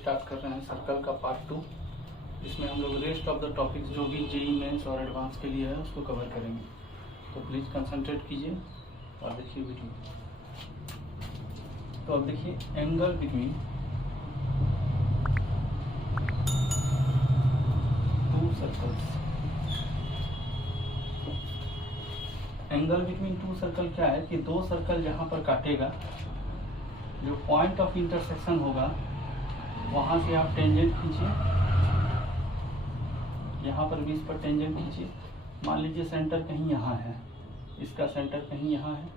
Start कर रहे हैं सर्कल का पार्ट 2। इसमें हम लोग रेस्ट ऑफ द टॉपिक्स जो भी जेईई मेंस और एडवांस के लिए है उसको कवर करेंगे। तो प्लीज़ कंसंट्रेट कीजिए और देखिए वीडियो। तो अब देखिए angle between two circles. Angle between two circle क्या है कि दो सर्कल जहाँ पर काटेगा, जो पॉइंट ऑफ इंटरसेक्शन होगा वहाँ से आप टेंजेंट खींचिए, यहाँ पर भी इस पर टेंजेंट खींचिए। मान लीजिए सेंटर कहीं यहाँ है, इसका सेंटर कहीं यहाँ है,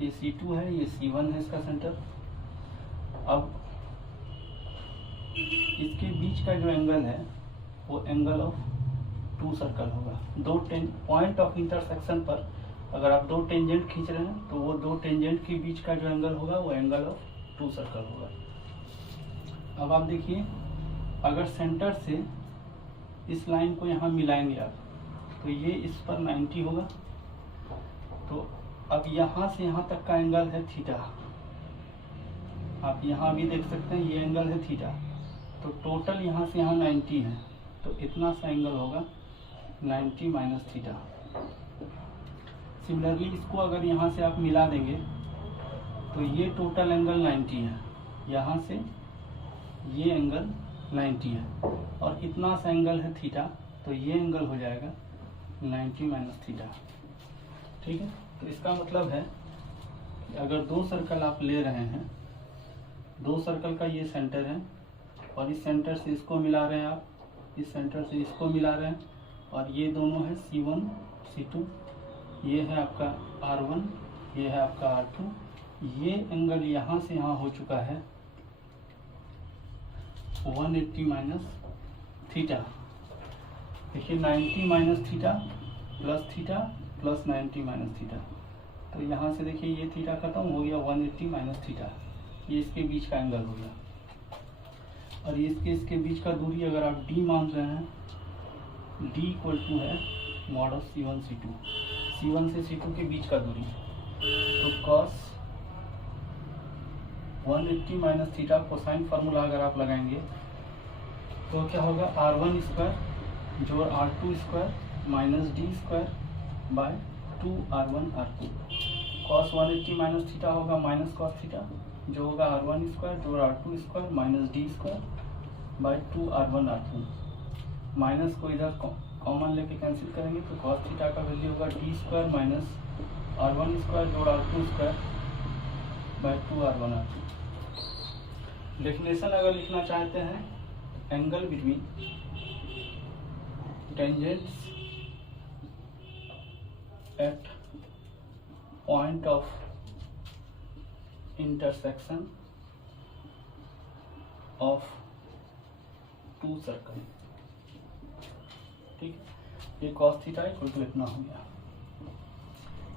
ये C2 है, ये C1 है इसका सेंटर। अब इसके बीच का जो एंगल है वो एंगल ऑफ टू सर्कल होगा। दो पॉइंट ऑफ इंटरसेक्शन पर अगर आप दो टेंजेंट खींच रहे हैं तो वो दो टेंजेंट के बीच का जो एंगल होगा वो एंगल ऑफ टू सर्कल होगा। अब आप देखिए, अगर सेंटर से इस लाइन को यहाँ मिलाएंगे आप तो ये इस पर 90 होगा। तो अब यहाँ से यहाँ तक का एंगल है थीटा। आप यहाँ भी देख सकते हैं ये एंगल है थीटा। तो टोटल यहाँ से यहाँ 90 है, तो इतना सा एंगल होगा 90 माइनस थीटा। सिमिलरली इसको अगर यहाँ से आप मिला देंगे तो ये टोटल एंगल 90 है, यहाँ से ये एंगल 90 है और इतना सा एंगल है थीटा, तो ये एंगल हो जाएगा 90 माइनस थीटा। ठीक है, तो इसका मतलब है कि अगर दो सर्कल आप ले रहे हैं, दो सर्कल का ये सेंटर है और इस सेंटर से इसको मिला रहे हैं आप, इस सेंटर से इसको मिला रहे हैं और ये दोनों है C1 C2, ये है आपका R1, ये है आपका R2। ये एंगल यहाँ से यहाँ हो चुका है 180 माइनस थीटा। देखिए 90 minus theta plus 90 minus theta. तो यहाँ से देखिए ये थीटा खत्म हो गया, 180 माइनस थीटा, ये इसके बीच का एंगल हो गया। और इसके बीच का दूरी अगर आप d मान रहे हैं, d इक्वल टू है मॉडस C1 C2, C1 से C2 के बीच का दूरी। तो cos 180 minus theta cosine formula अगर आप लगाएंगे तो क्या होगा, R1 स्क्वायर जोड़ R2 square minus D square by 2 R1 R2। cos 180 minus theta होगा माइनस cos थीटा, जो होगा R1 स्क्वायर जोड़ R2 square minus D square by 2 R1 R2। Minus को इधर कॉमन लेके कैंसिल करेंगे तो cos थीटा का वैल्यू होगा D square minus R1 square जोड़ R2 square by 2 R1 R2। Definition अगर लिखना चाहते हैं, angle between tangents at point of intersection of two circle. ठीक है, ये cos थीटा इक्वल टू इतना हो गया।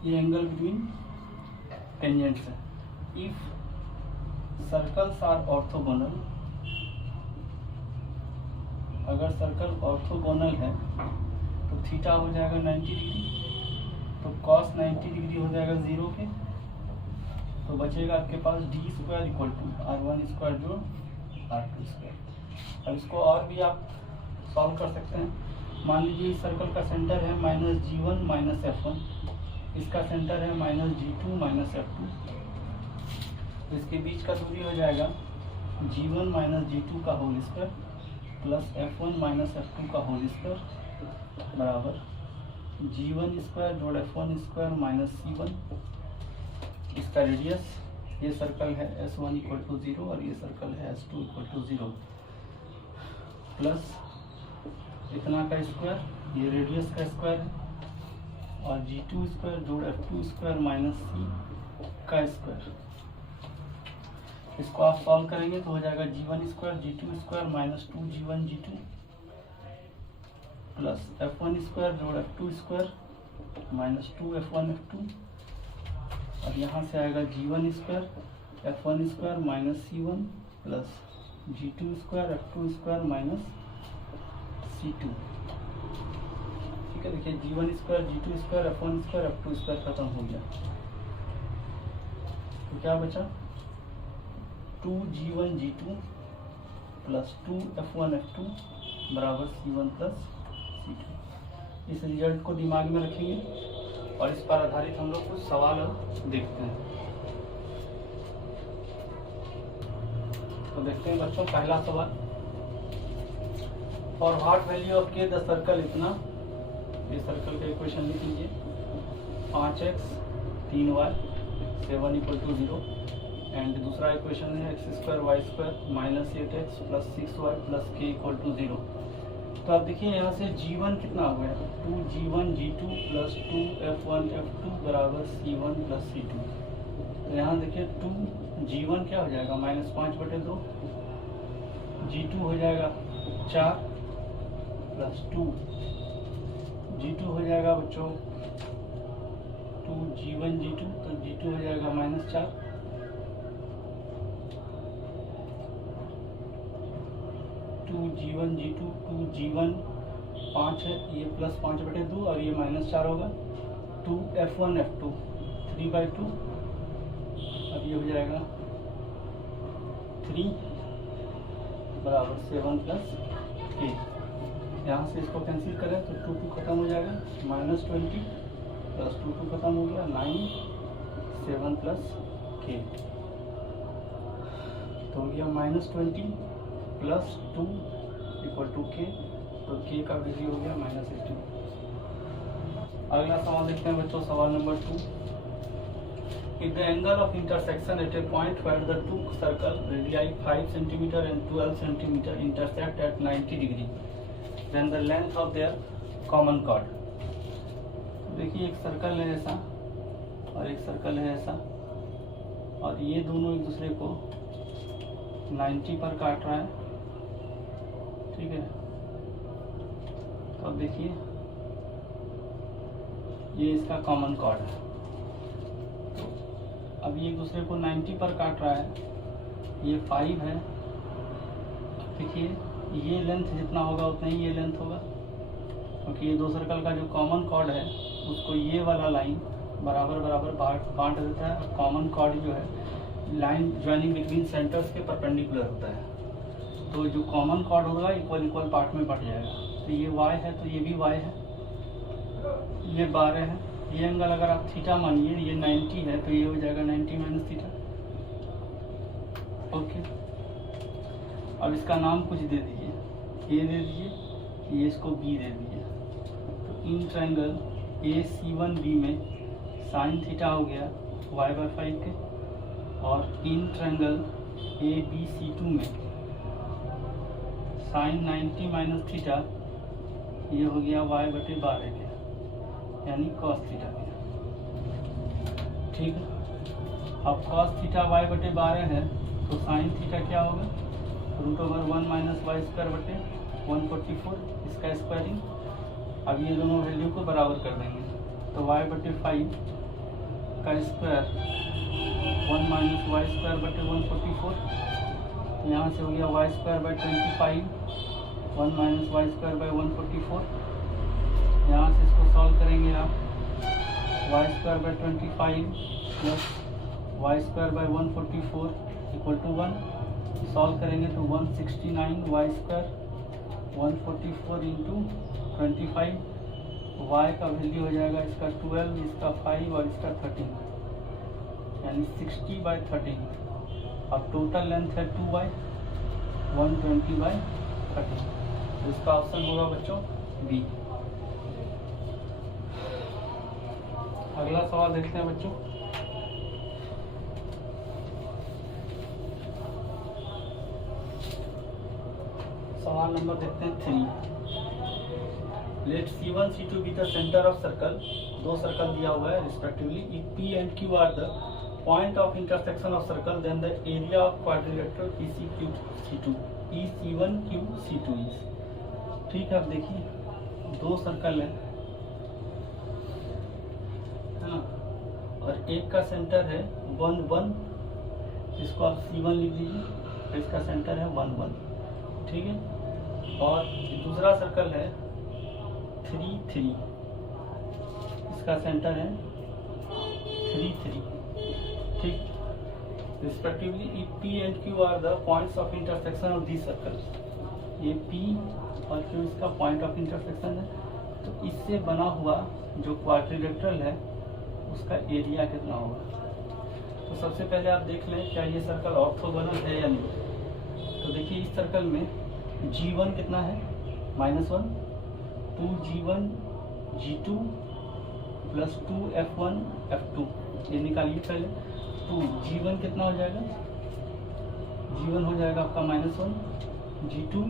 ये एंगल बिटवीन टेंजेंट्स है। इफ सर्कल्स आर ऑर्थोगोनल, अगर सर्कल ऑर्थोगोनल है तो थीटा हो जाएगा 90 डिग्री, तो cos 90 डिग्री हो जाएगा 0 के, तो बचेगा आपके पास d square equal to R1 square जोड़ R2 स्क्वायर। अब इसको और भी आप सॉल्व कर सकते हैं। मान लीजिए इस सर्कल का सेंटर है माइनस G1 माइनस F1, इसका सेंटर है माइनस G2 माइनस F2। तो इसके बीच का दूरी हो जाएगा G1 माइनस G2 का whole square plus F1 minus F2 का होल स्क्वायर बराबर G1 स्क्वायर जोड़ F1 स्क्वायर माइनस C1। इसका रेडियस, ये सर्कल है S1 इक्वल टू 0 और ये सर्कल है S2 इक्वल टू 0 प्लस इतना का स्क्वायर, ये रेडियस का स्क्वायर है और G2 स्क्वायर जोड़ F2 स्क्वायर माइनस C का स्क्वायर। इसको आप सॉल्व करेंगे तो हो जाएगा G1 square G2 square minus 2G1 G2 plus F1 square जोड़ F2 square minus 2F1 F2 और यहाँ से आएगा G1 square F1 square minus C1 plus G2 square F2 square minus C2। ठीक है, देखिए G1 square G2 square F1 square F2 square खत्म हो गया। तो क्या बचा 2G1G2 प्लस 2F1F2 बराबर C1 प्लस C2। इस रिजल्ट को दिमाग में रखेंगे और इस पर आधारित हम लोग कुछ सवाल अब देखते हैं। तो देखते हैं बच्चों, पहला सवाल, फॉर व्हाट वैल्यू ऑफ के द सर्कल इतना, ये सर्कल का इक्वेशन लिख लीजिए, 5x 3y 7 = 0। एंड दूसरा इक्वेशन है x² y² -8x + 6y + k = 0। तो आप देखिए यहाँ से G1 कितना हो गया, 2G1G2 प्लस 2F1F2 बराबर C1 प्लस C2। तो यहाँ देखिए 2G1 क्या हो जाएगा -5/2, G2 हो जाएगा 4 प्लस 2G2 हो जाएगा बच्चों 2G1G2, तो G2 हो जाएगा -4, G1G2 2G1 5 है, ये प्लस 5/2 और ये -4 होगा, 2F1F2 3/2 अब ये हो जाएगा 3 बराबर 7 प्लस k। यहाँ से इसको कैंसिल करें तो 2 खत्म हो जाएगा, -20 प्लस 2 खत्म हो गया 9 7 प्लस k। तो हो गया -20 प्लस 2 = k, तो k का वैल्यू हो गया -18। अगला सवाल देखते हैं बच्चों, सवाल number 2। If the angle of intersection at a point where the two circle radii 5 cm and 12 cm intersect at 90 degree, then the length of their common chord। देखिए एक सर्कल है ऐसा और एक सर्कल है ऐसा, और ये दोनों एक दूसरे को 90 पर काट रहा है, ठीक है। तो अब देखिए ये इसका कॉमन कॉर्ड है, तो अब ये एक दूसरे को 90 पर काट रहा है, ये 5 है, देखिए ये लेंथ जितना होगा उतना ही ये लेंथ होगा, क्योंकि ये दो सर्कल का जो कॉमन कॉर्ड है उसको ये वाला लाइन बराबर बराबर बांट देता है। कॉमन कॉर्ड जो है लाइन ज्वाइनिंग बिटवीन सेंटर्स के परपेंडिकुलर होता है, तो जो कॉमन कॉर्ड होगा इक्वल इक्वल पार्ट में बट जाएगा। तो ये y है तो ये भी y है, ये 12 है, ये एंगल अगर आप थीटा मानिए, ये 90 है तो ये हो जाएगा 90 - थीटा। ओके, अब इसका नाम कुछ दे दीजिए, a दे दीजिए, ये इसको b दे दीजिए। तो इन ट्रायंगल AC1B में साइन थीटा हो गया y/5 के, और इन ट्रायंगल ABC2 में साइन 90 - थीटा ये हो गया y/12 के, यानी cos थीटा के, ठीक है। अब cos थीटा y/12 है तो साइन थीटा क्या होगा, √1 - y² 144, इसका स्क्वायरिंग। अब ये दोनों वैल्यू को बराबर कर देंगे, तो y/5 का स्क्वायर 1 - y² 144, यहाँ से हो गया y² 25 1 - y² 144। यहाँ से इसको सॉल्व करेंगे आप, y² 25 प्लस y² 144 = 1। सॉल्व करेंगे तो 169 y² 144 × 25, y का वैल्यू हो जाएगा इसका 12, इसका 5 और इसका 13, यानी 60/13। अब टोटल लेंथ है 2y 120/13, तो इसका ऑप्शन होगा बच्चों बी। अगला सवाल देखते हैं बच्चों, सवाल नंबर देखते हैं 3। Let C1 C2 be the centre of circle, दो सर्कल दिया हुआ है respectively, if P and Q are the point of intersection of circle, then the area of quadrilateral PC QC2 EC1 QC2 is. ठीक है, अब देखिए दो circle है ना, और एक का सेंटर है 1 1, इसको आप C1 लिख दीजिए, तो इसका सेंटर है 1 1, ठीक है। और दूसरा सर्कल है 3 3, इसका सेंटर है 3 3, ठीक। Respectively if P and Q are the points of intersection of these circles, ये P और Q इसका पॉइंट ऑफ इंटरसेक्शन है, तो इससे बना हुआ जो क्वाड्रिलेटरल है उसका एरिया कितना होगा। तो सबसे पहले आप देख लें क्या ये सर्कल ऑर्थोगोनल है या नहीं। तो देखिए इस सर्कल में G1 कितना है -1, 2G1 G2 plus 2F1 F2, ये निकालिए पहले। 2G1 कितना हो जाएगा, G1 हो जाएगा आपका -1, G2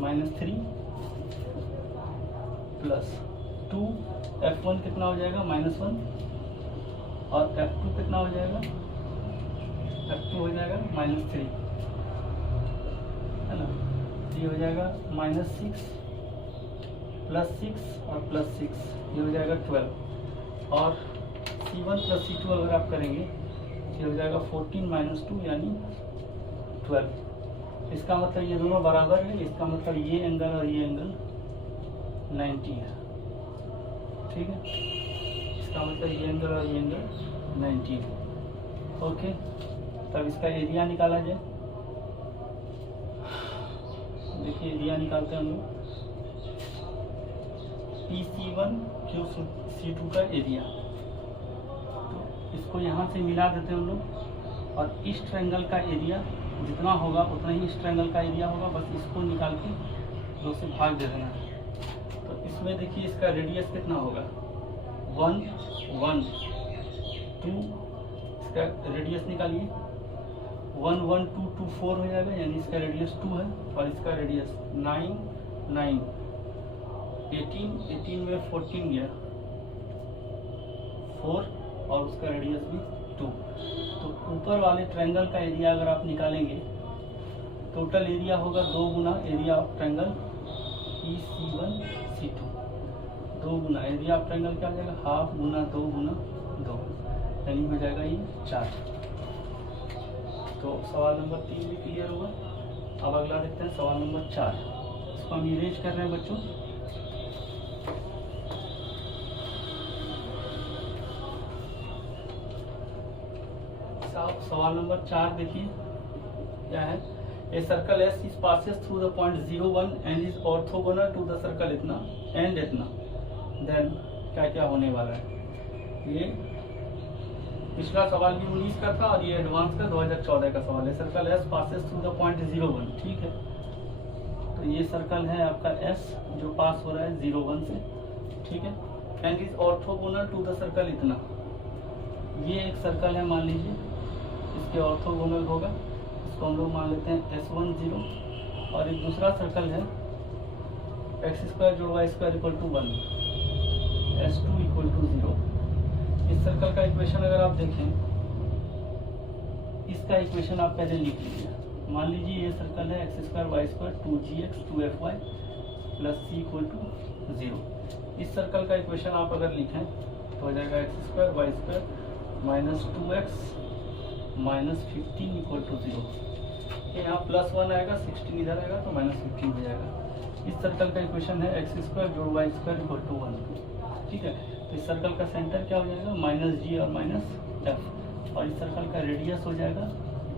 -3 प्लस 2F1 कितना हो जाएगा -1 और F2 कितना हो जाएगा, F2 हो जाएगा -3 है ना। ये हो जाएगा -6 प्लस 6 और प्लस 6, ये हो जाएगा 12 और C1 प्लस C2 अगर आप करेंगे ये हो जाएगा 14 - 2 यानी 12। इसका मतलब ये दोनों बराबर है, इसका मतलब ये एंगल और ये एंगल 90 है, ठीक है। इसका मतलब ये एंगल और ये एंगल 90 है, ओके। तब इसका एरिया निकाला जाए। देखिए एरिया निकालते हैं हम लोग, PC1 QC2 का एरिया, तो इसको यहाँ से मिला देते हैं हम लोग और इस ट्रायंगल का एरिया जितना होगा उतना ही इस ट्रायंगल का एरिया होगा, बस इसको निकाल के 2 से भाग दे देना है। तो इसमें देखिए इसका रेडियस कितना होगा 1 1 2, इसका रेडियस निकालिए 1 1 2 2 4 हो जाएगा, यानी इसका रेडियस 2 है और इसका रेडियस 9 9 18 18 में 14 गया 4 और उसका रेडियस भी 2। तो ऊपर वाले ट्रायंगल का एरिया अगर आप निकालेंगे, टोटल एरिया होगा 2 गुना area of triangle PC1 C2, 2 गुना एरिया ऑफ ट्रायंगल क्या हो जाएगा, हाफ गुना 2 गुना 2, यानी हो जाएगा ये 4। तो सवाल नंबर 3 भी क्लियर होगा। अब अगला देखते हैं सवाल नंबर 4, इसको हम इरेज कर रहे हैं बच्चों। सवाल नंबर 4 देखिए क्या है, a circle S is passes through the point 0 1 and is orthogonal to the circle इतना एंड इतना, देन क्या क्या होने वाला है। ये पिछला सवाल भी 19 का था और ये एडवांस का 2014 का सवाल है। Circle S passes through the point 0 1, ठीक है। तो ये सर्कल है आपका एस जो पास हो रहा है 0 1 से, ठीक है। And is orthogonal to the circle इतना, ये एक सर्कल है मान लीजिए, इसके ऑर्थोगोनल होगा, इसको हम लोग मान लेते हैं S1 0 और एक दूसरा सर्कल है x² + y² = 1, S2 = 0। इस सर्कल का इक्वेशन अगर आप देखें, इसका इक्वेशन आप पहले लिख लीजिए। मान लीजिए ये सर्कल है x² y² 2gx 2fy plus c = 0। इस सर्कल का इक्वेशन आप अगर लिखें तो हो जाएगा x² y² -2x -15 = 0। यहाँ +1 आएगा, 16 इधर आएगा तो -15 हो जाएगा। इस सर्कल का इक्वेशन है x² + y² = 1, ठीक है। तो इस सर्कल का सेंटर क्या हो जाएगा -g और -f, और इस सर्कल का रेडियस हो जाएगा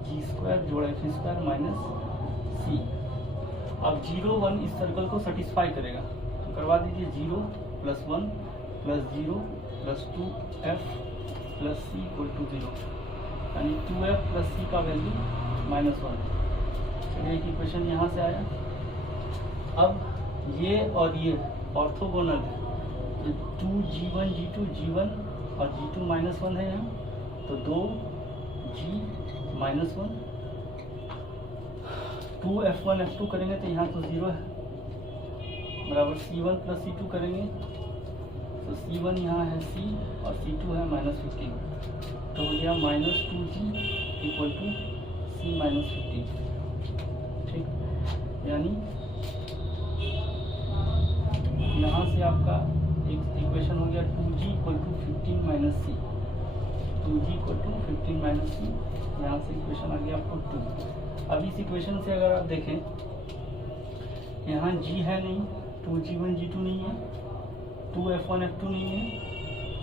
g² + f² - c। अब 0 1 इस सर्कल को सेटिस्फाई करेगा, तो करवा दीजिए 0 + 1 + 0 + 2f + c = 0, यानी 2f + c का वैल्यू -1। चलिए एक इक्वेशन यहाँ से आया। अब ये और ये ऑर्थोगोनल है, 2g1 g2 g1 और g2 -1 है यहाँ, तो 2g -1 2f1 f2 करेंगे तो यहाँ तो 0 है, बराबर c1 + c2 करेंगे तो c1 यहाँ है c और c2 है -15, तो हो गया -2g = c -15, ठीक। यानी यहाँ से आपका एक इक्वेशन हो गया 2g = 15 - c, 2g = 15 - c, यहाँ से इक्वेशन आ गया आपको 2। अब इस इक्वेशन से अगर आप देखें, यहाँ g है नहीं, 2g1 g2 नहीं है, 2f1 f2 नहीं है,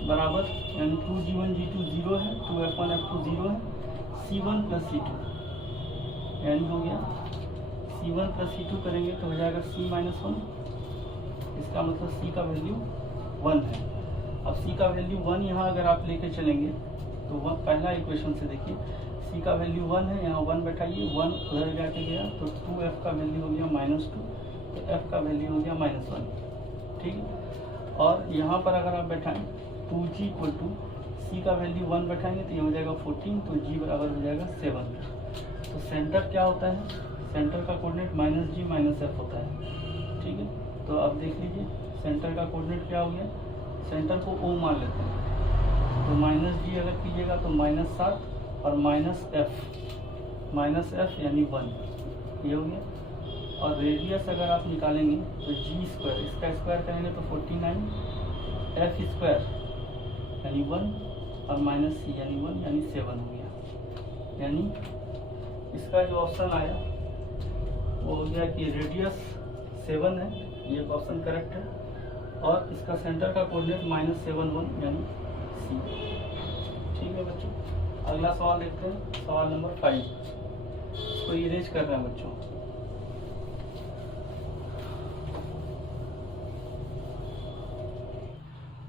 बराबर, यानी 2g1 g2 0 है, 2f1 f2 0 है, C1 प्लस C2 यानी हो गया C1 प्लस C2 करेंगे तो हो जाएगा C माइनस 1। इसका मतलब C का वैल्यू 1 है। अब C का वैल्यू 1 यहाँ अगर आप लेके चलेंगे तो पहला इक्वेशन से देखिए C का वैल्यू 1 है, यहाँ 1 बैठाइए, 1 उधर जाके गया तो 2F का वैल्यू हो गया -2, तो F का वैल्यू हो गया -1। ठीक है, और यहाँ पर अगर आप बैठाएं 2G इक्वल टू C का वैल्यू 1 बैठाएंगे तो ये हो जाएगा 14, तो G बराबर हो जाएगा 7। तो सेंटर क्या होता है, सेंटर का कोऑर्डिनेट -G -F होता है। ठीक है, तो अब देख लीजिए सेंटर का कोऑर्डिनेट क्या हो गया, सेंटर को O मान लेते हैं, तो -G अगर कीजिएगा तो -7 और -F यानी 1, ये हो गया। और रेडियस अगर आप निकालेंगे तो G², इसका स्क्वायर करेंगे तो 49, F² यानी 1 और -C यानी 1 यानी 7 हो गया। यानी इसका जो ऑप्शन आया वो हो गया कि रेडियस 7 है, ये ऑप्शन करेक्ट है, और इसका सेंटर का कोऑर्डिनेट -7 1 यानी C। ठीक है बच्चों, अगला सवाल देखते हैं, सवाल नंबर 5। इसको इरेज कर रहे हैं बच्चों।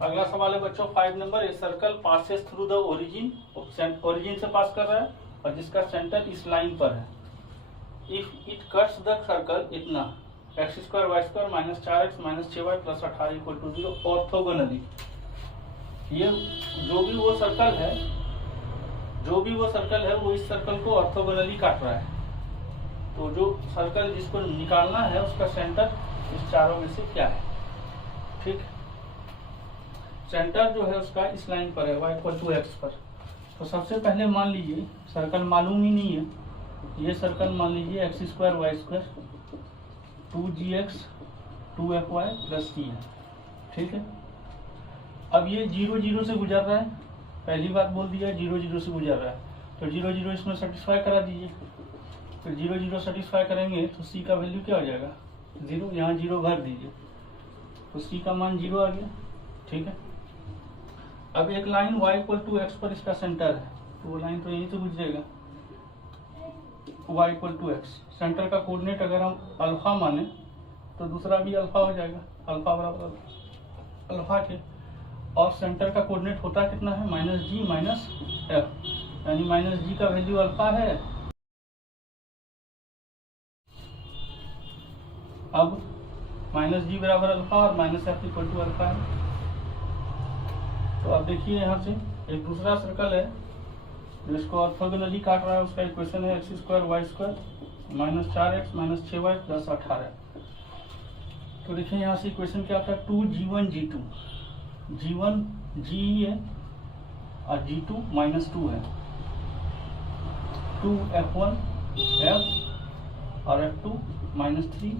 अगला सवाल है बच्चों 5 number, a circle passes through the origin, origin से पास कर रहा है और जिसका सेंटर इस लाइन पर है। If it cuts the circle इतना x² y² -4x -6y + 18 = 0 orthogonally. ये जो भी वो सर्कल है वो इस सर्कल को ऑर्थोगोनली काट रहा है। तो जो सर्कल जिसको निकालना है उसका सेंटर इस चारों में से क्या है। ठीक, सेंटर जो है उसका इस लाइन पर है, y = x पर। तो सबसे पहले मान लीजिए सर्कल मालूम ही नहीं है, ये सर्कल मान लीजिए x² y² 2gx 2fy + c है। ठीक है, अब ये 0 0 से गुजर रहा है, पहली बात बोल दिया 0 0 से गुजर रहा है, तो 0 0 इसमें सेटिस्फाई करा दीजिए। तो 0 0 सेटिस्फाई करेंगे तो c का वैल्यू क्या हो जाएगा 0, यहाँ 0 भर दीजिए तो c का मान 0 आ गया। ठीक है, अब एक लाइन y = x पर इसका सेंटर है, तो वो लाइन तो यहीं से गुजरेगा, y = x। सेंटर का कोऑर्डिनेट अगर हम अल्फा माने तो दूसरा भी अल्फा हो जाएगा, अल्फा बराबर अल्फा के, और सेंटर का कोऑर्डिनेट होता कितना है -G -F, यानी -G का वैल्यू अल्फा है। अब -G बराबर अल्फा और -F = अल्फा है। तो अब देखिए यहाँ से एक दूसरा सर्कल है जिसको ऑर्थोगोनली काट रहा है, उसका इक्वेशन है x² y² -4x -6y + 18। तो देखिए यहाँ से इक्वेशन क्या आता है 2g1 g2, g1 g है और g2 -2 है, 2f1 f और f2 -3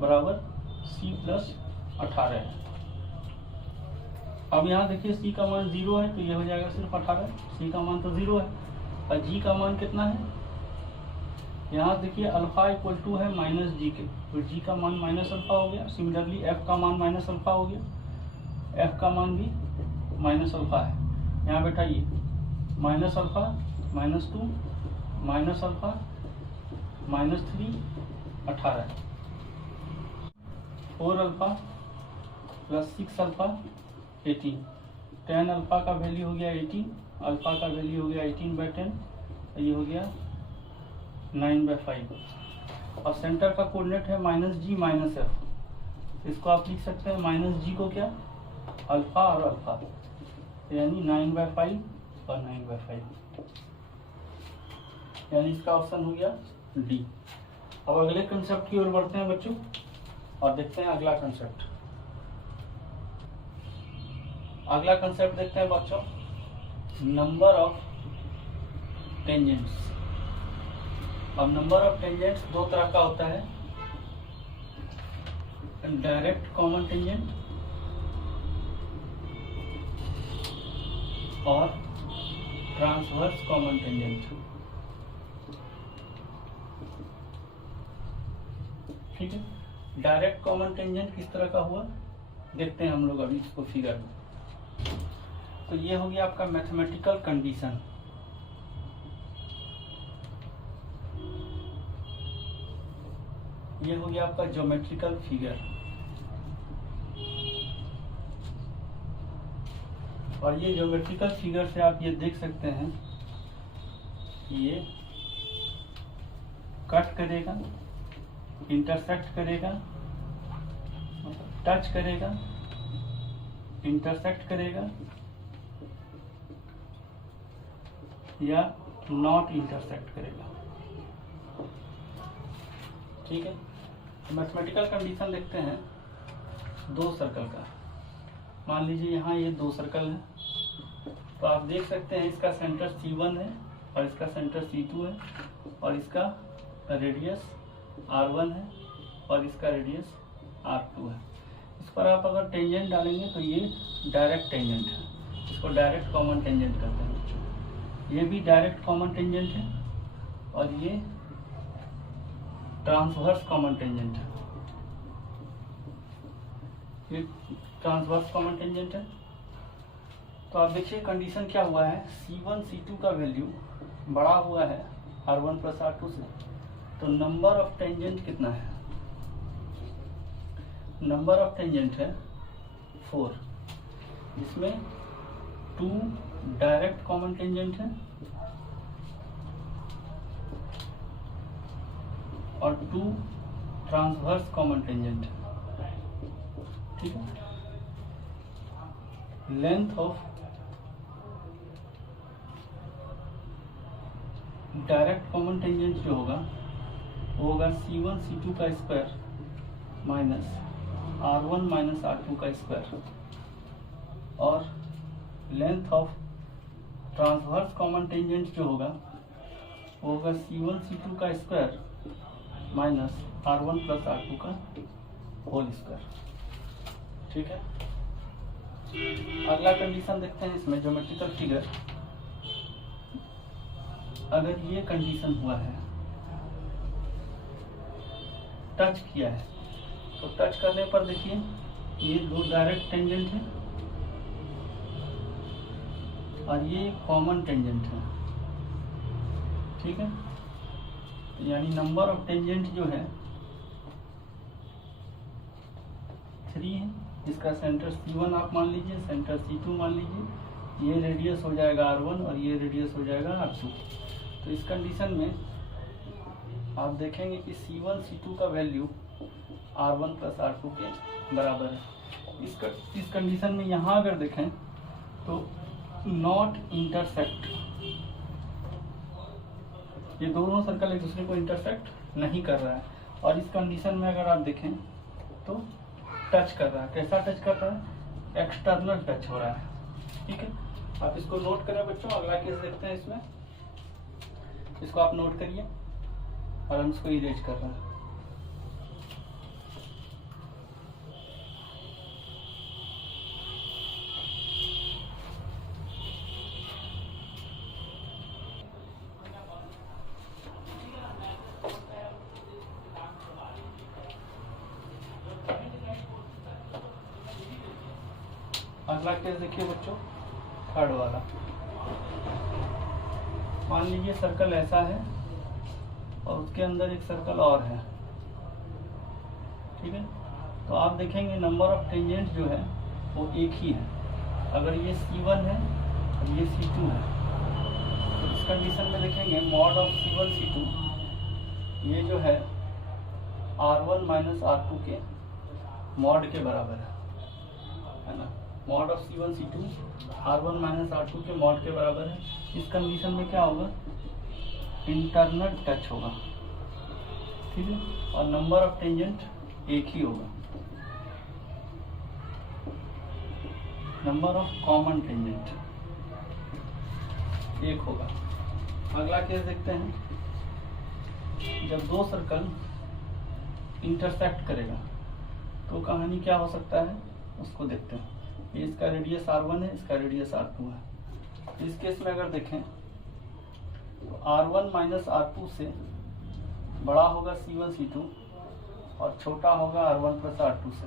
बराबर c + 18 है। अब यहाँ देखिए c का मान 0 है तो ये हो जाएगा सिर्फ 18, c का मान तो 0 है, और g का मान कितना है, यहाँ देखिए अल्फा = है -G के, तो g का मान -अल्फा हो गया। सिमिलरली f का मान -अल्फा हो गया, f का मान भी -अल्फा है। यहाँ बैठाइए -alpha -2 -alpha -3 18, 4 alpha + 6 alpha 18, 10 alpha का वैल्यू हो गया 18, अल्फा का वैल्यू हो गया 18/10, ये हो गया 9/5। और सेंटर का कोऑर्डिनेट है -G -F, इसको आप लिख सकते हैं -G को क्या अल्फा और अल्फा, यानी 9/5 और 9/5, यानी इसका ऑप्शन हो गया D। अब अगले कंसेप्ट की ओर बढ़ते हैं बच्चों और देखते हैं अगला कंसेप्ट। अगला कंसेप्ट देखते हैं बच्चों, नंबर ऑफ टेंजेंट्स। अब नंबर ऑफ टेंजेंट्स दो तरह का होता है, डायरेक्ट कॉमन टेंजेंट और ट्रांसवर्स कॉमन टेंजेंट। ठीक है, डायरेक्ट कॉमन टेंजेंट किस तरह का हुआ देखते हैं हम लोग अभी इसको फिगर में। तो ये हो गया आपका मैथमेटिकल कंडीशन। ये हो गया आपका ज्योमेट्रिकल फिगर। और ये ज्योमेट्रिकल फिगर से आप ये देख सकते हैं कि ये कट करेगा, इंटरसेक्ट करेगा, टच करेगा, इंटरसेक्ट करेगा या नॉट इंटरसेक्ट करेगा। ठीक है, मैथमेटिकल कंडीशन देखते हैं दो सर्कल का। मान लीजिए यहाँ ये दो सर्कल है, तो आप देख सकते हैं इसका सेंटर C1 है और इसका सेंटर C2 है और इसका रेडियस R1 है और इसका रेडियस R2 है। इस पर आप अगर टेंजेंट डालेंगे तो ये डायरेक्ट टेंजेंट है, इसको डायरेक्ट कॉमन टेंजेंट कहते हैं बच्चों। ये भी डायरेक्ट कॉमन टेंजेंट है और ये ट्रांसवर्स कॉमन टेंजेंट है। ये ट्रांसवर्स कॉमन टेंजेंट है। तो आप देखिए कंडीशन क्या हुआ है, C1 C2 का वैल्यू बड़ा हुआ है R1 प्लस R2 से, तो नंबर ऑफ टेंजेंट कितना है? नंबर ऑफ टेंजेंट है 4, जिसमें 2 डायरेक्ट कॉमन टेंजेंट है और 2 ट्रांसवर्स कॉमन टेंजेंट है। ठीक है, length of direct common tangent जो होगा वो होगा C1 C2 का square minus R1 minus R2 का स्क्वायर, और length of transverse common tangent जो होगा वो होगा C1 C2 का square minus R1 plus R2 का होल स्क्वायर। ठीक है, अगला कंडीशन देखते हैं इसमें ज्योमेट्रिकल फिगर। अगर ये कंडीशन हुआ है, टच किया है, तो टच करने पर देखिए ये दो डायरेक्ट टेंजेंट है और ये कॉमन टेंजेंट है। ठीक है, यानी नंबर ऑफ टेंजेंट जो है 3 है। इसका सेंटर C1 आप मान लीजिए, सेंटर C2 मान लीजिए, ये रेडियस हो जाएगा R1 और ये रेडियस हो जाएगा R2। तो इस कंडीशन में आप देखेंगे कि C1 C2 का वैल्यू R1 प्लस R2 के बराबर है। इस कंडीशन में यहाँ अगर देखें तो नॉट इंटरसेक्ट, ये दोनों सर्कल एक दूसरे को इंटरसेक्ट नहीं कर रहा है। और इस कंडीशन में अगर आप देखें तो टच कर रहा है। कैसा टच कर रहा है? एक्सटर्नल टच हो रहा है। ठीक है, आप इसको नोट करें बच्चों। अगला केस देखते हैं इसमें, इसको आप नोट करिए और हम इसको इरेज कर रहे हैं। अगला केस देखिए बच्चों, थर्ड वाला। मान लीजिए सर्कल ऐसा है और उसके अंदर एक सर्कल और है। ठीक है, तो आप देखेंगे नंबर ऑफ टेंजेंट जो है वो एक ही है। अगर ये C1 है और ये C2 है, तो इस कंडीशन में देखेंगे मॉड ऑफ C1 C2 ये जो है R1 माइनस R2 के मॉड के बराबर है ना। Mod of C1 C2 R1 minus R2 के मॉड के बराबर है। इस कंडीशन में क्या होगा? इंटरनल टच होगा। ठीक है, और नंबर ऑफ टेंजेंट एक ही होगा। नंबर ऑफ कॉमन टेंजेंट एक होगा। अगला केस देखते हैं, जब दो सर्कल इंटरसेक्ट करेगा तो कहानी क्या हो सकता है उसको देखते हैं। ये इसका रेडियस R1 है, इसका रेडियस R2 है। इस केस में अगर देखें तो R1 माइनस R2 से बड़ा होगा C1 C2 और छोटा होगा R1 प्लस R2 से।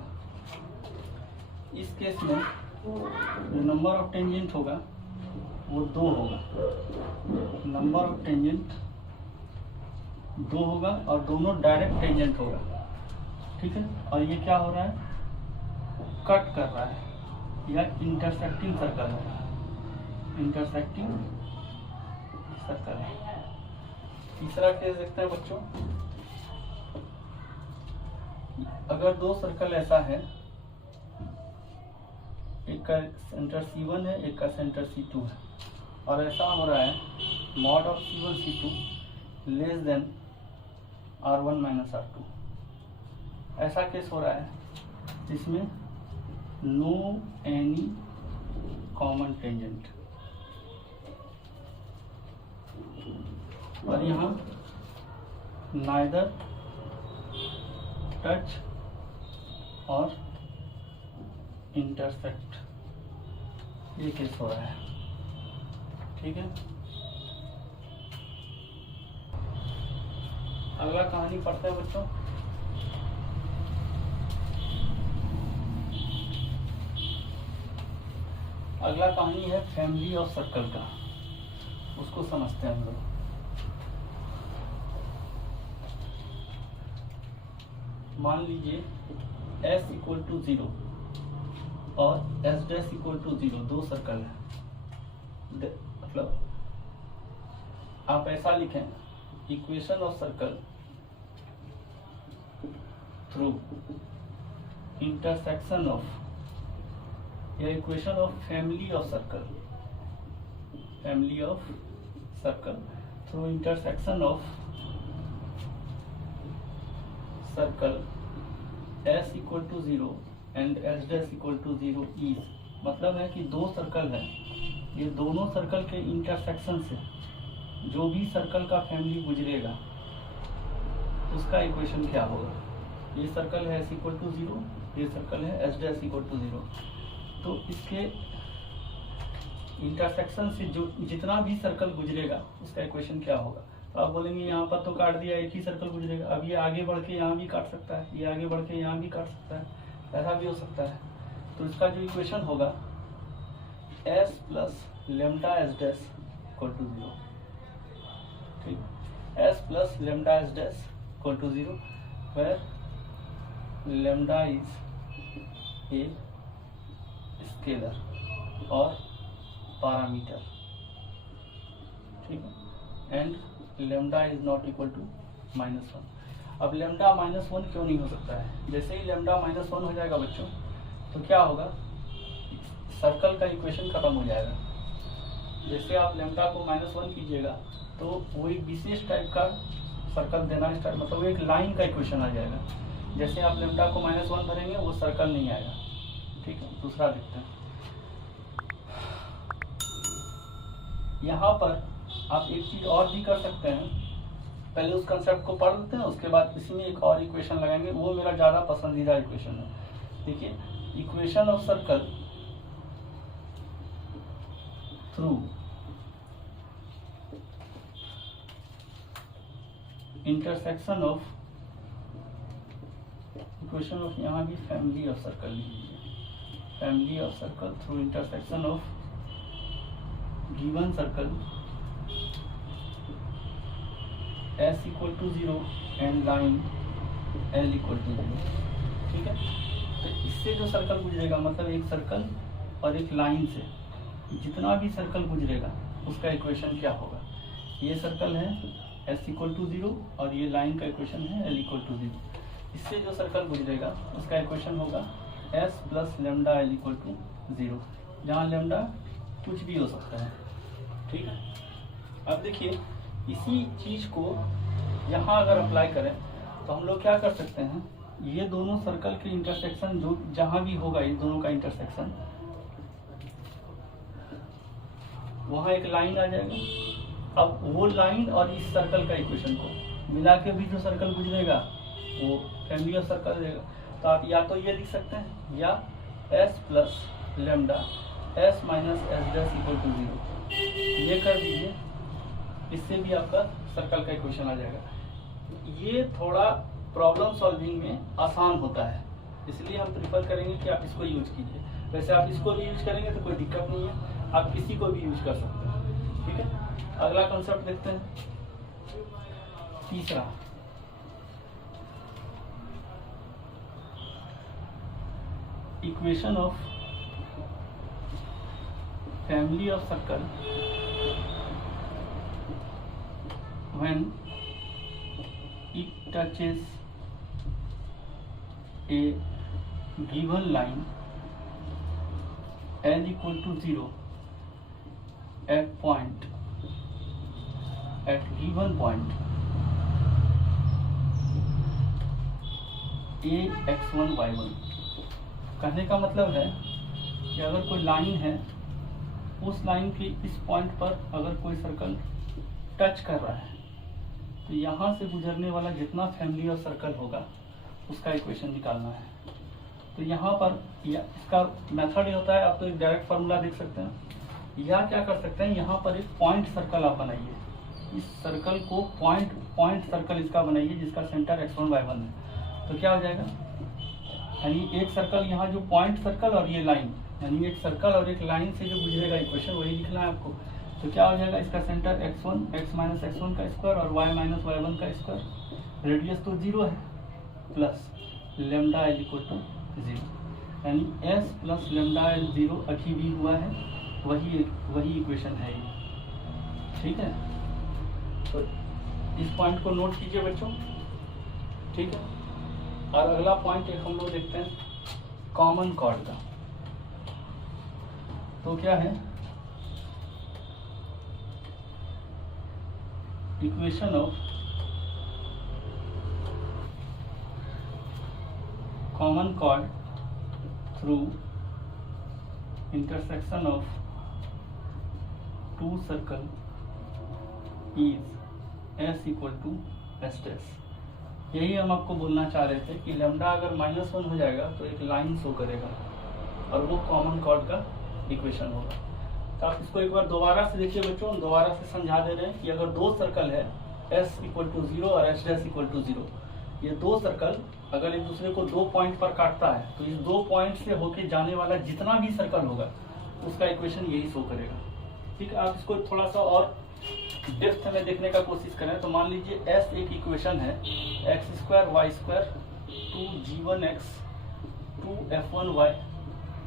इस केस में जो नंबर ऑफ टेंजेंट होगा वो 2 होगा। नंबर ऑफ टेंजेंट 2 होगा और दोनों डायरेक्ट टेंजेंट होगा। ठीक है। और ये क्या हो रहा है, कट कर रहा है या इंटरसेक्टिंग सर्कल है, इंटरसेक्टिंग सर्कल है। तीसरा केस देखते हैं बच्चों, अगर दो सर्कल ऐसा है, एक का सेंटर C1 है, एक का सेंटर C2 है, और ऐसा हो रहा है mod of C1 C2 less than R1 minus R2, ऐसा केस हो रहा है जिसमें नो एनी कॉमन टेंजेंट, और यहाँ नाइदर टच और इंटरसेक्ट, ये केस हो रहा है। ठीक है, अगला कहानी पढ़ते हैं बच्चों। अगला कहानी है फैमिली ऑफ सर्कल का, उसको समझते हैं हम लोग। मान लीजिए S इक्वल टू 0 और S डैश इक्वल टू 0, दो सर्कल है। मतलब आप ऐसा लिखें, equation of circle through intersection of, या equation of family of circle, family of circle through intersection of circle S equal to 0 and S dash equal to 0 is, मतलब है कि दो सर्कल है, ये दोनों सर्कल के इंटरसेक्शन से जो भी सर्कल का फैमिली गुजरेगा उसका इक्वेशन क्या होगा। ये सर्कल है S इक्वल टू 0, ये सर्कल है S डैश इक्वल टू 0, तो इसके इंटरसेक्शन से जो जितना भी सर्कल गुजरेगा उसका इक्वेशन क्या होगा। तो आप बोलेंगे यहाँ पर तो काट दिया, एक ही सर्कल गुजरेगा, अब ये आगे बढ़ के यहाँ भी काट सकता है, ये आगे बढ़ के यहाँ भी काट सकता है, ऐसा भी हो सकता है। तो इसका जो इक्वेशन होगा S plus lambda S dash equal to 0, ठीक, S plus lambda S dash equal to 0, where lambda is a scalar और पैरामीटर, ठीक है, and lambda is not equal to -1। अब लेमडा -1 क्यों नहीं हो सकता है, जैसे ही लेमडा -1 हो जाएगा बच्चों तो क्या होगा, सर्कल का इक्वेशन खत्म हो जाएगा। जैसे आप लेमडा को -1 कीजिएगा तो वो एक विशेष टाइप का सर्कल देना स्टार्ट, मतलब एक लाइन का इक्वेशन आ जाएगा। जैसे आप लेमडा को -1 भरेंगे वो सर्कल नहीं आएगा। ठीक है, दूसरा देखते हैं। यहाँ पर आप एक चीज और भी कर सकते हैं, पहले उस कंसेप्ट को पढ़ लेते हैं, उसके बाद इसमें एक और इक्वेशन लगाएंगे, वो मेरा ज़्यादा पसंदीदा इक्वेशन है। देखिए, equation of circle through intersection of, equation of, यहाँ भी फैमिली ऑफ सर्कल लीजिए, family of circle through intersection of given circle S equal to 0 and line L equal to 0। ठीक है, तो इससे जो सर्कल गुजरेगा, मतलब एक सर्कल और एक लाइन से जितना भी सर्कल गुजरेगा उसका इक्वेशन क्या होगा। ये सर्कल है S इक्वल टू 0 और ये लाइन का इक्वेशन है L इक्वल टू 0। इससे जो सर्कल गुजरेगा उसका इक्वेशन होगा S plus lambda L equal to 0, जहाँ लेमडा कुछ भी हो सकता है। ठीक है, अब देखिए इसी चीज को यहाँ अगर अप्लाई करें तो हम लोग क्या कर सकते हैं, ये दोनों सर्कल के इंटरसेक्शन जो जहाँ भी होगा, इन दोनों का इंटरसेक्शन, वहाँ एक लाइन आ जाएगा। अब वो लाइन और इस सर्कल का इक्वेशन को मिला के भी जो सर्कल गुजरेगा वो फैमिली ऑफ सर्कल रहेगा। तो आप या तो ये लिख सकते हैं, या S plus lambda S minus S dash equal to 0, ये कर दीजिए, इससे भी आपका सर्कल का इक्वेशन आ जाएगा। ये थोड़ा प्रॉब्लम सॉल्विंग में आसान होता है, इसलिए हम प्रिफर करेंगे कि आप इसको यूज कीजिए। वैसे आप इसको भी यूज करेंगे तो कोई दिक्कत नहीं है, आप किसी को भी यूज कर सकते हैं। ठीक है, अगला कंसेप्ट देखते हैं, तीसरा। Equation of family of circle when it touches a given line n equal to 0 at given point a x1 y1। कहने का मतलब है कि अगर कोई लाइन है, उस लाइन के इस पॉइंट पर अगर कोई सर्कल टच कर रहा है तो यहाँ से गुजरने वाला जितना फैमिली ऑफ सर्कल होगा उसका इक्वेशन निकालना है। तो यहाँ पर इसका मेथड ये होता है, आप तो एक डायरेक्ट फार्मूला देख सकते हैं, या क्या कर सकते हैं, यहाँ पर एक पॉइंट सर्कल आप बनाइए, इस सर्कल को पॉइंट सर्कल इसका बनाइए जिसका सेंटर x1 y1 है। तो क्या हो जाएगा, यानी एक सर्कल यहाँ जो पॉइंट सर्कल और ये लाइन, यानी एक सर्कल और एक लाइन से जो गुजरेगा इक्वेशन वही लिखना है आपको। तो क्या हो जाएगा, इसका centre x1 x minus x1 का स्क्वायर और y माइनस y1 का स्क्वायर, रेडियस तो 0 है, plus lambda L equal to 0, यानी s plus lambda L 0 achieve हुआ है, वही इक्वेशन है ये। ठीक है, तो इस पॉइंट को नोट कीजिए बच्चों। ठीक है, और अगला पॉइंट एक हम लोग देखते हैं कॉमन कॉर्ड का। तो क्या है, equation of common chord through intersection of two circle is S equal to S dash. यही हम आपको बोलना चाह रहे थे कि लैम्डा अगर -1 हो जाएगा तो एक लाइन शो करेगा और वो कॉमन कॉर्ड का इक्वेशन होगा। तो आप इसको एक बार दोबारा से देखिए बच्चों, हम दोबारा से समझा दे रहे हैं कि अगर दो सर्कल है s इक्वल टू 0 और s डैश इक्वल टू 0, ये दो सर्कल अगर एक दूसरे को दो पॉइंट पर काटता है तो इस दो पॉइंट से होके जाने वाला जितना भी सर्कल होगा उसका इक्वेशन यही शो करेगा। ठीक है, आप इसको थोड़ा सा और डेप्थ में देखने का कोशिश करें तो मान लीजिए s एक इक्वेशन है x² y² 2g1x 2f1y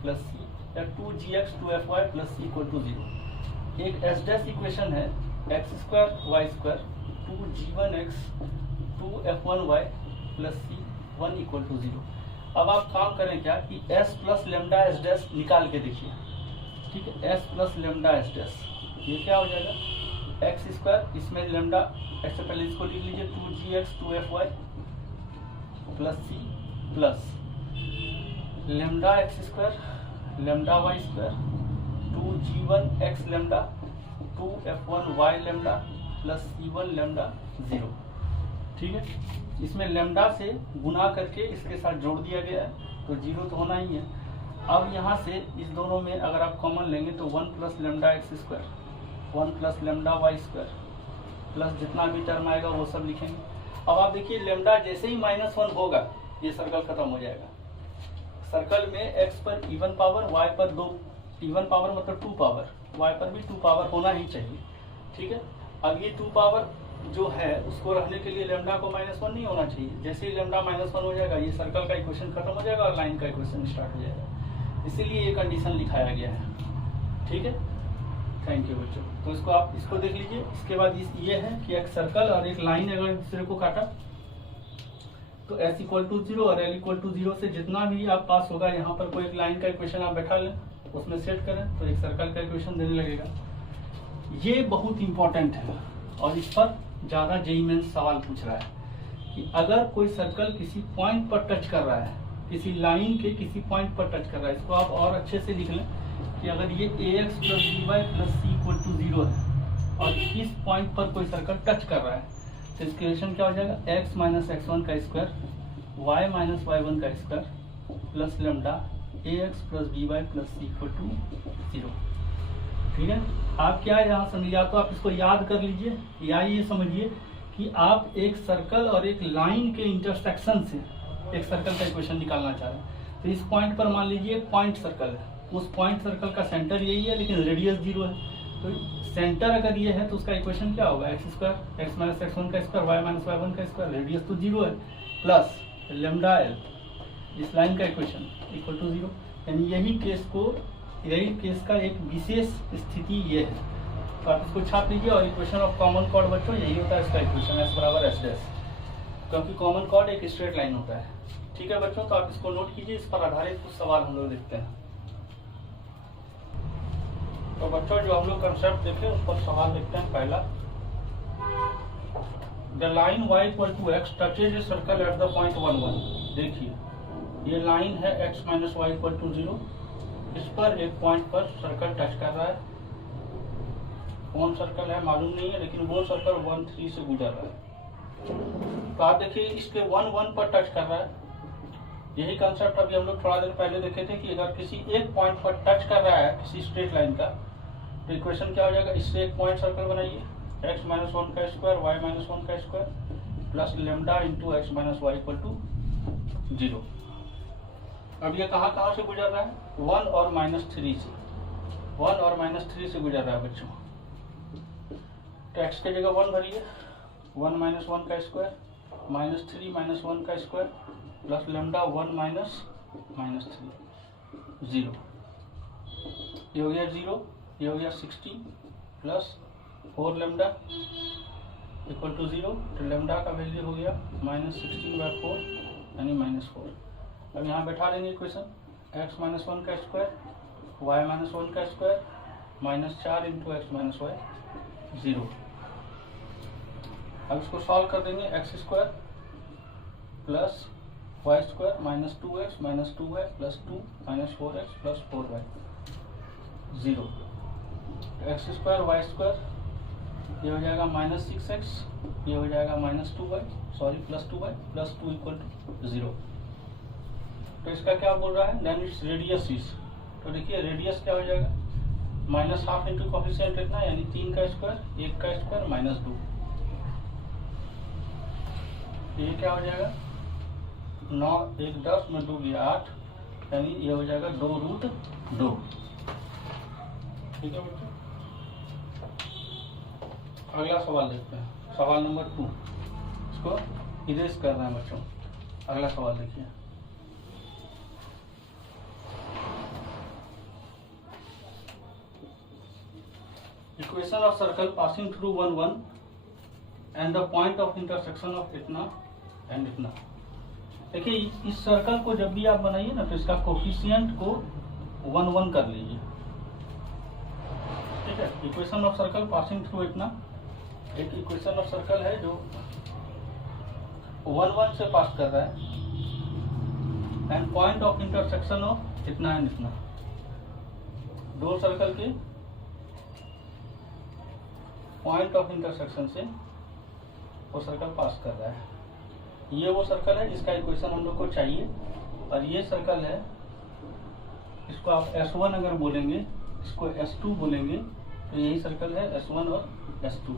plus c या 2gx 2fy plus c equal to 0। एक s डैश इक्वेशन है x² y² 2g1x 2f1y plus c 1 equal to 0। अब आप काम करें क्या कि s plus lambda s dash निकाल के देखिए। ठीक है, s plus lambda s dash ये क्या हो जाएगा, x², इसमें लेमडा, ऐसे पहले इसको लिख लीजिए 2gx 2fy plus c plus lambda x² lambda y² 2g1x lambda 2f1y lambda plus c1 lambda 0। ठीक है, इसमें लेमडा से गुना करके इसके साथ जोड़ दिया गया है तो 0 तो होना ही है। अब यहाँ से इस दोनों में अगर आप कॉमन लेंगे तो 1 plus lambda x² 1 plus lambda y² plus जितना भी टर्म आएगा वो सब लिखेंगे। अब आप देखिए लेमडा जैसे ही -1 होगा ये सर्कल खत्म हो जाएगा। सर्कल में x पर इवन पावर, y पर 2 इवन पावर मतलब 2 पावर, y पर भी 2 पावर होना ही चाहिए। ठीक है, अब ये 2 पावर जो है उसको रखने के लिए लेमडा को -1 नहीं होना चाहिए। जैसे ही लेमडा -1 हो जाएगा ये सर्कल का इक्वेशन खत्म हो जाएगा और लाइन का इक्वेशन स्टार्ट हो जाएगा। इसीलिए ये कंडीशन लिखाया गया है। ठीक है, थैंक यू बच्चों। तो इसको आप इसको देख लीजिए। इसके बाद ये है कि एक सर्कल और एक लाइन अगर दूसरे को काटा तो s इक्वल टू 0 और l इक्वल टू 0 से जितना भी आप पास होगा, यहाँ पर कोई एक लाइन का इक्वेशन आप बैठा लें उसमें सेट करें तो एक सर्कल का इक्वेशन देने लगेगा। ये बहुत इंपॉर्टेंट है और इस पर ज़्यादा जेईई मेंस सवाल पूछ रहा है कि अगर कोई सर्कल किसी पॉइंट पर टच कर रहा है, किसी लाइन के किसी पॉइंट पर टच कर रहा है, इसको आप और अच्छे से लिख लें कि अगर ये ax plus by plus c equal to 0 है और इस पॉइंट पर कोई सर्कल टच कर रहा है तो इसका इक्वेशन क्या हो जाएगा, x माइनस x1 का स्क्वायर y माइनस y1 का square plus lambda ax plus by plus c equal to 0। ठीक है, आप क्या यहाँ समझिए, या तो आप इसको याद कर लीजिए या ये समझिए कि आप एक सर्कल और एक लाइन के इंटरसेक्शन से एक सर्कल का इक्वेशन निकालना चाह रहे हैं। तो इस पॉइंट पर मान लीजिए एक पॉइंट सर्कल है, उस पॉइंट सर्कल का सेंटर यही है लेकिन रेडियस 0 है। तो सेंटर अगर ये है तो उसका इक्वेशन क्या होगा, x² x माइनस x1 का स्क्वायर y माइनस y1 का स्क्वायर, रेडियस तो 0 है, प्लस लेमडा एल इस लाइन का इक्वेशन इक्वल टू 0, यानी यही केस का एक विशेष स्थिति ये है। तो आप इसको छाप लीजिए और इक्वेशन ऑफ कॉमन कॉर्ड बच्चों यही होता है इसका इक्वेशन, एस बराबर एस डैश, क्योंकि कॉमन कॉर्ड एक स्ट्रेट लाइन होता है। ठीक है बच्चों, तो आप इसको नोट कीजिए, इस पर आधारित कुछ सवाल हम लोग देखते हैं। तो बच्चों जो हम लोग कंसेप्ट देखे उस पर सवाल देखते हैं। पहला, the line y equal to x touches a circle at the point 1 1। देखिए ये लाइन है x minus y equal to 0, इस पर एक पॉइंट पर सर्कल टच कर रहा है। कौन सर्कल है मालूम नहीं है, लेकिन वो सर्कल 1 3 से गुजर रहा है। तो आप देखिए इसके 1 1 पर टच कर रहा है। यही कंसेप्ट अभी हम लोग थोड़ा देर पहले देखे थे कि अगर किसी एक पॉइंट पर टच कर रहा है किसी स्ट्रेट लाइन का, तो इक्वेशन क्या हो जाएगा, इससे एक पॉइंट सर्कल बनाइए, x माइनस 1 का स्क्वायर वाई माइनस 1 का square plus lambda into x minus y equal to 0। अब ये कहाँ से गुजर रहा है, 1 और -3 से, 1 और -3 से गुजर रहा है बच्चों। तो x के जगह 1 भरिए, 1 माइनस 1 का स्क्वायर -3 माइनस 1 का स्क्वायर प्लस लेमडा 1 माइनस -3 0। ये हो गया 0, ये हो गया 16 प्लस 4 लेमडा इक्वल टू 0। तो लेमडा का वैल्यू हो गया -16/4 यानी -4। अब यहाँ बैठा देंगे इक्वेशन, x माइनस 1 का स्क्वायर y माइनस 1 का square -4 into x minus y 0। अब इसको सॉल्व कर देंगे, x square plus y square minus 2x minus 2y plus 2 minus 4x plus 4y 0। X square y square ये हो जाएगा -6x, ये हो जाएगा -2y plus 2y plus 2 equal to 0। तो इसका क्या बोल रहा है, देन इट्स रेडियस इज, तो देखिए रेडियस क्या हो जाएगा, -12 इंटू कोफिशिएंट लिखना, यानी 3 का स्क्वायर 1 का स्क्वायर -2। ये क्या हो जाएगा, 9 1 10 में 2 गया 8, यानी ये हो जाएगा 2√2। ठीक है बच्चों, अगला सवाल देखते हैं, सवाल नंबर 2। इसको इरेज करना है बच्चों। अगला सवाल देखिए, equation of circle passing through 1 1 and the point of intersection of इतना एंड इतना। देखिए इस सर्कल को जब भी आप बनाइए ना, तो इसका कोफिशिएंट को 1 1 कर लीजिए। ठीक है, equation of circle passing through इतना एक इक्वेशन ऑफ सर्कल है जो 1 1 से पास कर रहा है, and point of intersection of इतना एंड इतना। दो सर्कल के पॉइंट ऑफ इंटरसेक्शन से वो सर्कल पास कर रहा है। ये वो सर्कल है जिसका इक्वेशन हम लोग को चाहिए, और ये सर्कल है, इसको आप S1 अगर बोलेंगे, इसको S2 बोलेंगे, तो यही सर्कल है S1 और S2।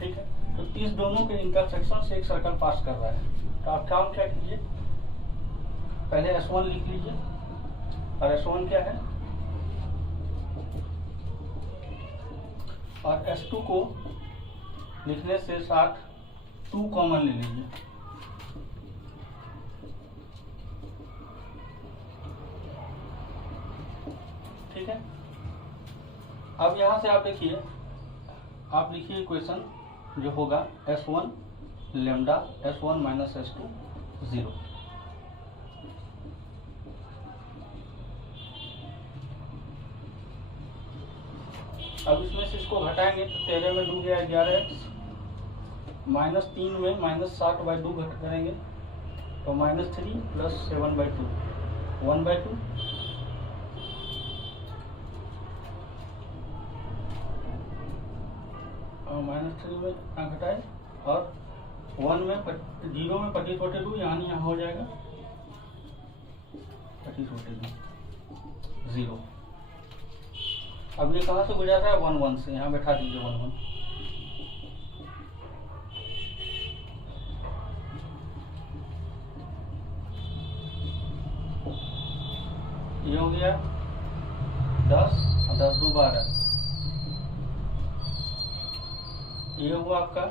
ठीक है, तो इस दोनों के इंटरसेक्शन से एक सर्कल पास कर रहा है। तो आप काम क्या कीजिए, पहले S1 लिख लीजिए, और S1 क्या है, और S2 को लिखने से साथ 2 कॉमन ले लीजिए। ठीक है, अब यहां से आप देखिए, आप लिखिए इक्वेशन जो होगा S1 lambda S1 minus S2 0। अब इसमें से इसको घटाएंगे तो 13 में 2 गया 11x, -3 में -7/2 घट करेंगे तो -3 प्लस 7/2 1/2। और -3 में कितना घटाए, और 1 में 0 में 25/2, यानी यहाँ हो जाएगा 25/2 0। अब ये कहाँ से गुजर रहा है, 1 1 से, यहाँ बैठा दीजिए 1 1। ये हो गया 10 और 10 2 12, ये हुआ आपका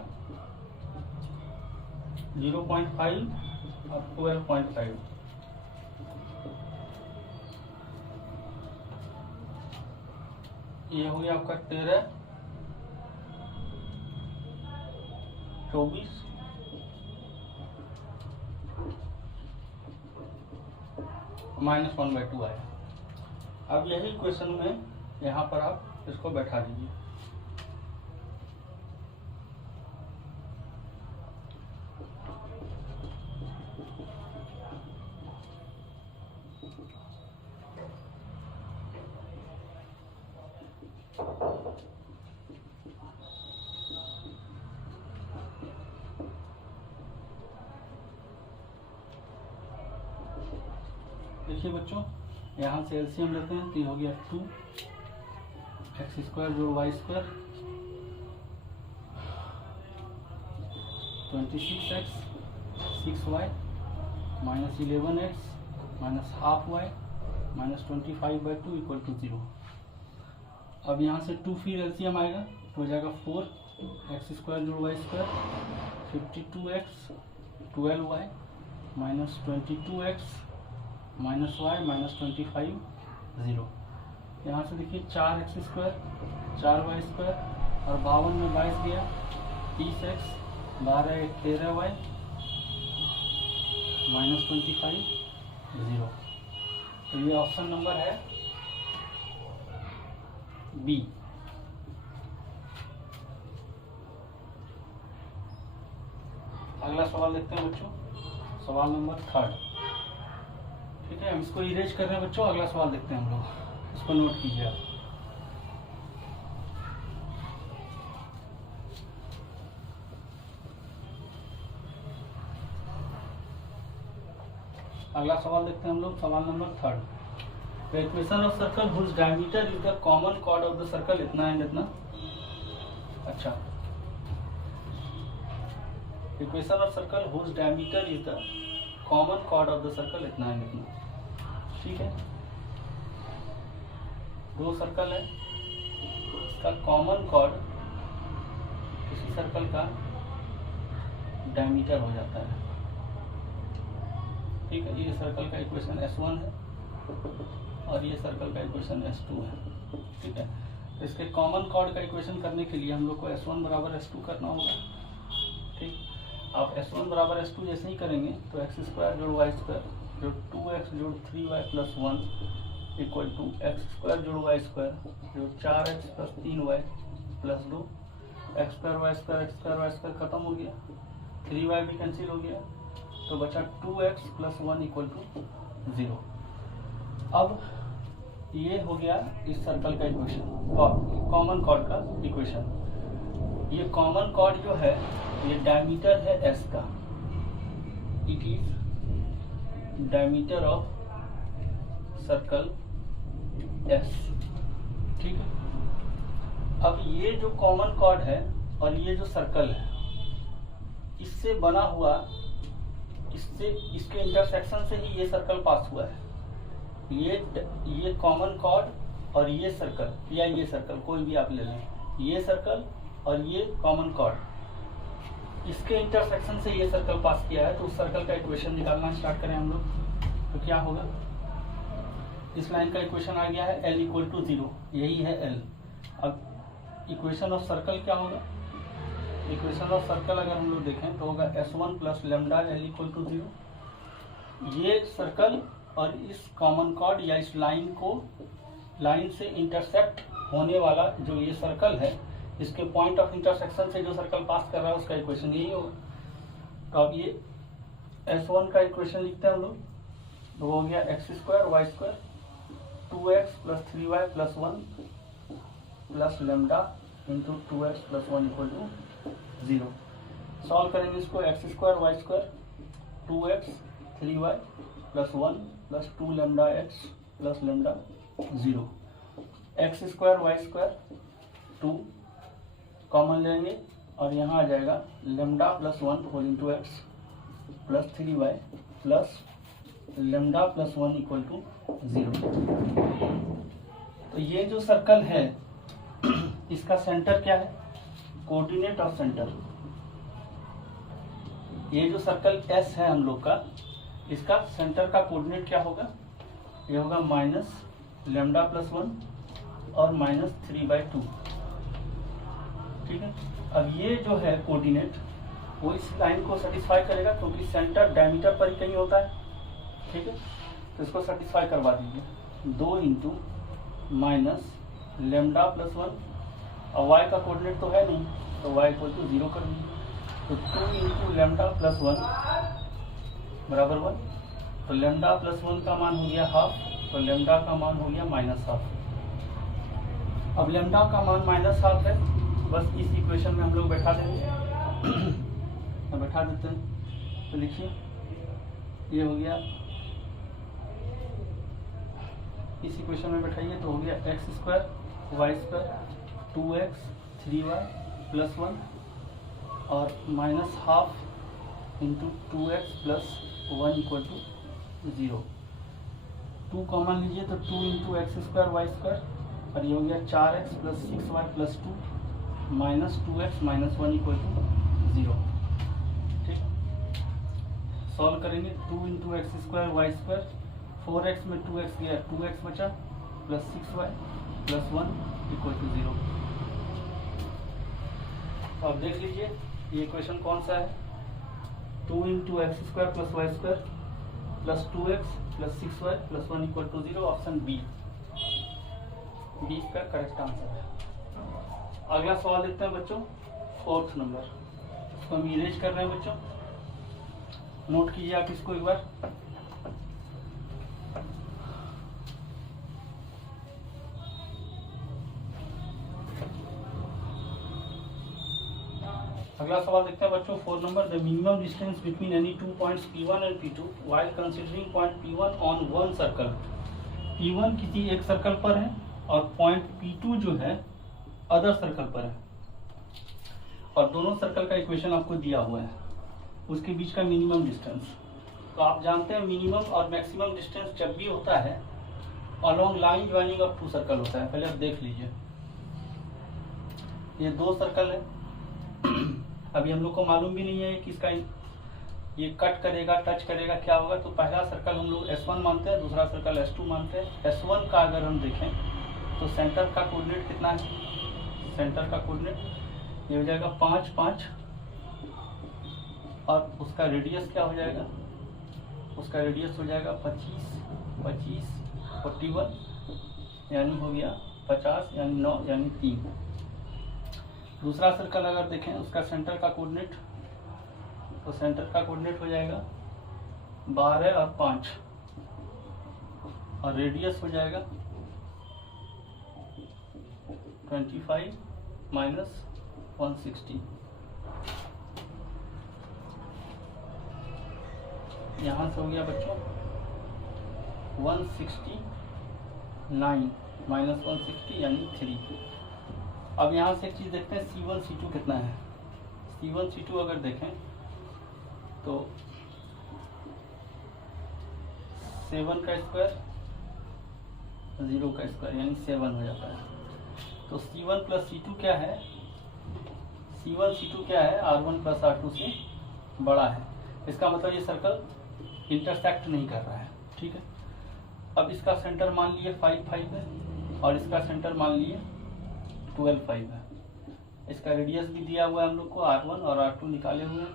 0.5 और 12.5। ये हो गया आपका 13, 24 -1/2 आया। अब यही क्वेश्चन में यहाँ पर आप इसको बैठा दीजिए। देखिए बच्चों, यहाँ से एलसीएम लेते हैं तो ये हो गया 2x² जोड़ y² 26x 6y -11x -12y -25/2 = 0। अब यहाँ से 2 फिर एलसीएम आएगा तो हो जाएगा 4x² जोड़ y² 52x 12y -22x -y -25 0। यहाँ से देखिए 4x² 4y² और 52 में 22 गया 30x 12 13y -25 0। तो ये ऑप्शन नंबर है बी। अगला सवाल देखते हैं बच्चों, सवाल नंबर 3। ठीक है, हम इसको इरेज कर रहे हैं बच्चों। अगला सवाल देखते हैं हम लोग, इसको नोट कीजिए आप। अगला सवाल देखते हैं हम लोग, सवाल number 3। The equation of circle whose diameter is the common chord of the circle इतना एंड इतना। अच्छा, equation of circle whose diameter is the common chord of the circle इतना एंड इतना। ठीक है, 2 सर्कल है, इसका कॉमन कॉर्ड किसी सर्कल का डायमीटर हो जाता है। ठीक है, ये सर्कल का इक्वेशन S1 है और ये सर्कल का इक्वेशन S2 है। ठीक है, तो इसके कॉमन कॉर्ड का इक्वेशन करने के लिए हम लोग को S1 बराबर S2 करना होगा। ठीक, आप S1 बराबर S2 जैसे ही करेंगे तो x² जोड़ y² जो 2x जोड़ 3y + 1 = x² जोड़ y² जो 4x + 3y + 2 x² y² खत्म हो गया, 3y भी कैंसिल हो गया तो बचा 2x + 1 = 0। अब ये हो गया इस सर्कल का इक्वेशन, कॉमन कॉर्ड का इक्वेशन। ये कॉमन कॉर्ड जो है ये डायमीटर है S का, it is diameter of circle S। ठीक है, अब ये जो कॉमन कॉर्ड है और ये जो सर्कल है इससे बना हुआ, इसके इंटरसेक्शन से ही ये सर्कल पास हुआ है। ये कॉमन कॉर्ड और ये सर्कल या ये सर्कल कोई भी आप ले लें, ये सर्कल और ये कॉमन कॉर्ड, इसके इंटरसेक्शन से ये सर्कल पास किया है। तो उस सर्कल का इक्वेशन निकालना स्टार्ट करें हम लोग तो क्या होगा, इस लाइन का इक्वेशन आ गया है L = 0, यही है L। अब इक्वेशन ऑफ सर्कल क्या होगा, इक्वेशन ऑफ सर्कल अगर हम लोग देखें तो होगा S1 + लैम्डा L = 0। ये सर्कल और इस कॉमन कॉर्ड या इस लाइन से इंटरसेक्ट होने वाला जो ये सर्कल है, इसके पॉइंट ऑफ इंटरसेक्शन से जो सर्कल पास कर रहा है उसका इक्वेशन यही होगा। तो अब ये S1 का इक्वेशन लिखते हैं हम लोग, तो हो गया x² y² 2x + 3y + 1 + lambda × 2x + 1 = 0। Solve करेंगे इसको, x² y² 2x 3y + 1 + 2 lambda x + lambda 0। x² y² 2 common लेंगे और यहाँ आ जाएगा lambda + 1 whole * x + 3y + lambda + 1 = 0। तो ये जो सर्कल है इसका सेंटर क्या है, कोऑर्डिनेट ऑफ सेंटर ये जो सर्कल एस है हम लोग का, इसका सेंटर का कोऑर्डिनेट क्या होगा, ये होगा माइनस लेमडा प्लस 1 और माइनस 3/2। ठीक है, अब ये जो है कोऑर्डिनेट वो इस लाइन को सेटिस्फाई करेगा क्योंकि सेंटर डायमीटर पर ही कहीं होता है। ठीक है, तो इसको सेटिस्फाई करवा दीजिए। 2 इंटू माइनस लेमडा प्लस 1 और y का कोऑर्डिनेट तो है नहीं तो y इक्वल टू 0 कर दीजिए। तो 2 इंटू लेमडा प्लस 1 बराबर 1। तो लेमडा प्लस 1 का मान हो गया हाफ, तो लेमडा का मान हो गया माइनस हाफ। अब लेमडा का मान माइनस हाफ है, बस इस इक्वेशन में हम लोग बैठा देंगे। तो बैठा देते हैं, तो लिखिए ये हो गया, इस इक्वेशन में बैठाइए तो हो गया x square y square 2x 3y plus 1 और minus half into 2x plus 1 equal to 0। 2 common लीजिए तो 2 into x square y square और ये हो गया 4x plus 6y plus 2 minus 2x minus 1 equal to 0। ठीक, सॉल्व करेंगे। 2 into x square y square, 4x में 2x गया 2x बचा plus 6y plus 1 equal to 0। तो अब देख लीजिए ये इक्वेशन कौन सा है, 2 into x square plus y square plus 2x plus 6y plus 1 equal to 0, option B इसका करेक्ट आंसर है। अगला सवाल देखते हैं बच्चों, 4th नंबर। इसको हम इरेज कर रहे हैं बच्चों, नोट कीजिए आप इसको एक बार। अगला सवाल देखते हैं बच्चों, 4 number. The minimum distance between any 2 points P1 and P2 while considering point P1 on one circle. P1 किसी एक सर्कल पर है और पॉइंट P2 जो है अदर सर्कल पर है, और दोनों सर्कल का इक्वेशन आपको दिया हुआ है, उसके बीच का मिनिमम डिस्टेंस। तो आप जानते हैं मिनिमम और मैक्सिमम डिस्टेंस जब भी होता है along line joining of 2 circle होता है। पहले आप देख लीजिए, ये 2 सर्कल है, अभी हम लोग को मालूम भी नहीं है कि इसका ये कट करेगा टच करेगा क्या होगा। तो पहला सर्कल हम लोग S1 मानते हैं, दूसरा सर्कल S2 मानते हैं। S1 का अगर हम देखें तो सेंटर का कोऑर्डिनेट कितना है, सेंटर का कोऑर्डिनेट ये हो जाएगा 5 5 और उसका रेडियस क्या हो जाएगा, उसका रेडियस हो जाएगा 25 25 41 यानी हो गया 50 यानी 9 यानी 3। दूसरा सर्कल अगर देखें उसका सेंटर का कोऑर्डिनेट, तो सेंटर का कोऑर्डिनेट हो जाएगा 12 और 5 और रेडियस हो जाएगा 25 माइनस 160। यहाँ से हो गया बच्चों 169 माइनस 160 यानी 3। अब यहाँ से एक चीज़ देखते हैं C1 C2 कितना है। C1 C2 अगर देखें तो 7 का स्क्वायर 0 का स्क्वायर यानी 7 हो जाता है। तो C1 प्लस C2 क्या है, C1 C2 क्या है, R1 प्लस R2 से बड़ा है। इसका मतलब ये सर्कल इंटरसेक्ट नहीं कर रहा है। ठीक है, अब इसका सेंटर मान लिए 5 5 है और इसका सेंटर मान लिए 12 5 है। इसका रेडियस भी दिया हुआ है हम लोग को, R1 और R2 निकाले हुए हैं।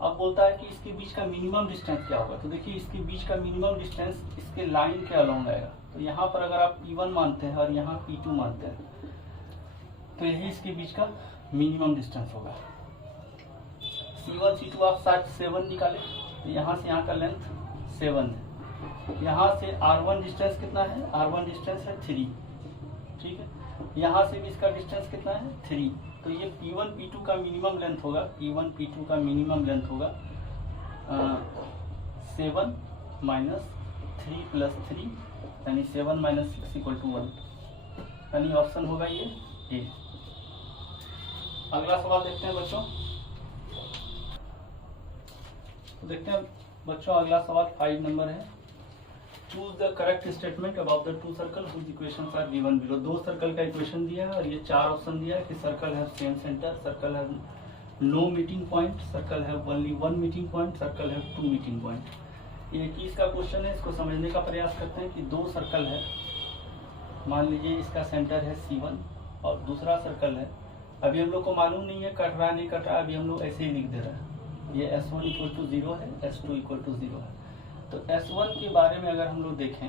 अब बोलता है कि इसके बीच का मिनिमम डिस्टेंस क्या होगा। तो देखिए इसके बीच का मिनिमम डिस्टेंस इसके लाइन के अलोंग आएगा। तो यहाँ पर अगर आप P1 मानते हैं और यहाँ P2 मानते हैं तो यही इसके बीच का मिनिमम डिस्टेंस होगा। C1 C2 आप 7 निकाले तो यहाँ से यहाँ का लेंथ 7 है। यहाँ से R1 डिस्टेंस कितना है, R1 डिस्टेंस है 3। ठीक है, यहाँ से भी इसका डिस्टेंस कितना है 3। तो ये P1 P2 का मिनिमम लेंथ होगा, P1 P2 का मिनिमम लेंथ होगा 7 माइनस 3 प्लस 3 यानी 7 माइनस 6 इक्वल टू 1, यानी ऑप्शन होगा ये ए। अगला सवाल देखते हैं बच्चों, तो देखते हैं बच्चों अगला सवाल 5 नंबर है। Choose the correct statement about the 2 circle whose equations are given below. 2 circle का इक्वेशन दिया है और ये 4 ऑप्शन दिया है कि सर्कल है सेम सेंटर, सर्कल है नो मीटिंग पॉइंट, सर्कल है only one meeting point, circle है टू मीटिंग पॉइंट। ये 21 का क्वेश्चन है, इसको समझने का प्रयास करते हैं कि दो सर्कल है, मान लीजिए इसका सेंटर है C1 और दूसरा सर्कल है, अभी हम लोग को मालूम नहीं है कट रहा नहीं कट रहा, अभी हम लोग ऐसे ही लिख दे रहे हैं, ये S1 = 0 है, S2 = 0 है। तो S1 के बारे में अगर हम लोग देखें,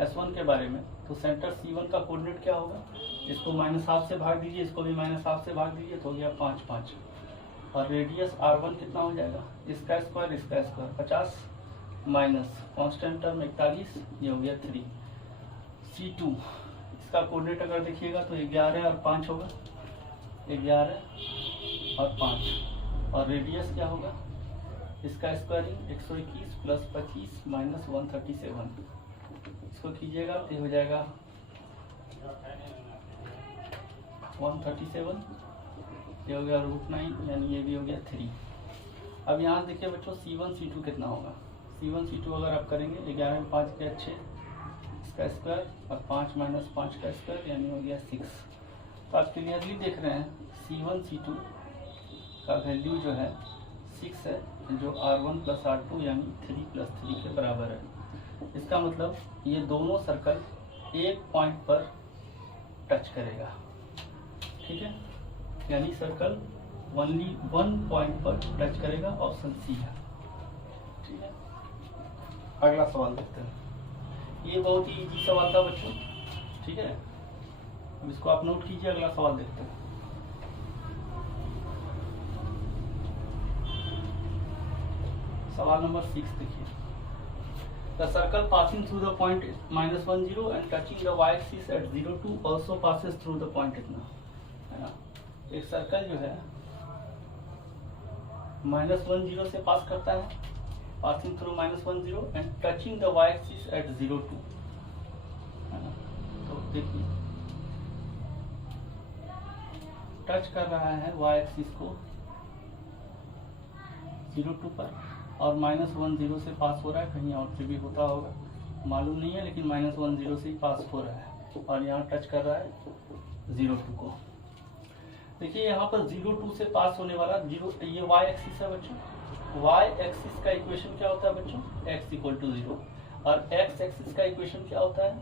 S1 के बारे में, तो सेंटर C1 का कोऑर्डिनेट क्या होगा, इसको -½ से भाग दीजिए, इसको भी -½ से भाग दीजिए, तो हो गया 5 5, और रेडियस R1 कितना हो जाएगा, इसका स्क्वायर 50 माइनस कांस्टेंट टर्म 41, ये हो गया 3। C2 इसका कोऑर्डिनेट अगर देखिएगा तो 11 और 5 होगा, 11 और 5, और रेडियस क्या होगा, इसका स्क्वायरिंग 121 + 25 - 137, इसको कीजिएगा तो हो जाएगा 137, ये हो गया √9, यानी ये भी हो गया 3। अब यहाँ देखिए बच्चों C1 C2 कितना होगा, C1 C2 अगर आप करेंगे 11 में 5 के 6, इसका स्क्वायर और 5 - 5 का स्क्वायर, यानी हो गया 6। तो आप क्लियरली देख रहे हैं C1 C2 का वैल्यू जो है 6 है, जो R1 + R2 यानी 3 + 3 के बराबर है। इसका मतलब ये दोनों सर्कल एक पॉइंट पर टच करेगा, ठीक है, यानी सर्कल ओनली वन पॉइंट पर टच करेगा, ऑप्शन सी है, ठीक है। अगला सवाल देखते हैं, ये बहुत ही इजी सवाल था बच्चों, ठीक है, अब इसको आप नोट कीजिए, अगला सवाल देखते हैं। सवाल नंबर 6 देखिए, the circle passing through the point -1 0 and touching the y-axis at 0 2 also passes through the point, इतना है ना। एक सर्कल जो है -1 0 से पास करता है, passing through -1 0 and touching the y-axis at 0 2, है ना। तो देखिए टच कर रहा है y-axis को 0 2 पर, और -1 0 से पास हो रहा है, कहीं और से भी होता होगा मालूम नहीं है, लेकिन -1 0 से ही पास हो रहा है, और यहाँ टच कर रहा है 0 2 को। देखिए यहाँ पर 0 2 से पास होने वाला 0, ये y एक्सिस है बच्चों, y एक्सिस का इक्वेशन क्या होता है बच्चों, x = 0, और x एक्सिस का इक्वेशन क्या होता है,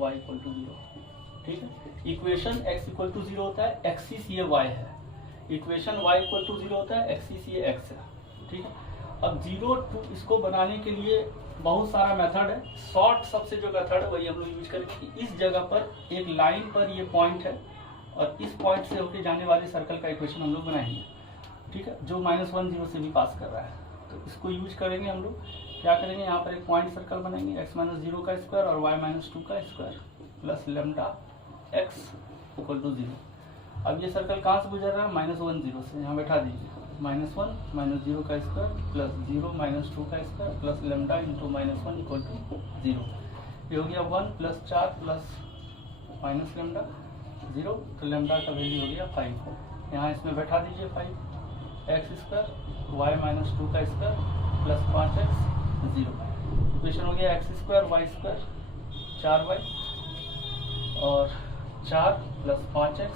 y = 0, ठीक है। इक्वेशन x = 0 होता है, एक्सिस ये y है, इक्वेशन y = 0 होता है, एक्सिस ये x है, ठीक है। अब 0 2 इसको बनाने के लिए बहुत सारा मेथड है, शॉर्ट सबसे जो मेथड है वही हम लोग यूज करेंगे कि इस जगह पर एक लाइन पर ये पॉइंट है, और इस पॉइंट से होकर जाने वाले सर्कल का इक्वेशन हम लोग बनाएंगे, ठीक है, जो -1 0 से भी पास कर रहा है। तो इसको यूज करेंगे हम लोग, क्या करेंगे, यहाँ पर एक पॉइंट सर्कल बनाएंगे, x - 0 का स्क्वायर और y - 2 का स्क्वायर प्लस λx = 0। अब ये सर्कल कहाँ से गुजर रहा है, -1 0 से, यहाँ बैठा दीजिए, -1 - 0 का स्क्वायर प्लस 0 - 2 का स्क्वायर प्लस λ × -1 = 0, ये हो गया 1 + 4 प्लस -λ 0, तो लैम्डा का वैल्यू हो गया 5। यहाँ इसमें बैठा दीजिए 5, x² y - 2 का स्क्वायर प्लस 5x 0, इक्वेशन हो गया x² y² 4y और 4 + 5x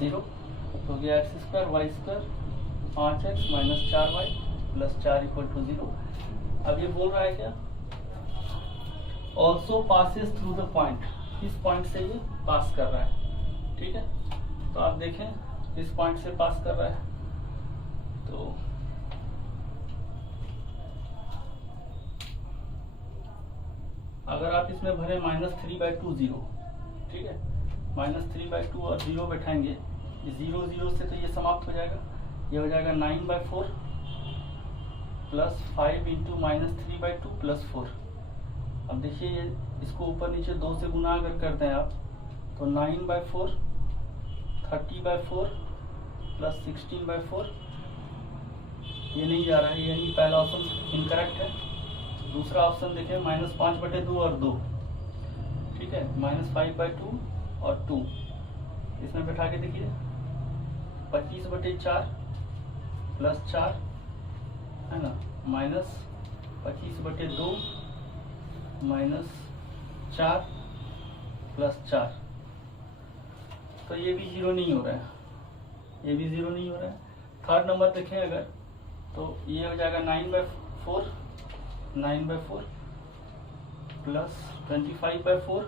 0, तो हो गया x² y² 5x - 4y + 4 = 0। अब ये बोल रहा है क्या, also passes through the point, इस पॉइंट से ये पास कर रहा है, ठीक है। तो आप देखें इस पॉइंट से पास कर रहा है, तो अगर आप इसमें भरे -3/2 0, ठीक है, -3/2 और 0 बैठाएंगे, 0 0 से तो ये समाप्त हो जाएगा, ये हो जाएगा 9/4 प्लस 5 × -3/2 प्लस 4। अब देखिए ये इसको ऊपर नीचे 2 से गुना अगर करते हैं आप, तो 9/4 30/4 प्लस 16/4, ये नहीं जा रहा है, यानी पहला ऑप्शन इनकरेक्ट है। दूसरा ऑप्शन देखें -5/2 और 2, ठीक है, -5/2 और 2, इसमें बैठा के देखिए 25/4 प्लस 4, है ना, -25/2 -4 प्लस 4, तो ये भी 0 नहीं हो रहा है, ये भी 0 नहीं हो रहा है। थर्ड नंबर देखें अगर, तो ये हो जाएगा 9/4 प्लस 25/4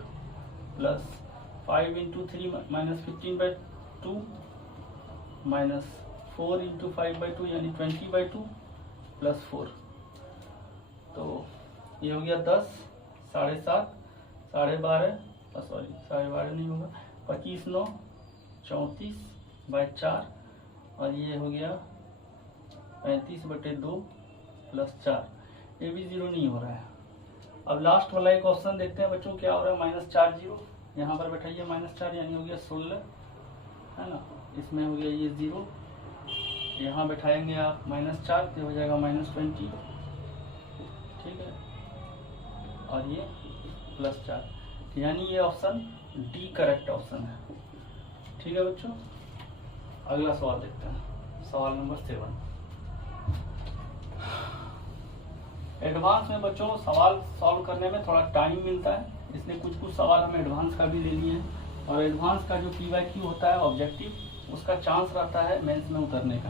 प्लस 5 × 3 माइनस 15/2 माइनस 4 × 5/2 यानी 20/2 प्लस 4। तो ये हो गया 10, 7.5, 12.5, सॉरी 12.5 नहीं होगा, 25, 9, 34/4 और ये हो गया 35/2 प्लस 4। ये भी 0 नहीं हो रहा है। अब लास्ट वाला एक ऑप्शन देखते हैं बच्चों, क्या हो रहा है, -4 0, यहाँ पर बैठाइए -4 यानी हो गया 16, है ना। इसमें हो गया ये 0, यहाँ बैठाएंगे आप -4 तो हो जाएगा -20, ठीक है, और ये +4, यानी ये ऑप्शन डी करेक्ट ऑप्शन है। ठीक है बच्चों, अगला सवाल देखते हैं, सवाल नंबर 7। एडवांस में बच्चों सवाल सॉल्व करने में थोड़ा टाइम मिलता है, इसलिए कुछ सवाल हम एडवांस का भी ले लिए हैं। और एडवांस का जो PYQ होता है ऑब्जेक्टिव, उसका चांस रहता है मेंस में उतरने का,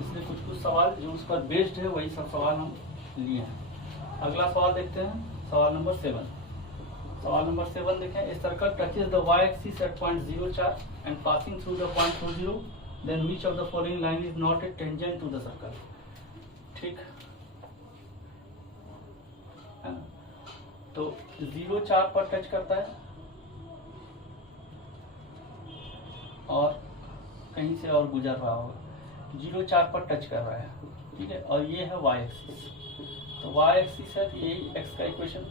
इसलिए कुछ सवाल जो उस पर बेस्ड है वही सब सवाल हम लिए हैं। अगला सवाल देखते हैं, सवाल नंबर 7। सवाल नंबर 7 देखें, a circle touches the y axis at point 0, and passing through the point 0, then which of the following line is not a tangent to the circle? ठीक है ना, तो 0, 4 पर टच करता है और कहीं से और गुजर रहा होगा, 0, 4 पर टच कर रहा है, ठीक है, और ये है y एक्सिस। तो y एक्सिस है तो यही x का इक्वेशन,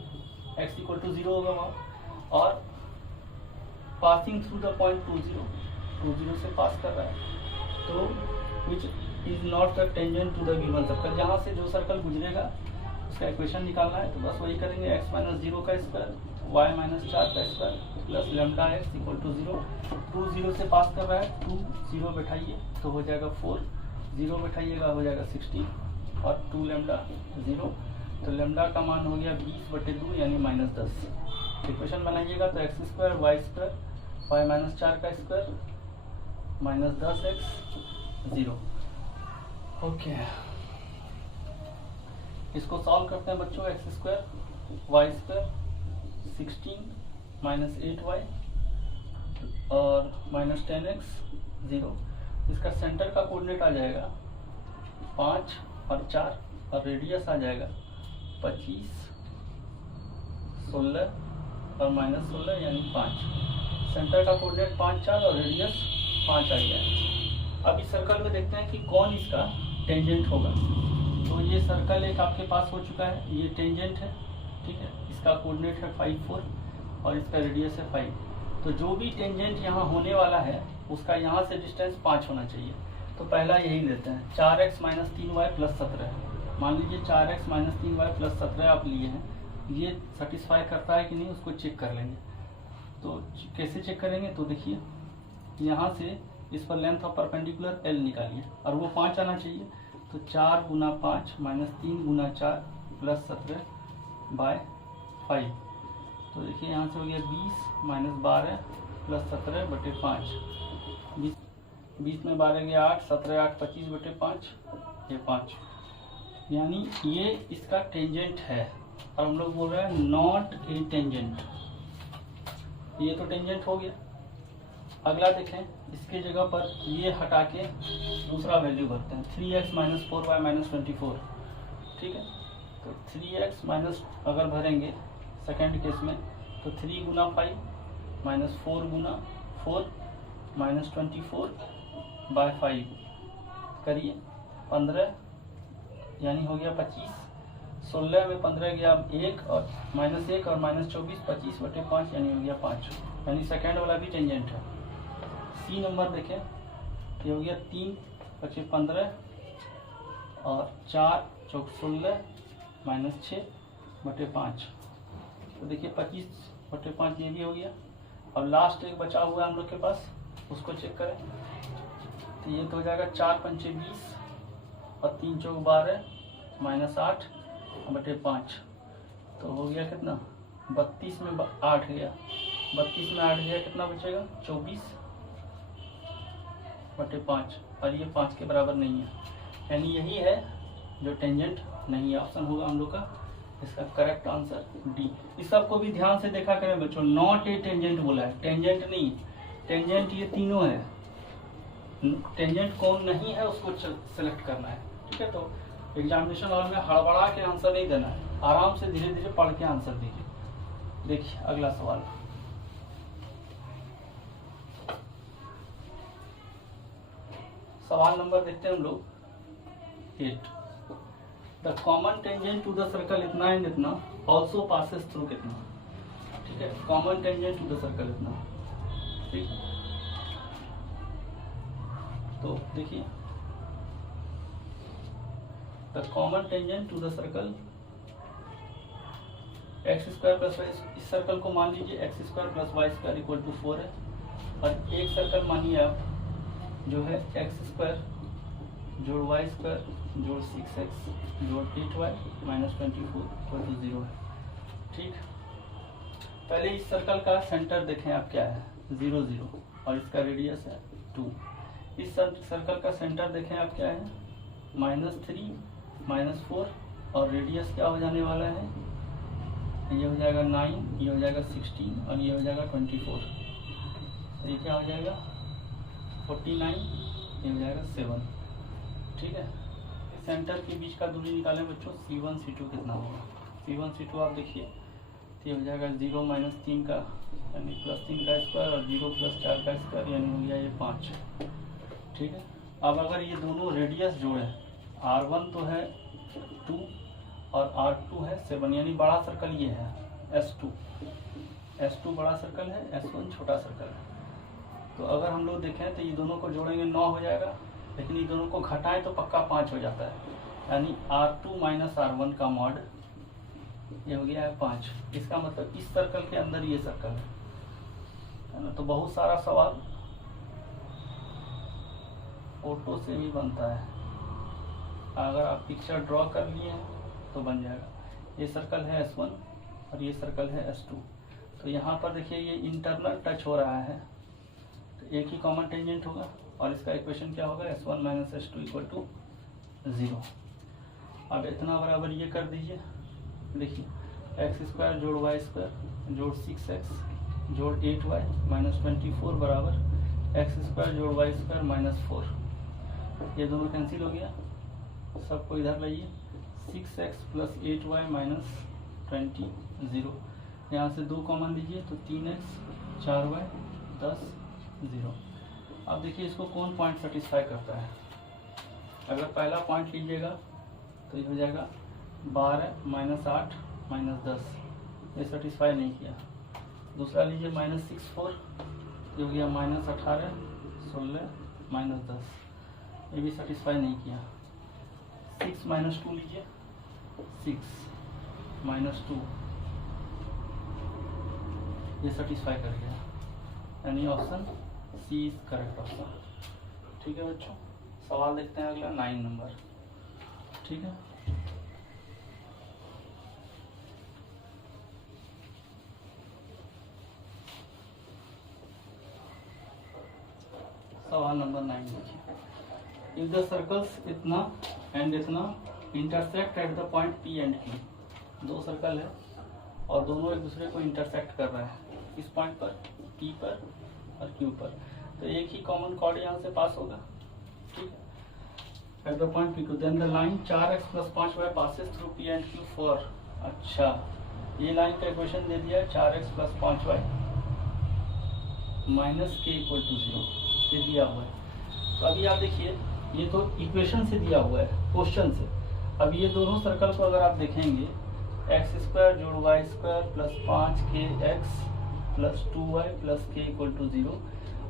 x = 0 होगा वहाँ, और पासिंग थ्रू द पॉइंट 2, 0 से पास कर रहा है, तो which is not the tangent to the given circle, जहाँ से जो सर्कल गुजरेगा उसका इक्वेशन निकालना है। तो बस वही करेंगे, x - 0 का स्क्वायर, y - 4 का स्क्वायर प्लस λx = 0। 2 0 से पास कर रहा है, 2 0 बैठाइए तो हो जाएगा 4, 0 बैठाइएगा हो जाएगा 16 और 2 λ 0, तो लैम्डा का मान हो गया 20/2 यानी -10। इक्वेशन बनाइएगा तो x² y² y - 4 का स्क्वायर -10x 0। ओके, इसको सॉल्व करते हैं बच्चों, x² y² 16 -8y और -10x 0। इसका सेंटर का कोऑर्डिनेट आ जाएगा 5 और 4 और रेडियस आ जाएगा 25, 16 और -16 यानी 5। सेंटर का कोऑर्डिनेट 5, 4 और रेडियस 5 आ गया। अब इस सर्कल में देखते हैं कि कौन इसका टेंजेंट होगा। तो ये सर्कल एक आपके पास हो चुका है, ये टेंजेंट है, ठीक है, इसका कोऑर्डिनेट है 5, 4 और इसका रेडियस है 5। तो जो भी टेंजेंट यहाँ होने वाला है उसका यहाँ से डिस्टेंस 5 होना चाहिए। तो पहला यही लेते हैं, 4x - 3y + 17। मान लीजिए 4x - 3y + 17 आप लिए हैं, ये सेटिस्फाई करता है कि नहीं उसको चेक कर लेंगे। तो कैसे चेक करेंगे, तो देखिए यहाँ से इस पर लेंथ ऑफ परपेंडिकुलर L निकालिए और वो 5 आना चाहिए। तो 4 × 5 - 3 × 4 + 17/5। तो देखिए यहाँ से हो गया 20 - 12 + 17/5, 20 में 12 गया 8, 17 8 25/5, ये 5, यानी ये इसका टेंजेंट है। और हम लोग बोल रहे हैं नॉट ए टेंजेंट, ये तो टेंजेंट हो गया। अगला देखें, इसके जगह पर ये हटा के दूसरा वैल्यू भरते हैं, 3x - 4y - 24, ठीक है। तो 3x माइनस अगर भरेंगे सेकेंड केस में तो 3 × 5 -4 × 4 -24/5 करिए, 15 यानी हो गया 25। 16 में 15 गया 1 और -1 और -24 25/5 यानी हो गया 5, यानी सेकेंड वाला भी टेंजेंट है। सी नंबर देखें, ये हो गया 3 × 15 और 4 × 16 -6/5। तो देखिए 25/5 ये भी हो गया। और लास्ट एक बचा हुआ है हम लोग के पास, उसको चेक करें। तो ये तो हो जाएगा 4 × 5 = 20 और 3 × 4 = 12 -8/5। तो हो गया कितना, 32 में 8 गया, 32 में 8 गया, कितना बचेगा 24। 1/5 और ये 5 के बराबर नहीं है, यानी यही है जो टेंजेंट नहीं है। ऑप्शन होगा हम लोग का इसका करेक्ट आंसर डी। इस सबको भी ध्यान से देखा करें बच्चों, नॉट ए टेंजेंट बोला है, टेंजेंट नहीं, टेंजेंट ये तीनों है, टेंजेंट कौन नहीं है उसको सेलेक्ट करना है, ठीक है। तो एग्जामिनेशन हॉल में हड़बड़ा के आंसर नहीं देना है, आराम से धीरे धीरे पढ़ के आंसर दीजिए। देखिए अगला सवाल, सवाल नंबर देखते हैं हम लोग 8। The common tangent to the circle इतना एंड इतना ऑल्सो पासेस थ्रू कितना, ठीक है। Common tangent to the circle इतना, ठीक। तो देखिए the common tangent to the circle x² plus y, इस सर्कल को मान लीजिए x² प्लस वाई² इक्वल टू 4 है, और एक सर्कल मानिए आप जो है x² जोड़ y² जोड़ 6x जोड़ 8y माइनस 24 इक्वल टू 0 है, ठीक। पहले इस सर्कल का सेंटर देखें आप क्या है, 0 0, और इसका रेडियस है 2। इस सर्कल का सेंटर देखें आप क्या है, -3 -4, और रेडियस क्या हो जाने वाला है, ये हो जाएगा 9, ये हो जाएगा 16 और ये हो जाएगा 24, तो ये क्या हो जाएगा 49, ये हो जाएगा 7, ठीक है। सेंटर के बीच का दूरी निकालें बच्चों, C1 C2 कितना होगा, C1 C2 आप देखिए, तो ये हो जाएगा 0 - 3 का यानी +3 का स्क्वायर और 0 + 4 का स्क्वायर यानी हो गया ये 5, ठीक है। अब अगर ये दोनों रेडियस जोड़े, R1 तो है 2 और R2 है 7, यानी बड़ा सर्कल ये है S2 बड़ा सर्कल है, S1 छोटा सर्कल है। तो अगर हम लोग देखें तो ये दोनों को जोड़ेंगे 9 हो जाएगा, लेकिन ये दोनों को घटाएं तो पक्का 5 हो जाता है, यानी R2 - R1 का मॉड ये हो गया है 5। इसका मतलब इस सर्कल के अंदर ये सर्कल है ना। तो बहुत सारा सवाल फोटो से भी बनता है, अगर आप पिक्चर ड्रॉ कर लिए हैं तो बन जाएगा। ये सर्कल है S1 और ये सर्कल है S2, तो यहाँ पर देखिए ये इंटरनल टच हो रहा है, तो एक ही कॉमन टेंजेंट होगा और इसका इक्वेशन क्या होगा, S1 - S2 इक्वल टू 0। अब इतना बराबर ये कर दीजिए, देखिए x² जोड़ y² जोड़ 6x जोड़ 8y माइनस 24 बराबर x² जोड़ y² -4, ये दोनों कैंसिल हो गया, सबको इधर लाइए, 6x + 8y - 20 0, यहाँ से 2 कॉमन लीजिए तो 3x 4y 10 0। अब देखिए इसको कौन पॉइंट सेटिस्फाई करता है, अगर पहला पॉइंट लीजिएगा तो ये हो जाएगा 12 - 8 - 10, ये सेटिस्फाई नहीं किया। दूसरा लीजिए -64, ये हो गया -18 16 - 10, ये भी सेटिस्फाई नहीं किया। 6 - 2 लीजिए, 6 - 2, ये सेटिस्फाई कर गया, यानी option C is correct option, ठीक है बच्चों। सवाल देखते हैं अगला 9 नंबर, ठीक है। सवाल नंबर 9 देखिए, इफ द सर्कल्स इतना एंड इतना intersect at the point P and Q, दो सर्कल है और दोनों एक दूसरे को इंटरसेक्ट कर रहे हैं इस पॉइंट पर, P पर और Q पर, तो एक ही कॉमन कॉर्ड यहाँ से पास होगा, ठीक है। At the point P Q, then the line 4x + 5y passes through P and Q for, अच्छा ये लाइन का इक्वेशन दे दिया है 4x + 5y - k = 0 से दिया हुआ है। तो अभी आप देखिए ये तो इक्वेशन से दिया हुआ है, क्वेश्चन से। अब ये दोनों सर्कल को अगर आप देखेंगे, x² जोड़ y² + 5kx + 2y + k = 0,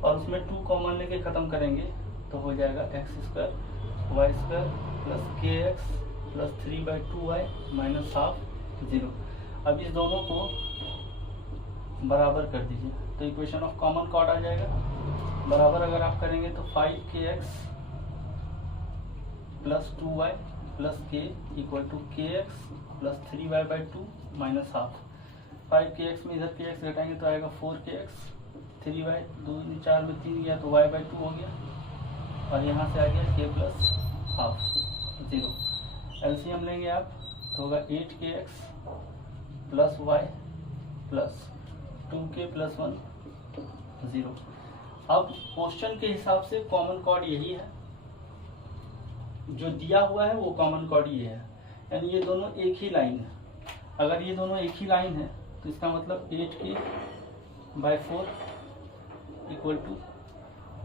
और उसमें 2 कॉमन लेके खत्म करेंगे तो हो जाएगा x² y² + kx + 3/2y - 0। अब इस दोनों को बराबर कर दीजिए तो इक्वेशन ऑफ कॉमन कॉर्ड आ जाएगा, बराबर अगर आप करेंगे तो 5kx + 2y + k = kx + 3y/2 - ½ 5kx में इधर kx घटाएंगे तो आएगा 4kx, 3y 2 4 में 3 गया तो y/2 हो गया, और यहाँ से आ गया k प्लस हाफ 0। एलसीएम लेंगे आप तो होगा 8kx plus Y plus 2k plus 1 0। अब क्वेश्चन के हिसाब से कॉमन कॉर्ड यही है, जो दिया हुआ है वो कॉमन कॉर्ड ये है, यानी ये दोनों एक ही लाइन है। अगर ये दोनों एक ही लाइन है तो इसका मतलब 8k/4 equal to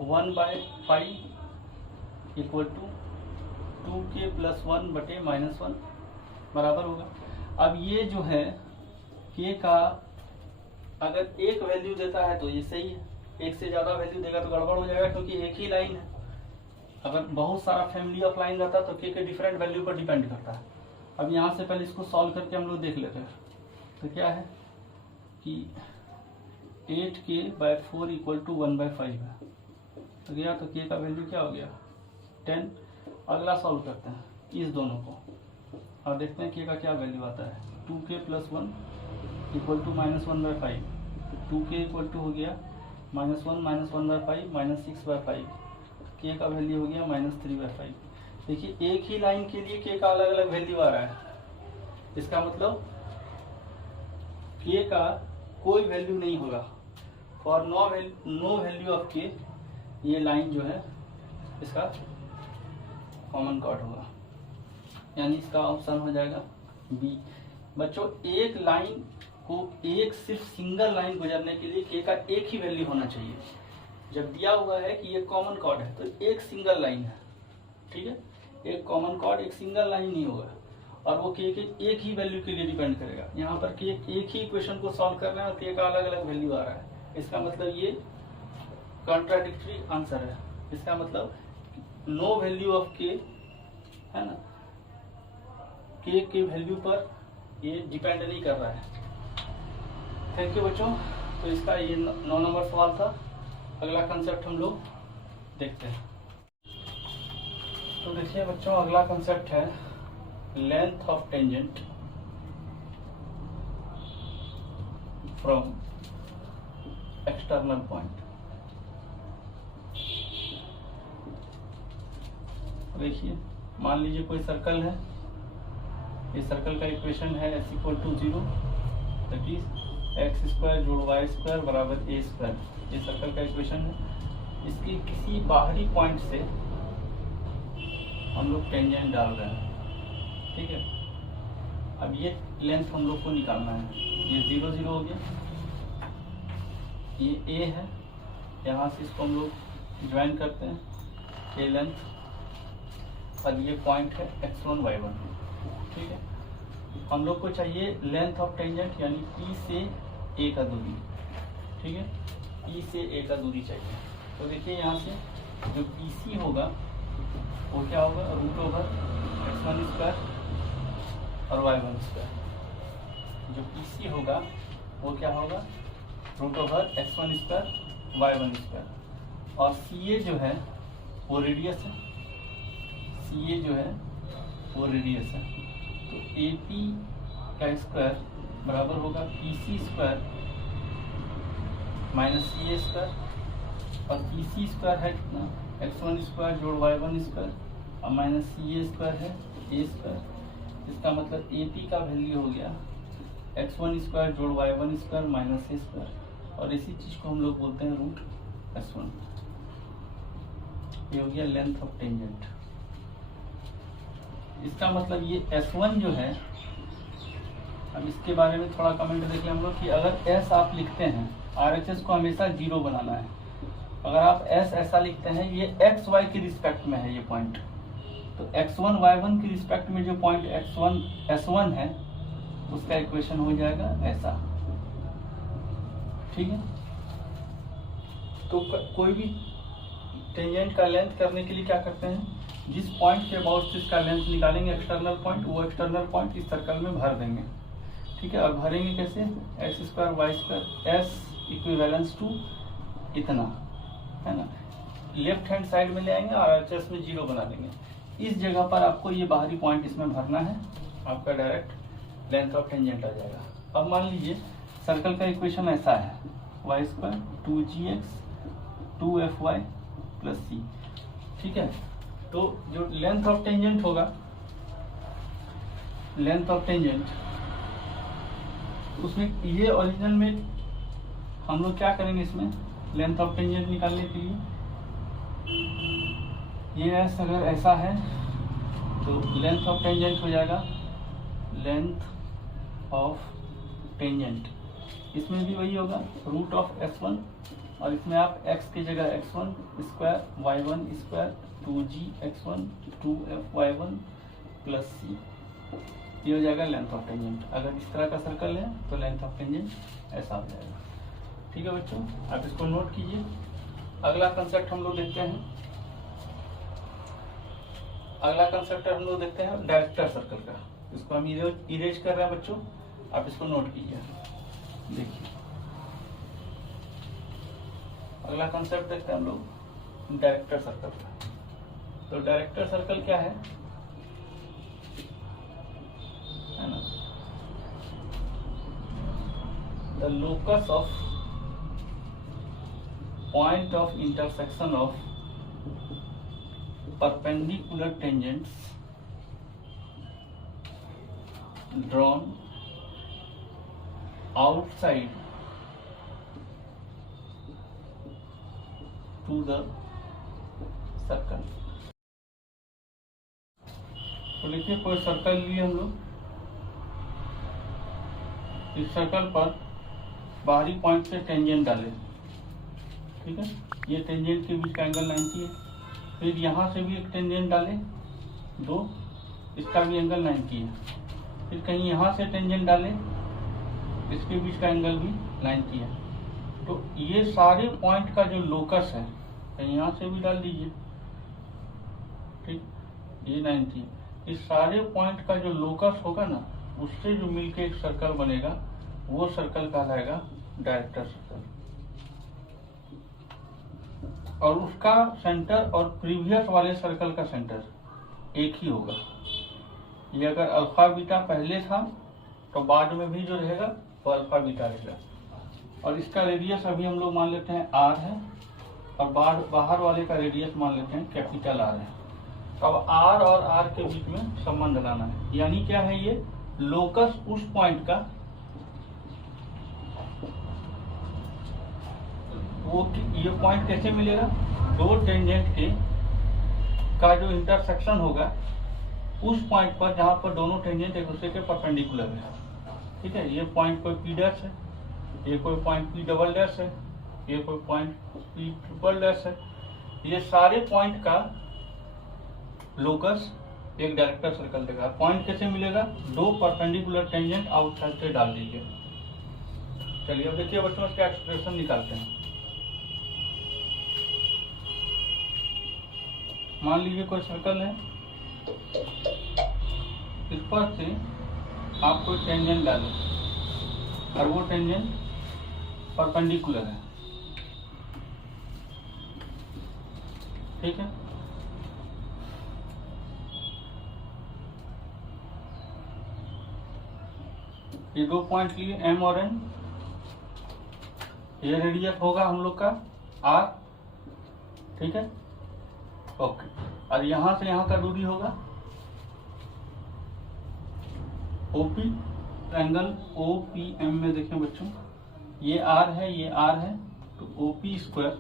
1/5 equal to 2k plus 1/-1 बराबर होगा। अब ये जो है k का अगर एक वैल्यू देता है तो ये सही है, एक से ज़्यादा वैल्यू देगा तो गड़बड़ हो जाएगा, क्योंकि एक ही लाइन है। अगर बहुत सारा फैमिली ऑफ लाइन रहता तो k के डिफरेंट वैल्यू पर डिपेंड करता है। अब यहाँ से पहले इसको सॉल्व करके हम लोग देख लेते हैं। तो क्या है कि 8k/4 इक्वल टू 1/5 है, तो गया तो k का वैल्यू क्या हो गया 10। अगला सॉल्व करते हैं इस दोनों को और देखते हैं k का क्या वैल्यू आता है। 2k plus 1 equal to -1/5, 2k equal to हो गया -1 -1/5 -6/5, k का वैल्यू हो गया -3/5। देखिए एक ही लाइन के लिए k का अलग अलग वैल्यू आ रहा है, इसका मतलब k का कोई वैल्यू नहीं होगा। For no value of k ये लाइन जो है इसका कॉमन कॉर्ड होगा, यानी इसका ऑप्शन हो जाएगा बी। बच्चों एक लाइन को एक सिर्फ सिंगल लाइन गुजरने के लिए k का एक ही वैल्यू होना चाहिए। जब दिया हुआ है कि ये कॉमन कॉर्ड है तो एक सिंगल लाइन है, ठीक है, एक कॉमन कॉर्ड एक सिंगल लाइन नहीं होगा और वो k के एक ही वैल्यू के लिए डिपेंड करेगा। यहाँ पर k एक ही इक्वेशन को सॉल्व कर रहे हैं और k का अलग अलग वैल्यू आ रहा है, इसका मतलब ये कॉन्ट्राडिक्टरी आंसर है। इसका मतलब नो वैल्यू ऑफ k है ना, k के वैल्यू पर ये डिपेंड नहीं कर रहा है। थैंक यू बच्चों। तो इसका ये 9 नंबर सवाल था। अगला कंसेप्ट हम लोग देखते हैं। तो देखिए बच्चों अगला कंसेप्ट है length of tangent from external point. देखिए मान लीजिए कोई सर्कल है, इस सर्कल का इक्वेशन है s = 0, दैट इज x² जोड़ y² बराबर a²। ये सर्कल का इक्वेशन है। इसकी किसी बाहरी पॉइंट से हम लोग टेंजेंट डाल रहे हैं, ठीक है। अब ये लेंथ हम लोग को निकालना है। ये 0 0 हो गया, ये a है, यहाँ से इसको हम लोग ज्वाइन करते हैं a लेंथ, और ये पॉइंट है x1 y1, ठीक है। हम लोग को चाहिए लेंथ ऑफ टेंजेंट यानी P से A का दूरी, ठीक है, P से A का दूरी चाहिए। तो देखिए यहाँ से जो PC होगा वो क्या होगा √x1² और y1²। जो PC होगा वो क्या होगा √x1² y1²। और CA जो है वो रेडियस है, CA जो है वो रेडियस है। तो AP का स्क्वायर बराबर होगा PC² माइनस CA², और PC² है कितना x1² जोड़ y1² और माइनस CA² है a²। इसका मतलब AP का वैल्यू हो गया x1² जोड़ y1² माइनस a², और इसी चीज को हम लोग बोलते हैं √s1। ये हो गया लेंथ ऑफ टेंजेंट। इसका मतलब ये S1 जो है, अब इसके बारे में थोड़ा कमेंट देख लें हम लोग कि अगर S आप लिखते हैं, RHS को हमेशा 0 बनाना है। अगर आप S ऐसा लिखते हैं, ये XY की रिस्पेक्ट में है ये पॉइंट, तो x1 y1 की रिस्पेक्ट में जो पॉइंट S1 है उसका इक्वेशन हो जाएगा ऐसा, ठीक है। तो कोई भी टेंजेंट का लेंथ करने के लिए क्या करते हैं, जिस पॉइंट के अबाउट से इसका लेंथ निकालेंगे एक्सटर्नल पॉइंट, वो एक्सटर्नल पॉइंट इस सर्कल में भर देंगे, ठीक है। और भरेंगे कैसे, x² y² s equivalence to इतना, है ना, लेफ्ट हैंड साइड में ले आएंगे और RHS में 0 बना देंगे। इस जगह पर आपको ये बाहरी पॉइंट इसमें भरना है, आपका डायरेक्ट लेंथ ऑफ टेंजेंट आ जाएगा। अब मान लीजिए सर्कल का इक्वेशन ऐसा है y² 2gx 2fy + c। ठीक है। तो जो लेंथ ऑफ टेंजेंट होगा, लेंथ ऑफ टेंजेंट, उसमें ये ओरिजिनल में हम लोग क्या करेंगे, इसमें लेंथ ऑफ टेंजेंट निकालने के लिए ये अगर ऐसा है तो लेंथ ऑफ टेंजेंट हो जाएगा लेंथ ऑफ टेंजेंट। इसमें भी वही होगा रूट ऑफ x1, और इसमें आप x की जगह x1 square y1 square 2gx1 2f(y1) plus c, ये हो जाएगा लेंथ ऑफ टेंजेंट। अगर इस तरह का सर्कल है तो लेंथ ऑफ टेंजेंट ऐसा हो जाएगा। ठीक है बच्चों, आप इसको नोट कीजिए। अगला कंसेप्ट हम लोग देखते हैं, अगला कंसेप्ट हम लोग देखते हैं डायरेक्टर सर्कल का। इसको हम इरेज कर रहे हैं बच्चों, आप इसको नोट कीजिए। देखिए अगला कंसेप्ट देखते हैं हम लोग डायरेक्टर सर्कल का। तो डायरेक्टर सर्कल क्या है ना, the locus of point of intersection of perpendicular tangents drawn outside to the circle। तो देखिए कोई सर्कल लिए हम लोग, इस सर्कल पर बाहरी पॉइंट से टेंजेंट डाले, ठीक है। ये टेंजेंट के बीच का एंगल 90 है। फिर यहाँ से भी एक टेंजेंट डाले 2, इसका भी एंगल 90 है। फिर कहीं यहाँ से टेंजेंट डाले, इसके बीच का एंगल भी 90 है। तो ये सारे पॉइंट का जो लोकस है, कहीं यहाँ से भी डाल दीजिए, ठीक, ये 90 है। इस सारे पॉइंट का जो लोकस होगा ना, उससे जो मिलके एक सर्कल बनेगा, वो सर्कल कहलाएगा डायरेक्टर सर्कल। और उसका सेंटर और प्रीवियस वाले सर्कल का सेंटर एक ही होगा। ये अगर अल्फा बीटा पहले था तो बाद में भी जो रहेगा वो अल्फा बीटा रहेगा। और इसका रेडियस अभी हम लोग मान लेते हैं r है, और बाहर वाले का रेडियस मान लेते हैं कैपिटल R है। अब r और r के बीच में संबंध लाना है, यानी क्या है, ये लोकस उस पॉइंट का, वो ये पॉइंट कैसे मिलेगा, दो टेंजेंट के का जो इंटरसेक्शन होगा उस पॉइंट पर जहां पर दोनों टेंजेंट एक दूसरे के परपेंडिकुलर है, ठीक है। ये पॉइंट कोई P' है, ये कोई पॉइंट P" है, ये कोई पॉइंट P" है। ये सारे पॉइंट का लोकस एक डायरेक्टर सर्कल देगा। पॉइंट कैसे मिलेगा, दो परपेंडिकुलर टेंजेंट आउटसाइड से डाल दीजिए। चलिए अब देखिए बच्चों, इसका एक्सप्रेशन निकालते हैं। मान लीजिए कोई सर्कल है, इस पर से आप कोई टेंजेंट डालें और वो टेंजेंट परपेंडिकुलर है, ठीक है। ये दो पॉइंट लिए M और N, ये रेडियस होगा हम लोग का R, ठीक है, ओके। और यहां से यहां का दूरी होगा OP, एंगल OPM में देखें बच्चों, ये R है, ये R है, तो OP स्क्वायर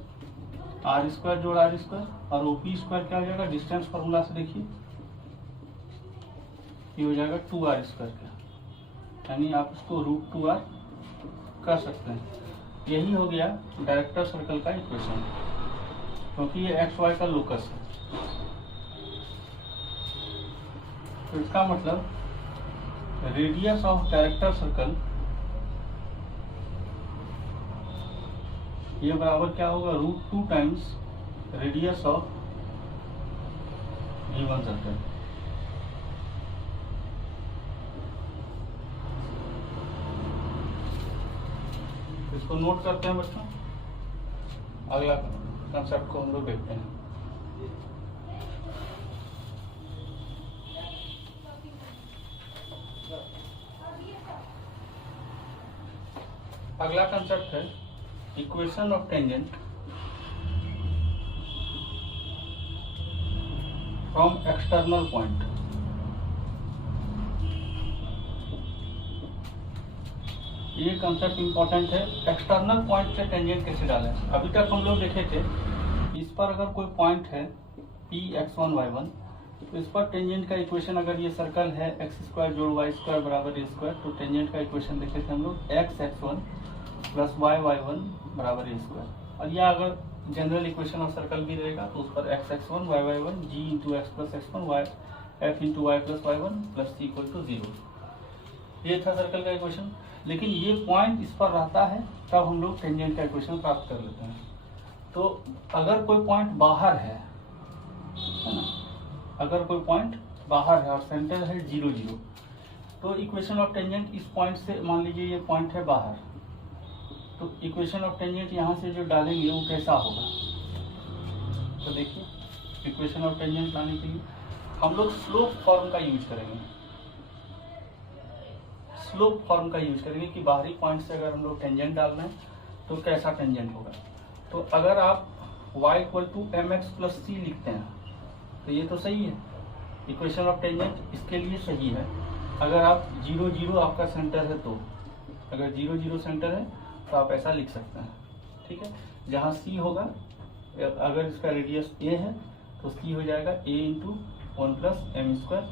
R स्क्वायर जोड़ R स्क्वायर, और OP स्क्वायर क्या हो जाएगा, डिस्टेंस फॉर्मूला से देखिए, ये हो जाएगा 2R स्क्वायर का, यानी आप इसको √2R कर सकते हैं। यही हो गया डायरेक्टर सर्कल का इक्वेशन, क्योंकि ये XY का लोकस है। तो इसका मतलब रेडियस ऑफ डायरेक्टर सर्कल ये बराबर क्या होगा, √2 times radius of given circle. इसको नोट करते हैं बच्चों। अगला कंसेप्ट को हम लोग देखते हैं। अगला कंसेप्ट है equation of tangent from external point. ये कंसेप्ट इंपॉर्टेंट है। एक्सटर्नल पॉइंट से टेंजेंट कैसे डालें। अभी तक हम लोग देखे थे इस पर अगर कोई पॉइंट है पी x1 y1, तो इस पर टेंजेंट का इक्वेशन, अगर ये सर्कल है x² जोड़ y² बराबर a², तो टेंजेंट का इक्वेशन देखे थे हम लोग x(x1) प्लस y(y1) बराबर a²। और यह अगर जनरल इक्वेशन ऑफ सर्कल भी रहेगा तो उस पर x(x1) y(y1) g into x plus x1 y f into y plus y1 plus c equal to 0। ये था सर्कल का इक्वेशन। लेकिन ये पॉइंट इस पर रहता है तब हम लोग टेंजेंट का इक्वेशन प्राप्त कर लेते हैं। तो अगर कोई पॉइंट बाहर है ना, अगर कोई पॉइंट बाहर है और सेंटर है 0 0, तो इक्वेशन ऑफ टेंजेंट इस पॉइंट से, मान लीजिए ये पॉइंट है बाहर, तो इक्वेशन ऑफ टेंजेंट यहाँ से जो डालेंगे वो कैसा होगा। तो देखिए इक्वेशन ऑफ टेंजेंट लाने के लिए हम लोग स्लोप फॉर्म का यूज करेंगे। स्लोप फॉर्म का यूज करेंगे कि बाहरी पॉइंट से अगर हम लोग टेंजेंट डालना है तो कैसा टेंजेंट होगा। तो अगर आप y equal to mx plus c लिखते हैं तो ये तो सही है, इक्वेशन ऑफ टेंजेंट इसके लिए सही है। अगर आप 0 0 आपका सेंटर है, तो अगर 0 0 सेंटर है तो आप ऐसा लिख सकते हैं, ठीक है। जहाँ c होगा, अगर इसका रेडियस a है तो c हो जाएगा a into 1 plus m²।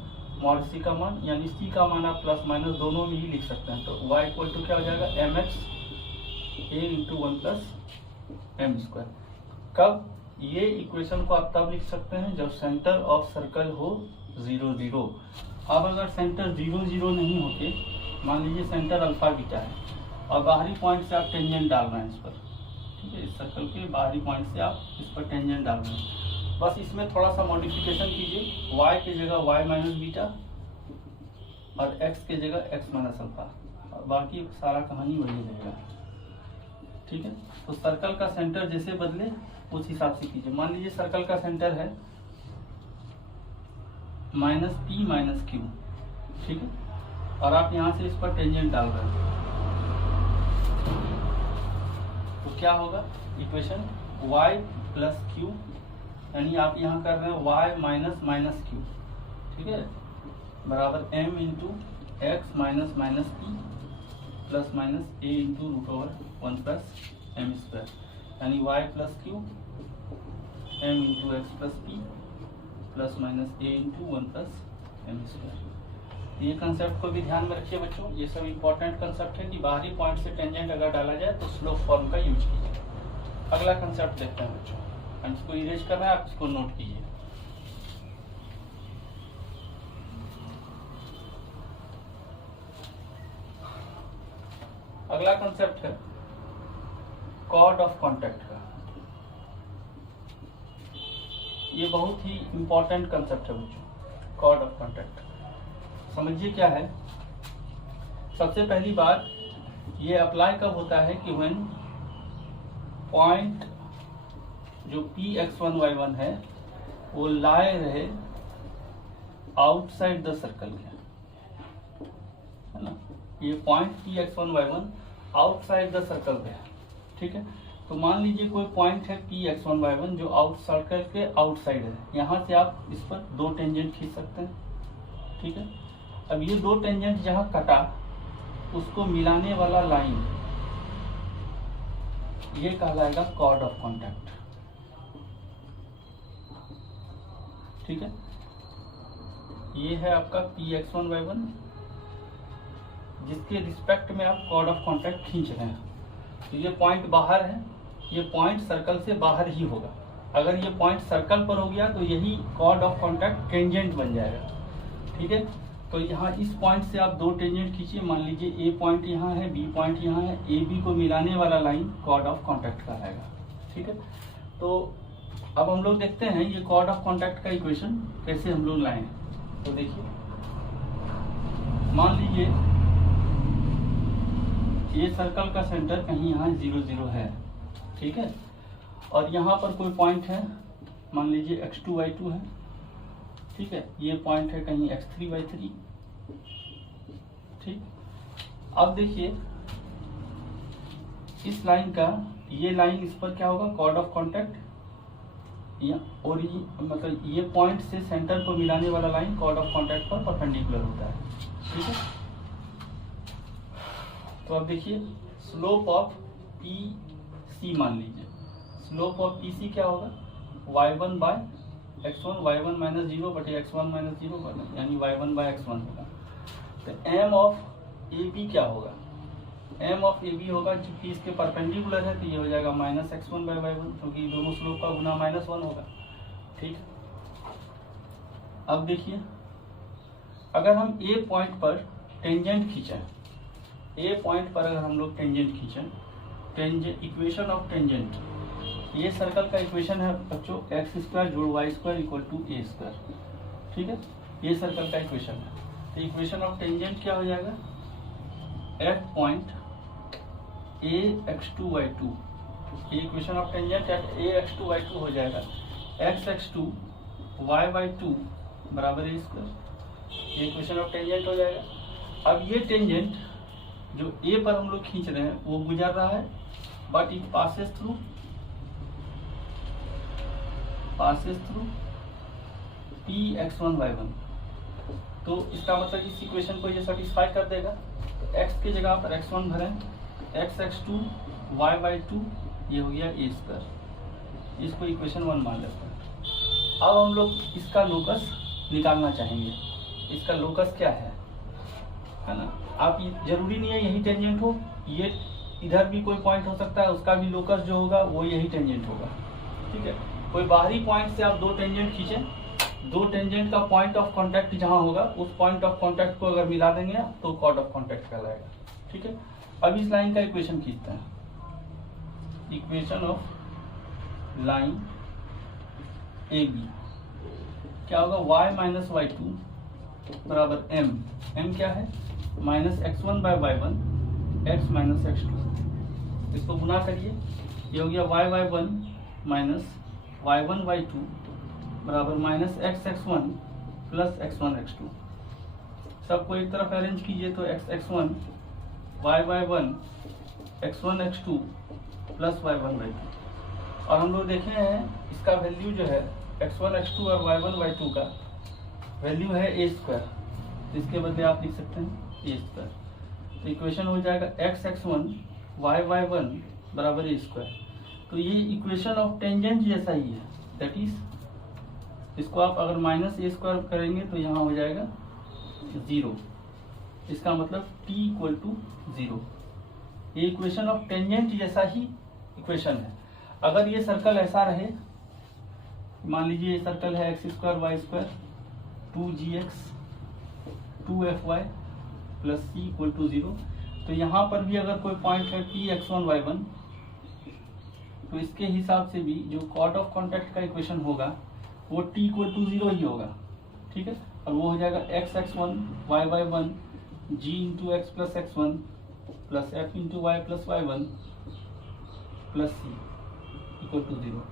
Mod c का मान, यानी c का मान आप प्लस माइनस दोनों में ही लिख सकते हैं। तो y इक्वल टू क्या हो जाएगा mx a into 1 plus m²। कब ये इक्वेशन को आप तब लिख सकते हैं जब सेंटर ऑफ सर्कल हो 0 0। अब अगर सेंटर 0 0 नहीं होते, मान लीजिए सेंटर अल्फा बीटा है और बाहरी पॉइंट से आप टेंजेंट डाल रहे हैं इस पर, ठीक है, इस सर्कल के बाहरी पॉइंट से आप इस पर टेंजेंट डाल रहे हैं। बस इसमें थोड़ा सा मॉडिफिकेशन कीजिए, y की जगह y माइनस बीटा और x की जगह x माइनस अल्फा, और बाकी सारा कहानी वही रहेगा, ठीक है। तो सर्कल का सेंटर जैसे बदले उस हिसाब से कीजिए। मान लीजिए सर्कल का सेंटर है -p माइनस q, ठीक है, और आप यहाँ से इस पर टेंजेंट डाल रहे हैं, तो क्या होगा इक्वेशन y प्लस q, यानी आप यहाँ कर रहे हैं y माइनस माइनस q, ठीक है, बराबर m into x minus minus p plus minus a into √1 plus m², यानी y plus q m into x plus p plus minus a into 1 plus m²। ये कंसेप्ट को भी ध्यान में रखिए बच्चों, ये सब इंपॉर्टेंट कंसेप्ट है कि बाहरी पॉइंट से टेंजेंट अगर डाला जाए तो स्लोप फॉर्म का यूज कीजिए। अगला कंसेप्ट देखते हैं बच्चों, हम इसको इरेज कर रहे हैं, आप इसको नोट कीजिए। अगला कंसेप्ट है कॉर्ड ऑफ कांटेक्ट का। ये बहुत ही इंपॉर्टेंट कंसेप्ट है बच्चों, कॉर्ड ऑफ कांटेक्ट। समझिए क्या है। सबसे पहली बात, ये अप्लाई कब होता है कि व्हेन पॉइंट जो Px1 y1 है वो लाए रहे आउटसाइड द सर्कल के, है ना। ये point Px1 y1 outside the circle पे है, ठीक है। तो मान लीजिए कोई पॉइंट है Px1 y1 जो आउट सर्कल के आउटसाइड है, यहाँ से आप इस पर दो टेंजेंट खींच सकते हैं, ठीक है। अब ये दो टेंजेंट जहाँ कटा उसको मिलाने वाला लाइन, ये कहलाएगा कॉर्ड ऑफ कांटेक्ट, ठीक है। ये है आपका Px1 y1 जिसके रिस्पेक्ट में आप कॉर्ड ऑफ कांटेक्ट खींच रहे हैं। तो ये पॉइंट बाहर है, ये पॉइंट सर्कल से बाहर ही होगा। अगर ये पॉइंट सर्कल पर हो गया तो यही कॉर्ड ऑफ कांटेक्ट टेंजेंट बन जाएगा, ठीक है। तो यहाँ इस पॉइंट से आप दो टेंजेंट खींचिए, मान लीजिए ए पॉइंट यहाँ है, बी पॉइंट यहाँ है, ए बी को मिलाने वाला लाइन कॉर्ड ऑफ कांटेक्ट कहलाएगा, ठीक है। तो अब हम लोग देखते हैं ये कॉर्ड ऑफ कांटेक्ट का इक्वेशन कैसे हम लोग लाएं। तो देखिए, मान लीजिए ये सर्कल का सेंटर कहीं यहाँ 0 0 है, ठीक है, और यहाँ पर कोई पॉइंट है, मान लीजिए x2 y2 है, ठीक है, ये पॉइंट है कहीं x3 y3, ठीक। अब देखिए इस लाइन का, ये लाइन इस पर क्या होगा, कॉर्ड ऑफ कांटेक्ट, और ये मतलब ये पॉइंट से सेंटर को मिलाने वाला लाइन कॉर्ड ऑफ कॉन्टैक्ट पर परपेंडिकुलर होता है। ठीक है, तो अब देखिए स्लोप ऑफ पी सी मान लीजिए, स्लोप ऑफ पी सी क्या होगा, y1 bye x1, y1 minus zero बटे x1 माइनस जीरो यानी y1 बाय x1 होगा। तो m ऑफ ए बी क्या होगा, m ऑफ ए बी होगा चूंकि इसके परपेंडिकुलर है तो ये हो जाएगा माइनस x1 बाय y1, क्योंकि दोनों स्लोप का गुना -1 होगा। ठीक, अब देखिए अगर हम ए पॉइंट पर टेंजेंट खींचें, ए पॉइंट पर अगर हम लोग टेंजेंट खींचें, टेंजेंट इक्वेशन ऑफ टेंजेंट, ये सर्कल का इक्वेशन है बच्चों एक्स स्क्वायर जोड़ y square equal to a square. ठीक है, ये सर्कल का इक्वेशन है। तो इक्वेशन ऑफ टेंजेंट क्या हो जाएगा, at point a x two y two, ये equation of tangent at a x two y two हो जाएगा x x two y y two बराबर ए स्क्वायर, ये इक्वेशन ऑफ टेंजेंट हो जाएगा। अब ये टेंजेंट जो ए पर हम लोग खींच रहे हैं वो गुजर रहा है, but it passes through P x1 y1, तो इसका मतलब इस इक्वेशन को ये सेटिस्फाई कर देगा। तो x की जगह पर x1 भरें, x x2 y y2 ये हो गया ए स्क्वायर, इसको इक्वेशन 1 मान लेते हैं। अब हम लोग इसका लोकस निकालना चाहेंगे, इसका लोकस क्या है ना, आप जरूरी नहीं है यही टेंजेंट हो, ये इधर भी कोई पॉइंट हो सकता है, उसका भी लोकस जो होगा वो यही टेंजेंट होगा। ठीक है, कोई बाहरी पॉइंट से आप दो टेंजेंट खींचें, दो टेंजेंट का पॉइंट ऑफ कांटेक्ट जहां होगा उस पॉइंट ऑफ कांटेक्ट को अगर मिला देंगे तो कॉर्ड ऑफ कांटेक्ट कहलाएगा। ठीक है, अब इस लाइन का इक्वेशन खींचते हैं, equation of line A B क्या होगा, y माइनस वाई टू बराबर m क्या है minus x1 by y1 x minus x2, इसको गुना करिए, ये हो गया y1 माइनस y1 y2 बराबर minus x1 plus x1 x2, सबको एक तरफ अरेंज कीजिए तो x1 y1 x1 x2 plus y1 y2, और हम लोग देखे हैं इसका वैल्यू जो है x1 x2 और y1 y2 का वैल्यू है ए स्क्वायर, इसके बदले आप लिख सकते हैं ए स्क्वायर। तो इक्वेशन हो जाएगा x x1 y y1 बराबर ए स्क्वायर। तो ये इक्वेशन ऑफ टेंजेंट जैसा ही है, दैट इज इसको आप अगर माइनस ए स्क्वायर करेंगे तो यहाँ हो जाएगा 0, इसका मतलब t इक्वल टू 0। ये इक्वेशन ऑफ टेंजेंट जैसा ही इक्वेशन है। अगर ये सर्कल ऐसा रहे, मान लीजिए ये सर्कल है x square y square 2gx 2fy plus c equal to 0, तो यहाँ पर भी अगर कोई पॉइंट है पी x1 y1, तो इसके हिसाब से भी जो कॉर्ड ऑफ कॉन्टैक्ट का इक्वेशन होगा वो t इक्वल टू 0 ही होगा। ठीक है, और वो हो जाएगा x x1 y y1 g into x plus x1 plus f into y plus y1 plus c equal to 0,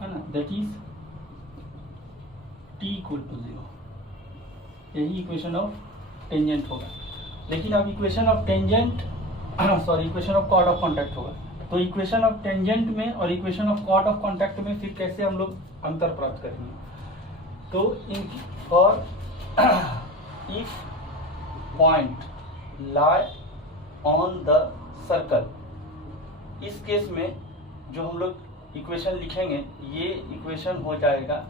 है ना, that is t equal to 0। यही इक्वेशन ऑफ टेंजेंट होगा। लेकिन अब equation of tangent equation of chord of contact होगा। तो equation of tangent में और equation of chord of contact में फिर कैसे हम लोग अंतर प्राप्त करेंगे, तो in for if point lie on the circle, इस केस में जो हम लोग इक्वेशन लिखेंगे ये इक्वेशन हो जाएगा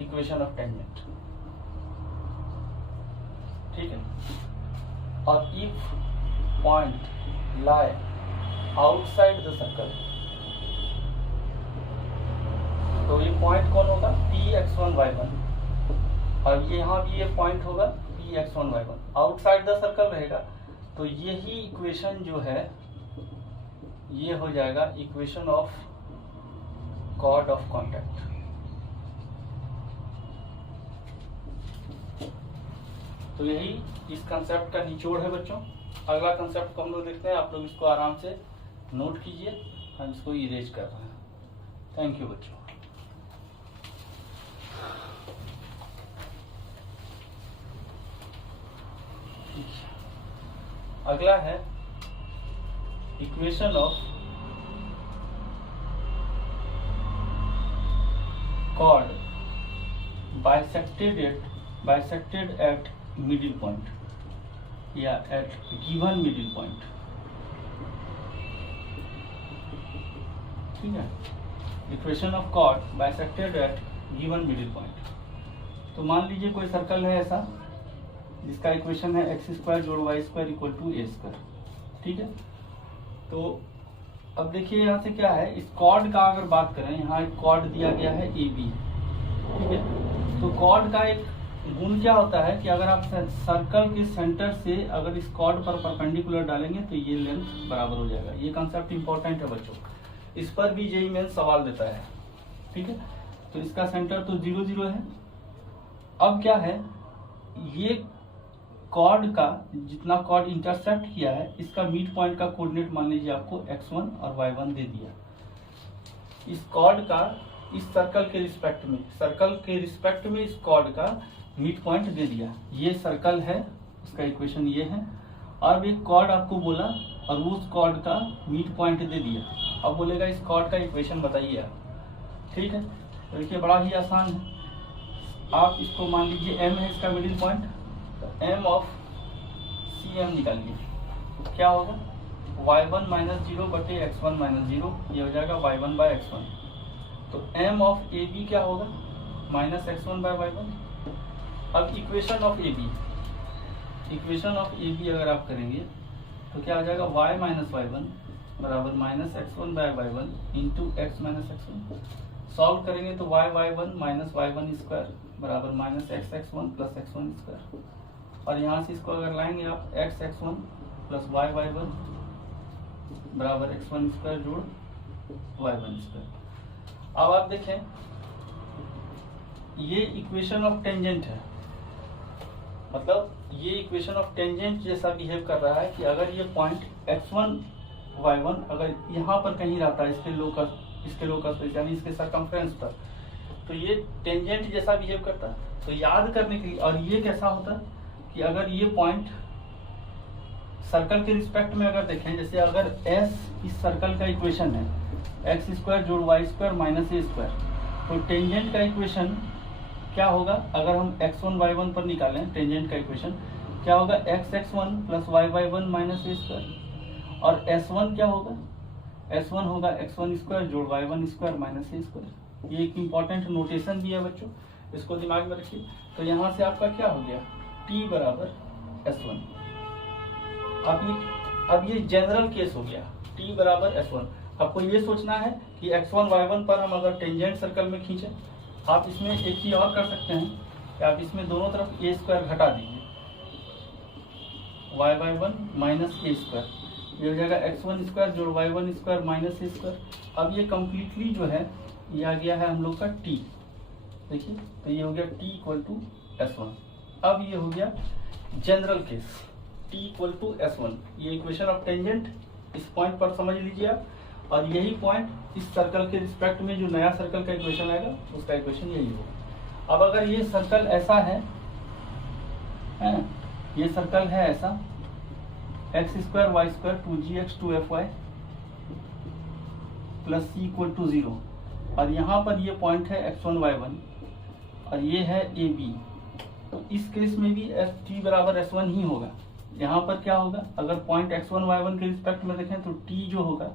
इक्वेशन ऑफ टेंजेंट। ठीक है, और if point lie outside the circle, तो ये पॉइंट कौन होगा पी x1 y1, और यहाँ भी ये पॉइंट होगा P x1 y1, outside the circle रहेगा। तो यही इक्वेशन जो है ये हो जाएगा equation of chord of contact. तो यही इस कंसेप्ट का निचोड़ है बच्चों। अगला कंसेप्ट को हम लोग देखते हैं, आप लोग इसको आराम से नोट कीजिए, हम इसको इरेज कर रहे हैं। थैंक यू बच्चों। अगला है equation of bisected at middle point या एट गिवन मिडिल पॉइंट, ठीक है। Equation of chord bisected at given middle point. तो मान लीजिए कोई सर्कल है ऐसा जिसका इक्वेशन है एक्स स्क्वायर जोड़ y square equal to a square, ठीक है। तो अब देखिए यहाँ से क्या है, इस कॉर्ड का अगर बात करें, यहाँ एक कॉर्ड दिया गया है ए बी, ठीक है। तो कॉर्ड का एक गुण क्या होता है कि अगर आप सर्कल के सेंटर से अगर इस कॉर्ड पर परपेंडिकुलर डालेंगे तो ये लेंथ बराबर हो जाएगा। ये कंसेप्ट इंपॉर्टेंट है बच्चों, इस पर भी जेईई मेंस सवाल देता है, ठीक है। तो इसका सेंटर तो 0 0 है। अब क्या है, ये कॉर्ड का जितना कॉर्ड इंटरसेक्ट किया है इसका मिड पॉइंट का कोऑर्डिनेट मान लीजिए आपको x1 और y1 दे दिया। इस कॉर्ड का इस सर्कल के रिस्पेक्ट में इस कॉर्ड का मिड पॉइंट दे दिया। ये सर्कल है, उसका इक्वेशन ये है। अब एक कॉर्ड आपको बोला और उस कॉर्ड का मिड पॉइंट दे दिया। अब बोलेगा इस कॉर्ड का इक्वेशन बताइए आप, ठीक है। तो देखिए बड़ा ही आसान है, आप इसको मान लीजिए m है इसका मिडिल पॉइंट, तो m ऑफ CM निकालिए, क्या होगा y1 माइनस 0 बटे x1 माइनस 0, ये हो जाएगा y1 बाय x1। तो m ऑफ AB क्या होगा माइनस x1 बाय y1। अब इक्वेशन ऑफ AB अगर आप करेंगे तो क्या हो जाएगा y माइनस y1 बराबर minus x1 by y1 into x minus x1। Solve करेंगे तो y1 माइनस y1 स्क्वायर बराबर minus x1 plus x1 square, और यहाँ से इसको अगर लाएंगे आप x1 प्लस y1 बराबर x1 स्क्वायर जोड़ y1 स्क्वायर। अब आप देखें ये इक्वेशन ऑफ टेंजेंट है, मतलब ये इक्वेशन ऑफ टेंजेंट जैसा बिहेव कर रहा है कि अगर ये पॉइंट x1 y1 अगर यहाँ पर कहीं रहता है इसके लोकस पे यानी इसके सरकमफ्रेंस पर, तो ये टेंजेंट जैसा बिहेव करता है। तो याद करने के लिए, और ये कैसा होता है कि अगर ये पॉइंट सर्कल के रिस्पेक्ट में अगर देखें, जैसे अगर S इस सर्कल का इक्वेशन है एक्स स्क्वायर जोड़ वाई स्क्वायर माइनस ए स्क्वायर, तो टेंजेंट का इक्वेशन क्या होगा अगर हम x1 y1 पर निकालें टेंजेंट का इक्वेशन क्या होगा x1 प्लस y1 माइनस ए स्क्वायर, और S1 क्या होगा S1 होगा x1 स्क्वायर जोड़ y1 स्क्वायर माइनस ए स्क्वायर। ये एक इम्पॉर्टेंट नोटेशन भी है बच्चों, इसको दिमाग में रखिए। तो यहाँ से आपका क्या हो गया t बराबर S1। अब ये जनरल केस हो गया t बराबर S1। आपको ये सोचना है कि x1 y1 पर हम अगर टेंजेंट सर्कल में खींचे, आप इसमें एक चीज और कर सकते हैं कि आप इसमें दोनों तरफ ए स्क्वायर घटा दीजिए, y1 माइनस ए स्क्वायर, ये हो जाएगा x1 स्क्वायर जोड़ y1 स्क्वायर माइनस ए स्क्वायर। अब ये कम्प्लीटली जो है ये आ गया है हम लोग का t, देखिए तो ये हो गया t इक्वल टू S1। अब ये हो गया general case t equal to S1। ये इक्वेशन ऑफ टेंजेंट इस पॉइंट पर समझ लीजिए आप, और यही पॉइंट इस सर्कल के रिस्पेक्ट में जो नया सर्कल का इक्वेशन आएगा उसका इक्वेशन यही होगा। अब अगर ये सर्कल ऐसा है ये सर्कल है ऐसा x square y square 2gx 2fy plus c equal to 0, और यहाँ पर ये पॉइंट है x1 y1 और ये है AB, तो इस केस में भी t बराबर S1 ही होगा। यहाँ पर क्या होगा अगर पॉइंट x1 y1 के रिस्पेक्ट में देखें तो t जो होगा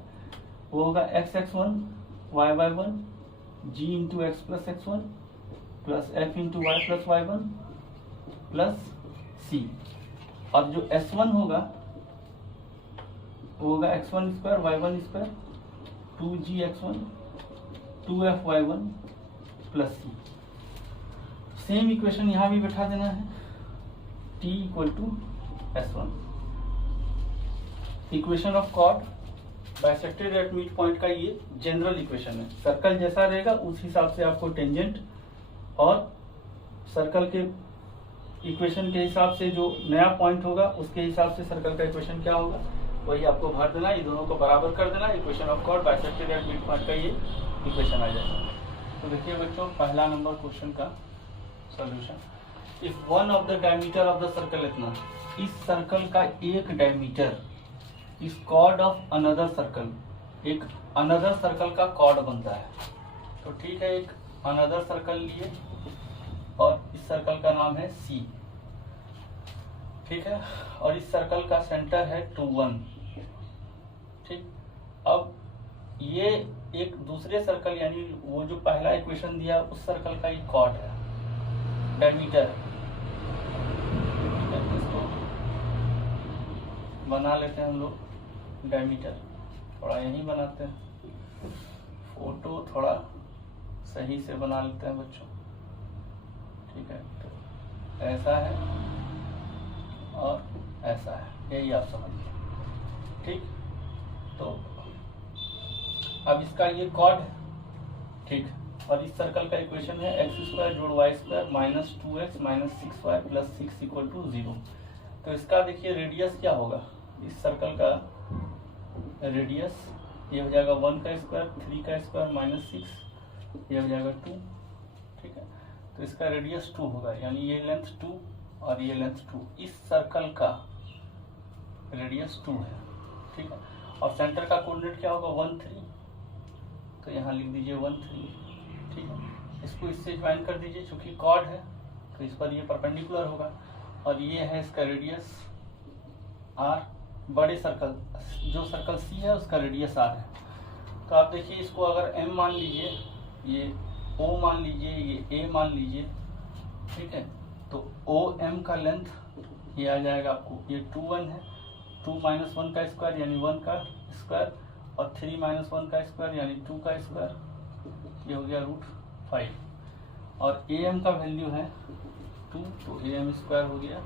वो होगा x1 y1 g into x plus x1 plus f into y plus y1 plus c, और जो S1 होगा वो होगा x1 square y1 square 2gx1 2fy1 plus c। Same equation यहाँ भी बैठा देना है t equal to S1। Equation of chord bisected at mid point का ये जनरल इक्वेशन है। सर्कल जैसा रहेगा उस हिसाब से आपको टेंजेंट और सर्कल के इक्वेशन के हिसाब से जो नया पॉइंट होगा उसके हिसाब से सर्कल का इक्वेशन क्या होगा वही आपको भर देना, ये दोनों को बराबर कर देना। Equation of chord bisected at mid point का ये इक्वेशन आ जाएगा। तो देखिए बच्चों पहला नंबर क्वेश्चन का solution, if one of the diameter of the circle, इतना इस सर्कल का एक डायमीटर इस कॉर्ड ऑफ अनदर सर्कल, एक अनदर सर्कल का कॉर्ड बनता है। तो ठीक है, एक अनदर सर्कल लिए और इस सर्कल का नाम है सी, ठीक है। और इस सर्कल का सेंटर है 2 1, ठीक। अब ये एक दूसरे सर्कल यानी वो जो पहला इक्वेशन दिया उस सर्कल का एक कॉर्ड है, डायमीटर है। इसको बना लेते हैं हम लोग डायमीटर, थोड़ा यही बनाते हैं, फोटो थोड़ा सही से बना लेते हैं बच्चों, ठीक है। तो ऐसा है और ऐसा है, यही आप समझिए, ठीक। तो अब इसका ये कॉर्ड है, ठीक। और इस सर्कल का इक्वेशन है x² जोड़ y² minus 2x minus 6y plus 6 equal to 0। तो इसका देखिए रेडियस क्या होगा, इस सर्कल का रेडियस ये हो जाएगा 1 का स्क्वायर 3 का स्क्वायर माइनस 6, ये हो जाएगा 2, ठीक है। तो इसका रेडियस 2 होगा, यानी ये लेंथ 2 और ये लेंथ 2, इस सर्कल का रेडियस 2 है, ठीक है। और सेंटर का कोऑर्डिनेट क्या होगा 1 3, तो यहाँ लिख दीजिए 1 3, ठीक है। इसको इससे ज्वाइन कर दीजिए, चूंकि कॉर्ड है तो इस पर ये परपेंडिकुलर होगा, और ये है इसका रेडियस r, बड़े सर्कल जो सर्कल सी है उसका रेडियस r है। तो आप देखिए इसको अगर m मान लीजिए, ये o मान लीजिए, ये a मान लीजिए, ठीक है। तो OM का लेंथ ये आ जाएगा आपको, ये 2 1 है, 2 माइनस 1 का स्क्वायर यानी 1 का स्क्वायर, और 3 माइनस 1 का स्क्वायर यानी 2 का स्क्वायर, ये हो गया √5। और AM का वैल्यू है 2, तो AM स्क्वायर हो गया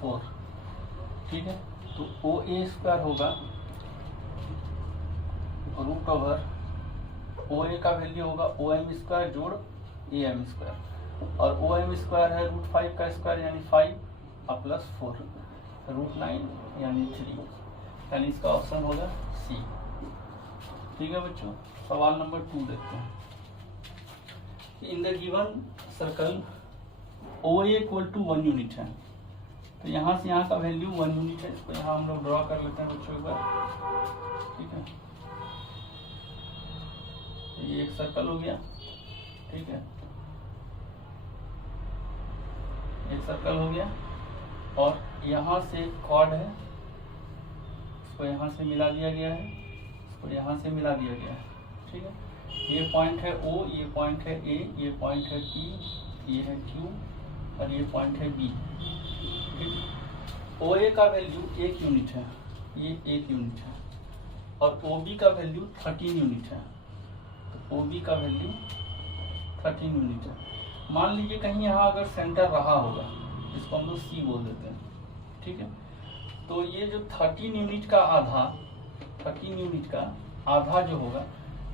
4, ठीक है। तो OA स्क्वायर होगा √OA का वैल्यू होगा OM स्क्वायर जोड़ AM स्क्वायर, और OM स्क्वायर है √5 का स्क्वायर यानी 5 और प्लस 4 √9 यानी 3, यानी इसका ऑप्शन होगा सी, ठीक है बच्चों। सवाल नंबर 2 देखते हैं। In the given circle OA equal to 1 unit है, तो यहाँ से यहाँ का वैल्यू 1 यूनिट है, इसको यहाँ हम लोग ड्रॉ कर लेते हैं बच्चों एक बार, ठीक है। ये एक सर्कल हो गया, ठीक है, एक सर्कल हो गया, और यहाँ से कॉर्ड है, इसको यहाँ से मिला दिया गया है, इसको यहाँ से मिला दिया गया है, ठीक है। ये पॉइंट है O, ये पॉइंट है A, ये पॉइंट है P, ये है Q, और ये पॉइंट है B, ठीक। OA का वैल्यू 1 यूनिट है, ये 1 यूनिट है, और OB का वैल्यू 13 यूनिट है, तो OB का वैल्यू 13 यूनिट है। मान लीजिए कहीं यहाँ अगर सेंटर रहा होगा, जिसको हम लोग C बोल देते हैं, ठीक है। तो ये जो 13 यूनिट का आधा, 13 यूनिट का आधा जो होगा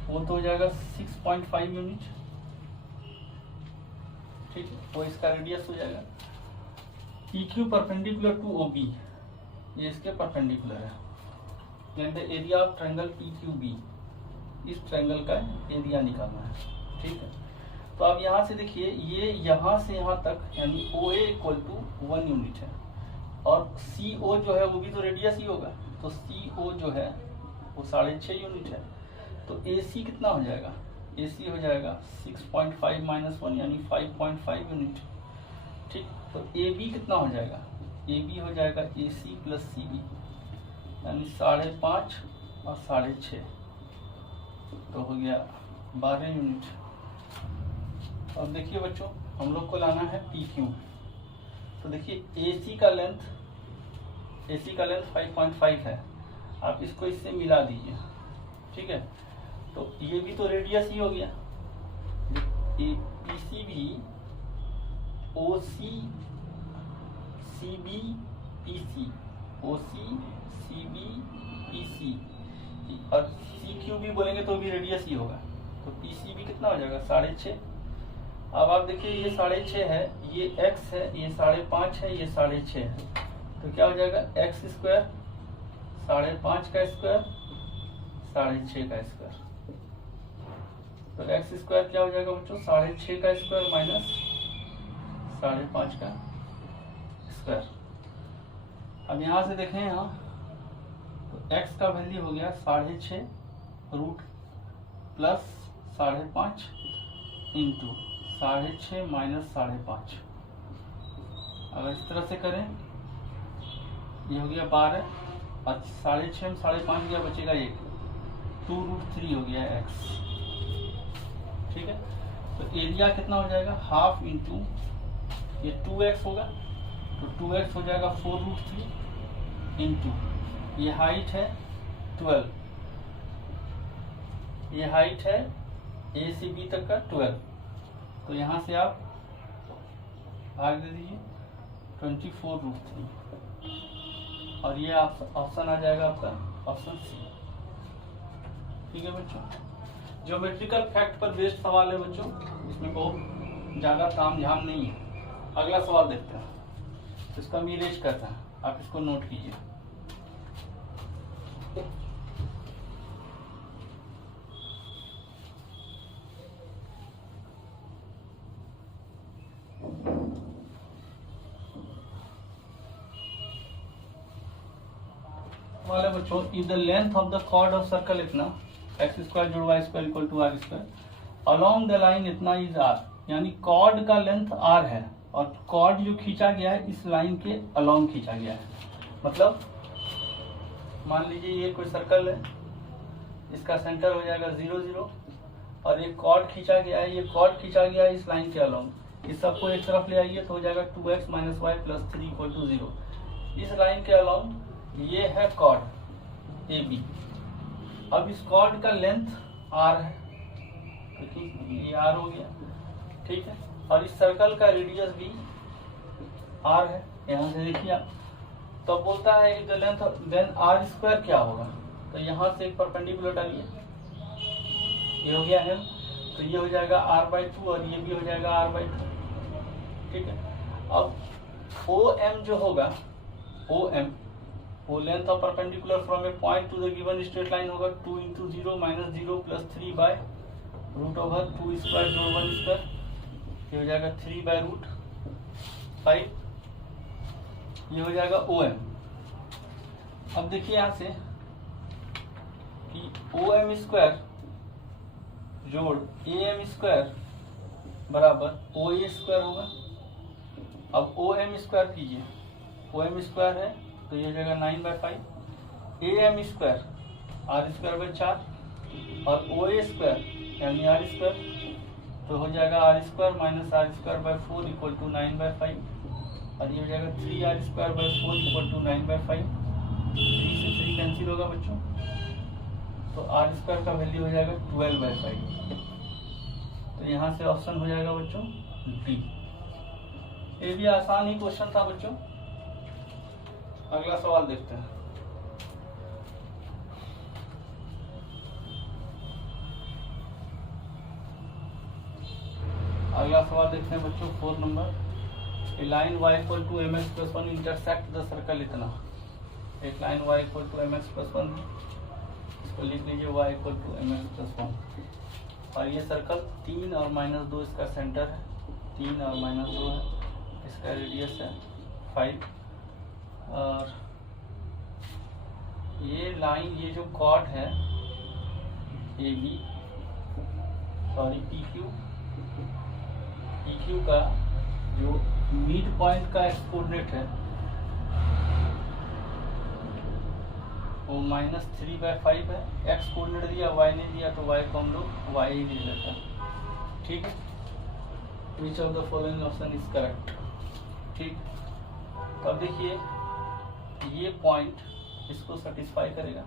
वो तो हो जाएगा 6.5 यूनिट, ठीक है। वो इसका रेडियस हो जाएगा। PQ परपेंडिकुलर टू OB, ये इसके परपेंडिकुलर है, यानी the area of triangle PQB, इस ट्रायंगल का एरिया निकालना है, ठीक है। तो अब यहाँ से देखिए, ये यहाँ से यहाँ तक यानी OA इक्वल टू 1 यूनिट है, और CO जो है वो भी तो रेडियस ही होगा, तो CO जो है वो 6.5 यूनिट है। तो AC कितना हो जाएगा, AC हो जाएगा 6.5 माइनस 1 यानी 5.5 यूनिट, ठीक। तो AB कितना हो जाएगा, AB हो जाएगा AC प्लस CB यानी 5.5 और 6.5, तो हो गया 12 यूनिट। अब देखिए बच्चों, हम लोग को लाना है PQ, तो देखिए AC का लेंथ 5.5 है, आप इसको इससे मिला दीजिए, ठीक है। तो ये भी तो रेडियस ही हो गया, PC भी OC CB PC, OC CB PC, और CQ भी बोलेंगे तो भी रेडियस ही होगा, तो PC भी कितना हो जाएगा 6.5। अब आप देखिए ये 6.5 है, ये x है, ये 5.5 है, ये 6.5 है, तो क्या हो जाएगा x स्क्वायर 5.5 का स्क्वायर 6.5 का स्क्वायर, तो x स्क्वायर क्या हो जाएगा बच्चों 6.5 का स्क्वायर माइनस 5.5 का स्क्वायर। अब यहाँ से देखें, यहाँ तो x का वैल्यू हो गया 6.5 रूट प्लस 5.5 इंटू 6.5 माइनस 5.5। अगर इस तरह से करें, ये हो गया 12 और 6.5 में 5.5 गया, बचेगा 1, 2√3 हो गया x। ठीक है, तो एरिया कितना हो जाएगा, हाफ इंटू ये 2x होगा, तो 2x हो जाएगा 4√3 इंटू ये हाइट है 12, ये हाइट है ए से बी तक का 12, तो यहाँ से आप भाग दे दीजिए 24√3 और ये ऑप्शन आ जाएगा आपका ऑप्शन सी। ठीक है बच्चों, ज्योमेट्रिकल फैक्ट पर बेस्ड सवाल है बच्चों, इसमें बहुत ज़्यादा तामझाम नहीं है। अगला सवाल देखते हैं, इसका हम इरेज करते हैं, आप इसको नोट कीजिए। वाले बच्चों, if the length of the chord of circle इतना x² जोड़ y² equal to r², along the line इतना इज r, यानी कॉर्ड का लेंथ r है और कॉर्ड जो खींचा गया है इस लाइन के अलोंग खींचा गया है। मतलब मान लीजिए ये कोई सर्कल है, इसका सेंटर हो जाएगा 0 0 और एक कॉर्ड खींचा गया है, ये कॉर्ड खींचा गया है इस लाइन के अलोंग। इस सबको एक तरफ ले आइए तो हो जाएगा 2x minus y plus 3 equal to 0। इस लाइन के अलोंग ये है कॉर्ड ए बी। अब इस कॉर्ड का लेंथ r है, क्योंकि ये r हो गया। ठीक है, और इस सर्कल का रेडियस भी r है, यहाँ से देखिए आप। तो बोलता है if the length then r² क्या होगा, तो यहाँ से एक परपेंडिकुलर डालिए, ये हो गया m, तो ये हो जाएगा r/2 और ये भी हो जाएगा r/2। ठीक है, अब OM जो होगा, OM वो length of perpendicular from a point to the given straight line होगा 2 into 0 minus 0 plus 3 by root over 2² जोड़ 1², ये हो जाएगा 3/√5, ये हो जाएगा OM। अब देखिए यहाँ से कि OM² जोड़ AM² बराबर OA² होगा। अब OM² कीजिए, OM² है तो ये हो जाएगा 9/5, AM² r²/4 और OA² यानी r² तो हो जाएगा r² minus r²/4 equal to 9/5 और ये हो जाएगा 3r²/4 इक्वल टू 9/5। 3 से 3 कैंसिल होगा बच्चों, तो r² का वैल्यू हो जाएगा 12/5। तो यहाँ से ऑप्शन हो जाएगा बच्चों डी। ये भी आसान ही क्वेश्चन था बच्चों। अगला सवाल देखते हैं। अगला सवाल देखते हैं बच्चों 4 number. A line y equal to mx plus 1 intersect the circle इतना। एक line y equal to mx plus 1, इसको लिख लीजिए y equal to mx plus 1 और ये सर्कल 3 और -2 इसका सेंटर है, 3 और -2 है, इसका रेडियस है 5 और ये लाइन, ये जो कॉर्ड है AB सॉरी PQ का जो मिड पॉइंट का एक्स कोऑर्डिनेट है वो -3/5 है। एक्स कोऑर्डिनेट दिया, y नहीं दिया, तो y को हम लोग y ही ले लेते हैं। ठीक है, which of the following option is correct. ठीक, तो अब देखिए ये पॉइंट इसको सेटिस्फाई करेगा।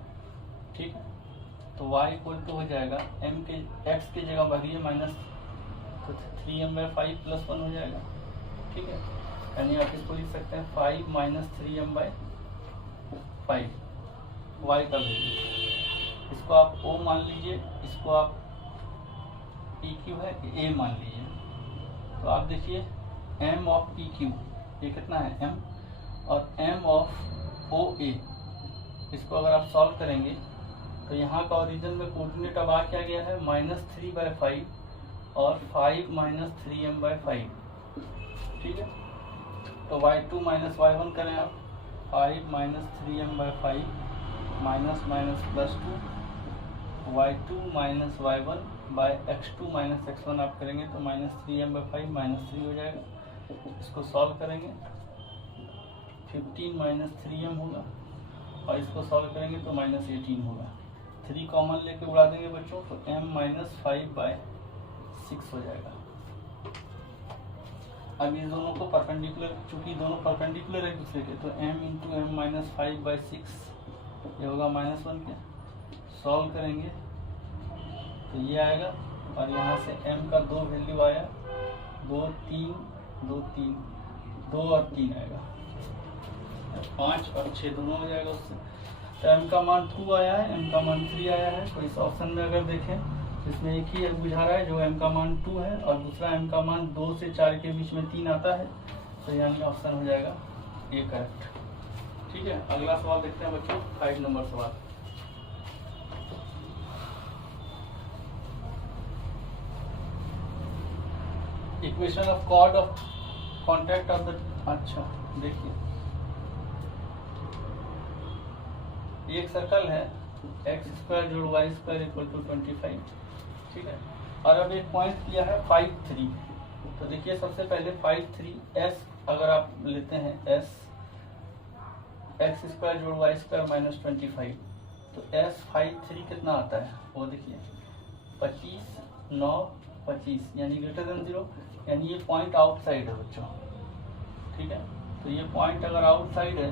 ठीक है, तो y इक्वल टू हो जाएगा m के x के जगह भरिए माइनस, तो 3m/5 प्लस 1 हो जाएगा। ठीक है, यानी आप इसको लिख सकते हैं 5 माइनस 3m/5 y का वैल्यू। इसको आप O मान लीजिए, इसको आप PQ है A मान लीजिए। तो आप देखिए m ऑफ PQ ये कितना है m और m ऑफ OA, इसको अगर आप सॉल्व करेंगे तो यहाँ का ओरिजिन में कोऑर्डिनेट अब आ क्या गया है -3/5 और 5 माइनस 3m/5। ठीक है, तो y2 माइनस y1 करें आप, 5 minus 3m/5 minus minus plus 2, y2 minus y1 by x2 minus x1 आप करेंगे तो -3m/5 -3 हो जाएगा। इसको सॉल्व करेंगे 15 माइनस 3m होगा और इसको सॉल्व करेंगे तो -18 होगा। 3 कॉमन लेके उड़ा देंगे बच्चों तो m माइनस 5/6 हो जाएगा। अब इस दोनों को परपेंडिकुलर, चूंकि दोनों परपेंडिकुलर है एक दूसरे के, तो m इंटू एम माइनस 5/6 ये होगा -1 के। सॉल्व करेंगे तो ये आएगा और यहाँ से m का 2 वैल्यू आया, 2 3 2 3 2 और 3 आएगा, 5 और 6 दोनों हो जाएगा उससे। तो m का मान 2 आया है, m का मान 3 आया है। तो इस ऑप्शन में अगर देखें तो इसमें एक ही बुझा रहा है जो m का मान 2 है और दूसरा m का मान 2 से 4 के बीच में 3 आता है। तो यानी ऑप्शन हो जाएगा ये करेक्ट। ठीक है, अगला सवाल देखते हैं बच्चों, 5 नंबर सवाल। Equation of chord of contact of the, अच्छा देखिए एक सर्कल है x² जोड़ y² इक्वल टू 25, ठीक है। और अब एक पॉइंट दिया है 5 3। तो देखिए सबसे पहले 5 3 s अगर आप लेते हैं s x² जोड़ y² माइनस 25, तो s 5 3 कितना आता है वो देखिए 25 9 25 यानी ग्रेटर देन 0, यानी ये पॉइंट आउटसाइड है बच्चों। ठीक है, तो ये पॉइंट अगर आउटसाइड है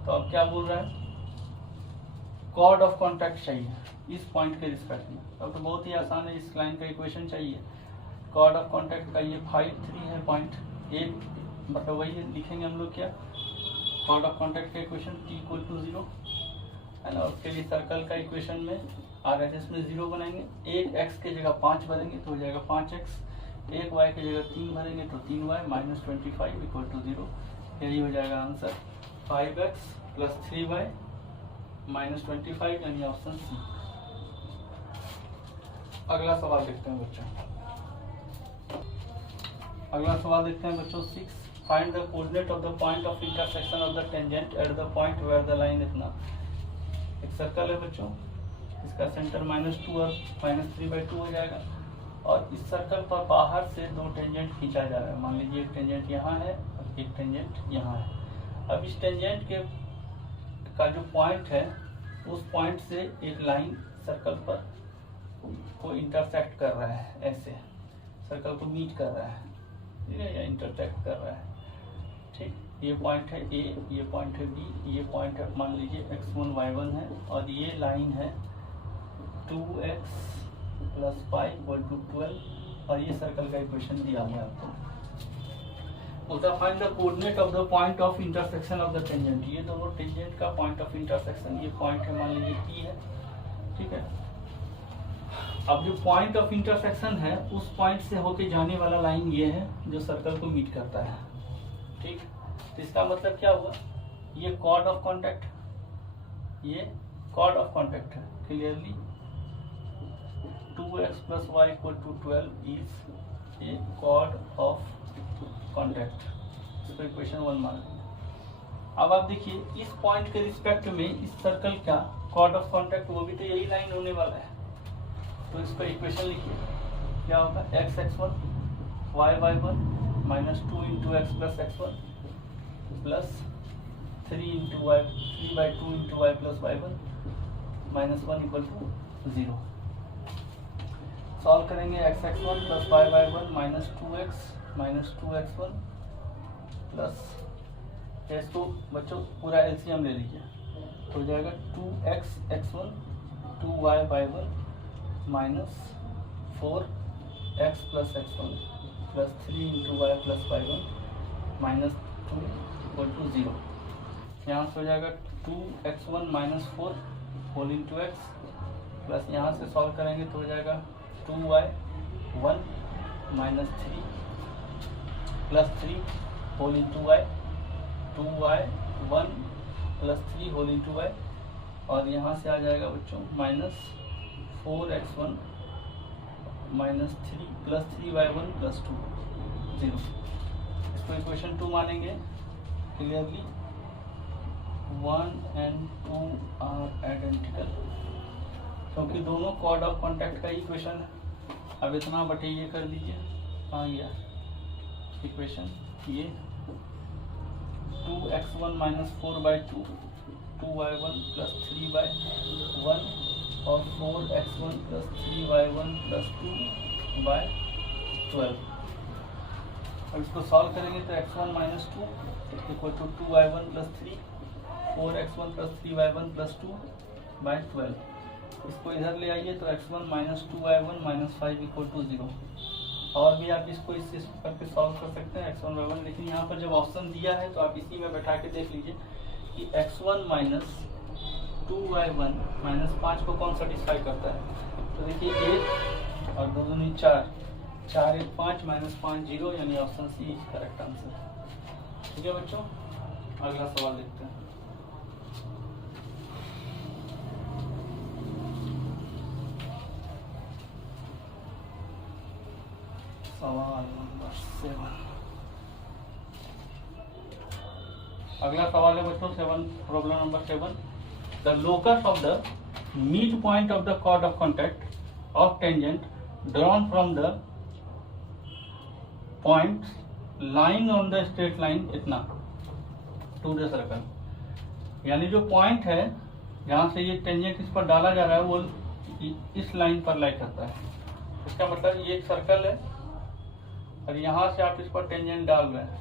तो अब क्या बोल रहा है, कॉर्ड ऑफ कॉन्टैक्ट चाहिए इस पॉइंट के रिस्पेक्ट में। अब तो बहुत ही आसान है, इस लाइन का इक्वेशन चाहिए। कॉर्ड ऑफ कॉन्टैक्ट का ये 5 3 है पॉइंट, एक मतलब वही है, लिखेंगे हम लोग क्या कॉर्ड ऑफ कॉन्टैक्ट का इक्वेशन t इक्वल टू 0 है ना। उसके लिए सर्कल का इक्वेशन में RHS में 0 बनाएंगे, एक x के जगह 5 भरेंगे तो हो जाएगा 5x, एक y की जगह 3 भरेंगे तो 3y माइनस 25 इक्वल टू 0। यही हो जाएगा answer 5x plus 3y minus 25 यानी ऑप्शन सी। अगला सवाल देखते हैं बच्चों, अगला सवाल देखते हैं बच्चों 6। Find the coordinate of the point of intersection of the tangent at the point where the line इतना। एक सर्कल है बच्चों, इसका सेंटर -2 और -3/2 हो जाएगा और इस सर्कल पर बाहर से 2 टेंजेंट खींचा जा रहा है। मान लीजिए एक टेंजेंट यहाँ है और एक टेंजेंट यहाँ है। अब इस टेंजेंट के का जो पॉइंट है उस पॉइंट से एक लाइन सर्कल पर को इंटरसेक्ट कर रहा है, ऐसे सर्कल को मीट कर रहा है, ठीक है, या इंटरसेक्ट कर रहा है। ठीक, ये पॉइंट है A, ये पॉइंट है B, ये पॉइंट है मान लीजिए x1 y1 है और ये लाइन है 2x प्लस 5 इक्वल टू 12 और ये सर्कल का इक्वेशन दिया हुआ है आपको। बोलता find the coordinate of the point of intersection of the tangent. ये दोनों टेंजेंट का पॉइंट ऑफ इंटरसेक्शन, ये पॉइंट है मान लीजिए P है, ठीक है। अब जो पॉइंट ऑफ इंटरसेक्शन है उस पॉइंट से होके जाने वाला लाइन ये है जो सर्कल को मीट करता है। ठीक, तो इसका मतलब क्या हुआ, ये कॉर्ड ऑफ कॉन्टैक्ट, ये कॉर्ड ऑफ कॉन्टैक्ट है clearly. 2x plus y equal to 12 is a chord of contact. इसको इक्वेशन 1 माना। अब आप देखिए इस पॉइंट के रिस्पेक्ट में इस सर्कल का कॉर्ड ऑफ कॉन्टैक्ट वो भी तो यही लाइन होने वाला है। तो इसका इक्वेशन लिखिए, क्या होगा x x1 y y1 minus 2 into x plus x1 plus 3 into y 3/2 into y plus y1 minus 1 equal to 0। Solve करेंगे x x1 plus y y1 minus 2x minus 2x1 plus, इसको बच्चों पूरा LCM ले लीजिए तो हो जाएगा 2x x1 2y y1 minus 4x plus x1 plus 3 into y plus y1 minus 2 equal to 0। यहाँ से हो जाएगा 2x1 minus 4 whole into x plus यहाँ से सॉल्व करेंगे तो हो जाएगा 2y1 minus 3 plus 3 whole into y, 2y1 plus 3 whole into y और यहाँ से आ जाएगा बच्चों minus 4x1 minus 3 plus 3y1 plus 2 0। इसको इक्वेशन 2 मानेंगे क्लियरली। 1 and 2 are identical क्योंकि दोनों कॉर्ड ऑफ कॉन्टैक्ट का इक्वेशन है। अब इतना बटे ये कर दीजिए, आ गया इक्वेशन ये 2x1 - 4/2 2y1 + 3/1 और 4x1 + 3y1 + 2/12। अब इसको सॉल्व करेंगे तो x1 - 2 = 2y1 + 3 4x1 + 3y1 + 2/12। इसको इधर ले आइए तो x1 - 2y1 - 5 = 0। और भी आप इसको इस करके सॉल्व कर सकते हैं x1 y1, लेकिन यहाँ पर जब ऑप्शन दिया है तो आप इसी में बैठा के देख लीजिए कि x1 - 2y1 - 5 को कौन सेटिस्फाई करता है। तो देखिए 1 और 2 दूनी 4, 4 1 5 -5 0, यानी option C is correct answer. ठीक है बच्चों, अगला सवाल देखते हैं। सवाल नंबर 7। अगला सवाल है बच्चों 7, problem number 7। The locus of the mid point of the chord of contact of tangent drawn from the point line on the straight line इतना टू द सर्कल। यानी जो पॉइंट है जहां से ये टेंजेंट इस पर डाला जा रहा है वो इस लाइन पर लाई करता है। इसका मतलब ये एक सर्कल है और यहां से आप इस पर टेंजेंट डाल रहे हैं।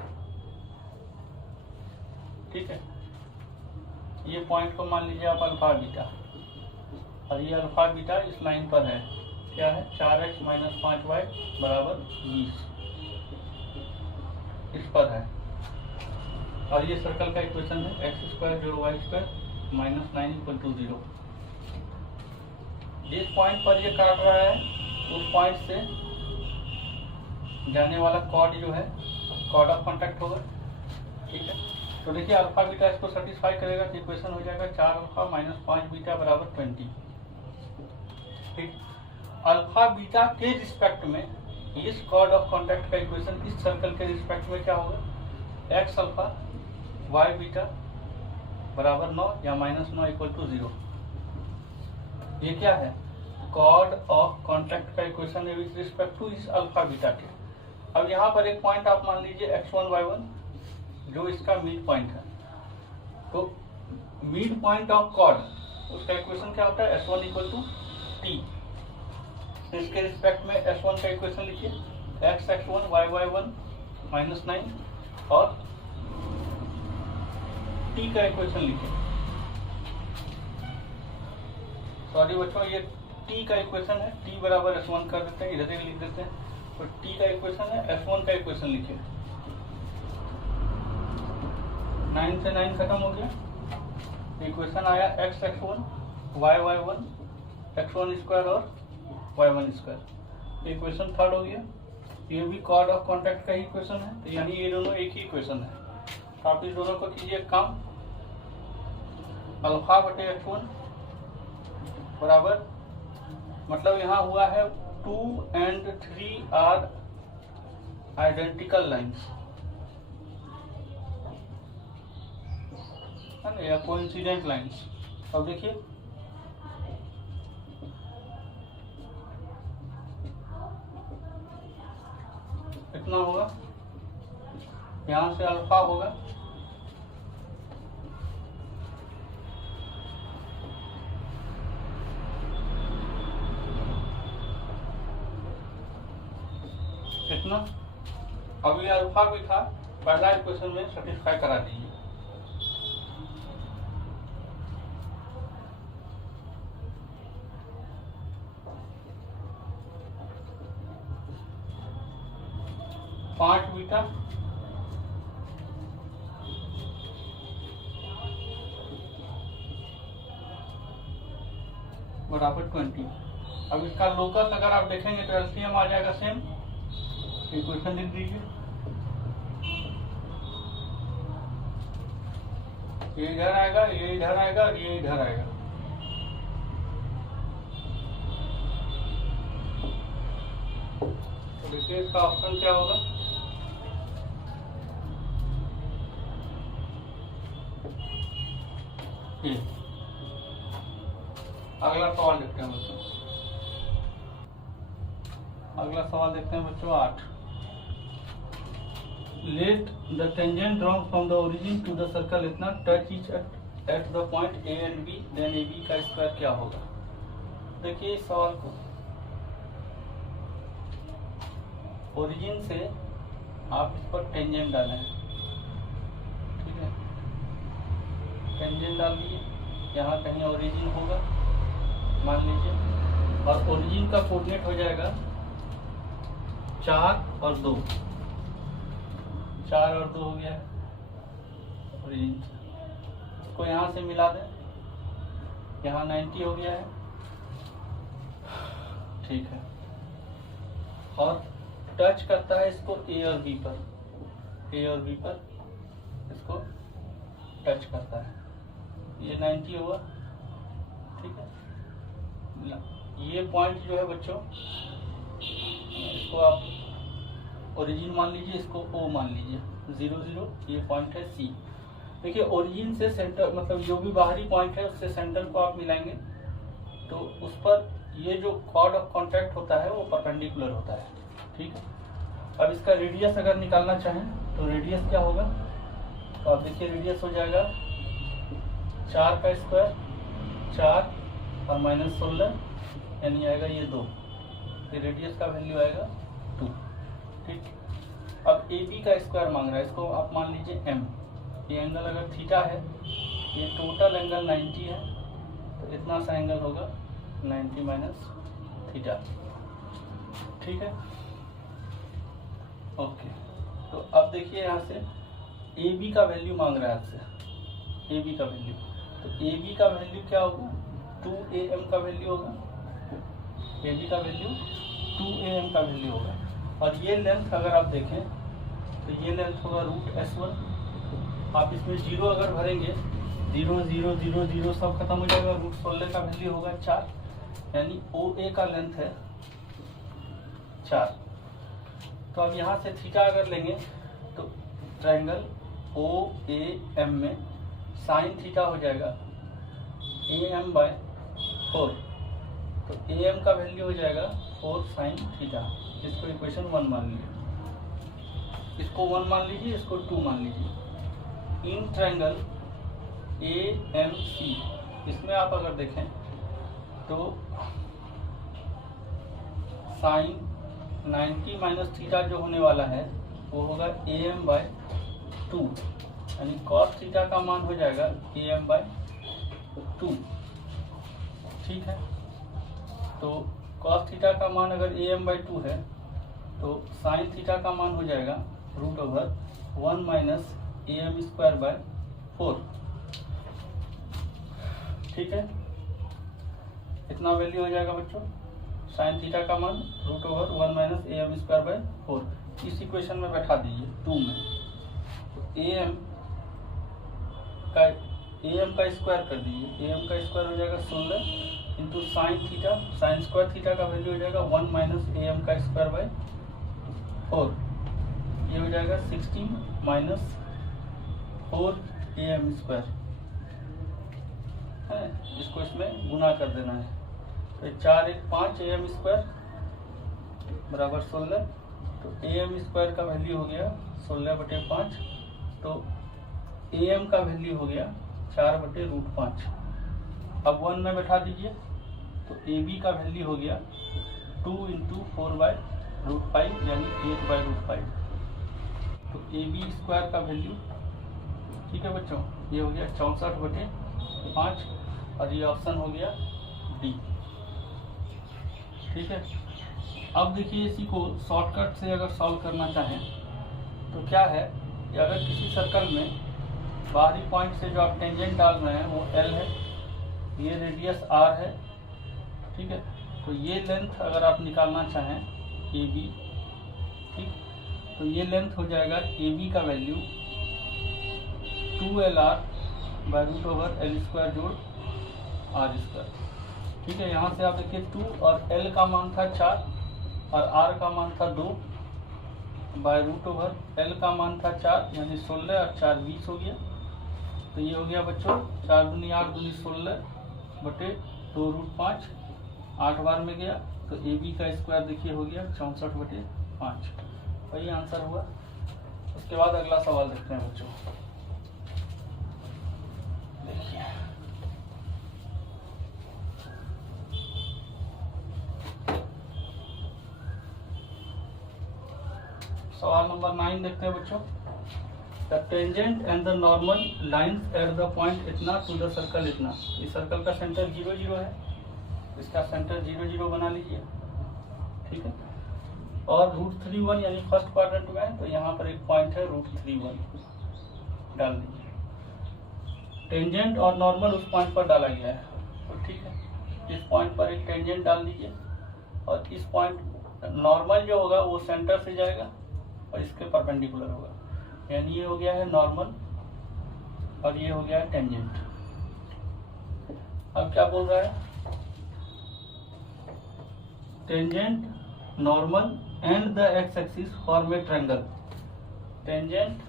ठीक है, ये पॉइंट को मान लीजिए आप अल्फा बीटा, और ये अल्फा बीटा इस लाइन पर है। क्या है? 4x - 5y = 20 इस पर है। और ये सर्कल का इक्वेशन है x² + y² - 9 = 0। जिस पॉइंट पर ये काट रहा है उस पॉइंट से जाने वाला कॉर्ड जो है कॉर्ड ऑफ कॉन्टैक्ट होगा। ठीक है, तो देखिए अल्फा बीटा इसको सेटिस्फाई करेगा तो इक्वेशन हो जाएगा 4α - 5 बीटा = 20। ठीक, अल्फा बीटा के रिस्पेक्ट में इस कॉर्ड ऑफ कॉन्टैक्ट का इक्वेशन इस सर्कल के रिस्पेक्ट में क्या होगा? x अल्फा y बीटा = 9 या -9 = 0। ये क्या है? कॉर्ड ऑफ कॉन्टैक्ट का इक्वेशन है विद रिस्पेक्ट टू इस अल्फा बीटा के। अब यहाँ पर एक पॉइंट आप मान लीजिए x1 y1 जो इसका मिड पॉइंट है। तो मिड पॉइंट ऑफ कॉर्ड उसका इक्वेशन क्या होता है? S1 = t। इसके रिस्पेक्ट में S1 का इक्वेशन लिखिए x(x1) y(y1) -9 और t का इक्वेशन लिखिए। सॉरी बच्चों, ये t का इक्वेशन है, t = S1 कर देते हैं, इधर ही लिख देते हैं। तो t का इक्वेशन है, S1 का इक्वेशन लिखिए। 9 से 9 खत्म हो गया, इक्वेशन आया x(x1) y(y1) x1² और y1²। इक्वेशन थर्ड हो गया। ये भी कॉर्ड ऑफ कॉन्टैक्ट का ही इक्वेशन है, तो यानी ये दोनों एक ही इक्वेशन है। तो आप इस दोनों को कीजिए काम, अल्फा बटे x1 बराबर, मतलब यहाँ हुआ है 2 and 3 आर आइडेंटिकल लाइन्स, है ना, या कोइंसिडेंट लाइन्स। अब देखिए कितना होगा, यहां से अल्फा होगा कितना, अभी अल्फा भी था, पहला इक्वेशन में सेटिस्फाई करा दीजिए। पांच बीटा बराबर 20। अब इसका लोकस अगर आप देखेंगे तो एलसीएम आ जाएगा सेम। इक्वेशन लिख दीजिए, ये इधर आएगा, ये इधर आएगा और ये इधर आएगा। तो देखिए इसका ऑप्शन क्या होगा, अगला सवाल देखते हैं बच्चों। अगला सवाल देखते हैं बच्चों 8। Let the tangent drawn from the origin to the circle इतना touch each at the point a and b, then a b का स्क्वायर क्या होगा। देखिए इस सवाल को ओरिजिन से आप इस पर टेंजेंट डालें, ठीक है, टेंजेंट डाल दिए, यहाँ कहीं ओरिजिन होगा मान लीजिए, और ओरिजिन का कोऑर्डिनेट हो जाएगा 4 और 2, 4 और 2 हो गया ओरिजिन से। इसको यहाँ से मिला दें, यहाँ 90 हो गया है, ठीक है, और टच करता है इसको ए और बी पर, ए और बी पर इसको टच करता है, ये 90 हुआ, ठीक है। ये पॉइंट जो है बच्चों, इसको आप ओरिजिन मान लीजिए, इसको ओ मान लीजिए, 0 0, ये पॉइंट है सी। देखिए ओरिजिन से सेंटर, मतलब जो भी बाहरी पॉइंट है उससे सेंटर को आप मिलाएंगे तो उस पर ये जो कॉर्ड ऑफ कॉन्टैक्ट होता है वो परपेंडिकुलर होता है, ठीक है। अब इसका रेडियस अगर निकालना चाहें तो रेडियस क्या होगा, तो आप देखिए रेडियस हो जाएगा 4 का स्क्वायर, 4 और -16 यानी आएगा ये 2, फिर रेडियस का वैल्यू आएगा 2, ठीक। अब ए बी का स्क्वायर मांग रहा है, इसको आप मान लीजिए m, ये एंगल अगर थीटा है, ये टोटल एंगल 90 है, तो इतना सा एंगल होगा 90 माइनस थीटा, ठीक है, ओके। तो अब देखिए यहाँ से ए बी का वैल्यू मांग रहा है आपसे, ए बी का वैल्यू, तो ए बी का वैल्यू क्या होगा, 2am का वैल्यू होगा, ए बी का वैल्यू 2am का वैल्यू होगा, और ये लेंथ अगर आप देखें तो ये लेंथ होगा √S1। आप इसमें 0 अगर भरेंगे, 0 0 0 0 सब खत्म हो जाएगा, √16 का वैल्यू होगा 4, यानी OA का लेंथ है 4। तो अब यहाँ से थीटा अगर लेंगे तो ट्रायंगल OAM में साइन थीटा हो जाएगा AM/4, तो AM का वैल्यू हो जाएगा 4 साइन थीटा, इसको इक्वेशन 1 मान लीजिए, इसको 1 मान लीजिए, इसको 2 मान लीजिए। इन ट्रायंगल AMC, इसमें आप अगर देखें तो साइन 90 माइनस थीटा जो होने वाला है वो होगा AM/2, यानी कॉस थीटा का मान हो जाएगा AM/2, ठीक है। तो कॉस थीटा का मान अगर AM/2 है तो साइन थीटा का मान हो जाएगा √1 माइनस AM²/4, ठीक है। इतना वैल्यू हो जाएगा बच्चों, साइन थीटा का मान √1 माइनस AM²/4, इस इक्वेशन में बैठा दीजिए 2 में, तो AM का स्क्वायर कर दीजिए, AM का स्क्वायर हो जाएगा 16 into sine theta, sine square theta का वैल्यू हो जाएगा 1 माइनस AM² 4, ये हो जाएगा 16 माइनस 4 AM², है, इसको इसमें गुना कर देना है, तो 4 1 5 AM² बराबर 16, तो AM² का वैल्यू हो गया 16/5, तो AM का वैल्यू हो गया 4/√5। अब 1 में बैठा दीजिए, तो AB का वैल्यू हो गया 2 × 4/√5 यानी 8/√5, तो AB² का वैल्यू, ठीक है बच्चों, ये हो गया 64/5, और ये ऑप्शन हो गया डी, ठीक है। अब देखिए इसी को शॉर्टकट से अगर सॉल्व करना चाहें तो क्या है कि अगर किसी सर्कल में बाहरी पॉइंट से जो आप टेंजेंट डाल रहे हैं वो L है, ये रेडियस R है, ठीक है, तो ये लेंथ अगर आप निकालना चाहें AB, ठीक, तो ये लेंथ हो जाएगा AB का वैल्यू 2LR/√L² जोड़ R², ठीक है। यहाँ से आप देखिए 2 और L का मान था 4 और R का मान था 2/√L का मान था 4 यानी 16 और 4 20 हो गया, तो ये हो गया बच्चों 4 दूनी 8 दूनी 16 बटे 2√5, 8 बार में गया तो ए बी का स्क्वायर देखिए हो गया 64/5। वही आंसर हुआ। उसके बाद अगला सवाल देखते हैं बच्चों। देखिए सवाल नंबर 9 देखते हैं बच्चों। The tangent and the normal lines at the point इतना टू द सर्कल इतना। इस सर्कल का सेंटर 0 0 है, इसका सेंटर 0 0 बना लीजिए, ठीक है। और √31 यानी फर्स्ट क्वाड्रेंट में है तो यहाँ पर एक पॉइंट है √31 डाल दीजिए। टेंजेंट और नॉर्मल उस पॉइंट पर डाला गया है तो ठीक है, इस पॉइंट पर एक टेंजेंट डाल दीजिए और इस पॉइंट नॉर्मल जो होगा वो सेंटर से जाएगा और इसके परपेंडिकुलर होगा, यानी ये हो गया है नॉर्मल और ये हो गया है टेंजेंट। अब क्या बोल रहा है, tangent normal and the x axis form A triangle. Tangent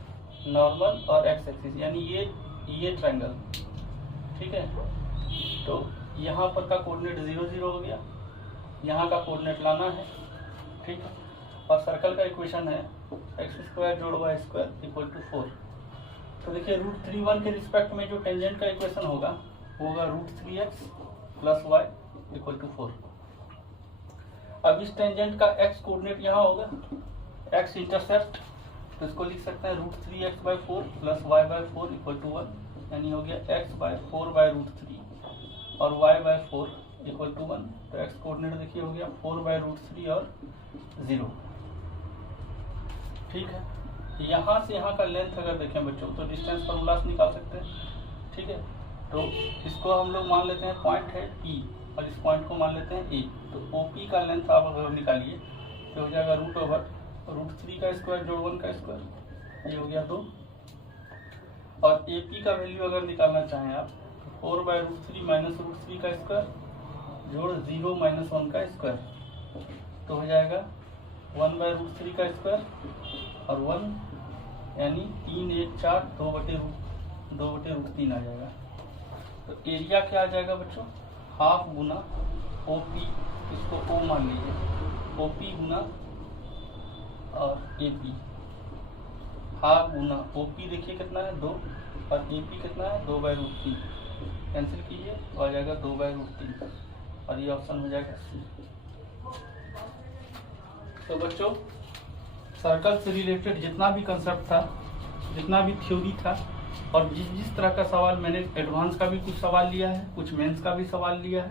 normal और एक्स एक्सिस यानी ये ट्रायंगल, ठीक है। तो यहाँ पर का कोऑर्डिनेट 0 0 हो गया, यहाँ का कोऑर्डिनेट लाना है, ठीक है। और सर्कल का इक्वेशन है x² जोड़ y² इक्वल टू 4। तो देखिए √31 के रिस्पेक्ट में जो टेंजेंट का इक्वेशन होगा वो होगा √3x plus y equal to 4। अब इस टेंजेंट का x कोऑर्डिनेट यहाँ होगा, x इंटरसेप्ट, तो इसको लिख सकते हैं √3x/4 plus y/4 equal to 1, यानी हो गया x/4/√3 और y/4 इक्वल टू 1। तो x कोऑर्डिनेट देखिए हो गया 4/√3 और 0, ठीक है। यहाँ से यहाँ का लेंथ अगर देखें बच्चों तो डिस्टेंस फॉर्मूला से निकाल सकते हैं, ठीक है। तो इसको हम लोग मान लेते हैं पॉइंट है P और इस पॉइंट को मान लेते हैं A। तो OP का लेंथ आप अगर निकालिए तो हो जाएगा √3 का स्क्वायर जोड़ 1 का स्क्वायर, ये हो गया 2। और AP का वैल्यू अगर निकालना चाहें आप तो 4/√3 माइनस √3 का स्क्वायर जोड़ 0 माइनस 1 का स्क्वायर, तो हो जाएगा 1/√3 का स्क्वायर और 1 यानी 3 1 4 2/√3 आ जाएगा। तो एरिया क्या आ जाएगा बच्चों, हाफ गुना OP, इसको O मान लीजिए, OP गुना और AP, हाफ गुना OP देखिए कितना है 2 और AP कितना है 2/√3, कैंसिल कीजिए तो आ जाएगा 2/√3 और ये ऑप्शन हो जाएगा C। तो बच्चों सर्कल से रिलेटेड जितना भी कंसेप्ट था, जितना भी थ्योरी था और जिस तरह का सवाल मैंने एडवांस का भी कुछ सवाल लिया है, कुछ मेंस का भी सवाल लिया है,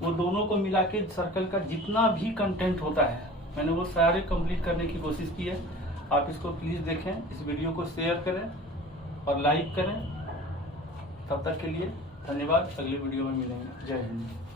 वो दोनों को मिला के सर्कल का जितना भी कंटेंट होता है मैंने वो सारे कंप्लीट करने की कोशिश की है। आप इसको प्लीज़ देखें, इस वीडियो को शेयर करें और लाइक करें। तब तक के लिए धन्यवाद, अगले वीडियो में मिलेंगे। जय हिंद।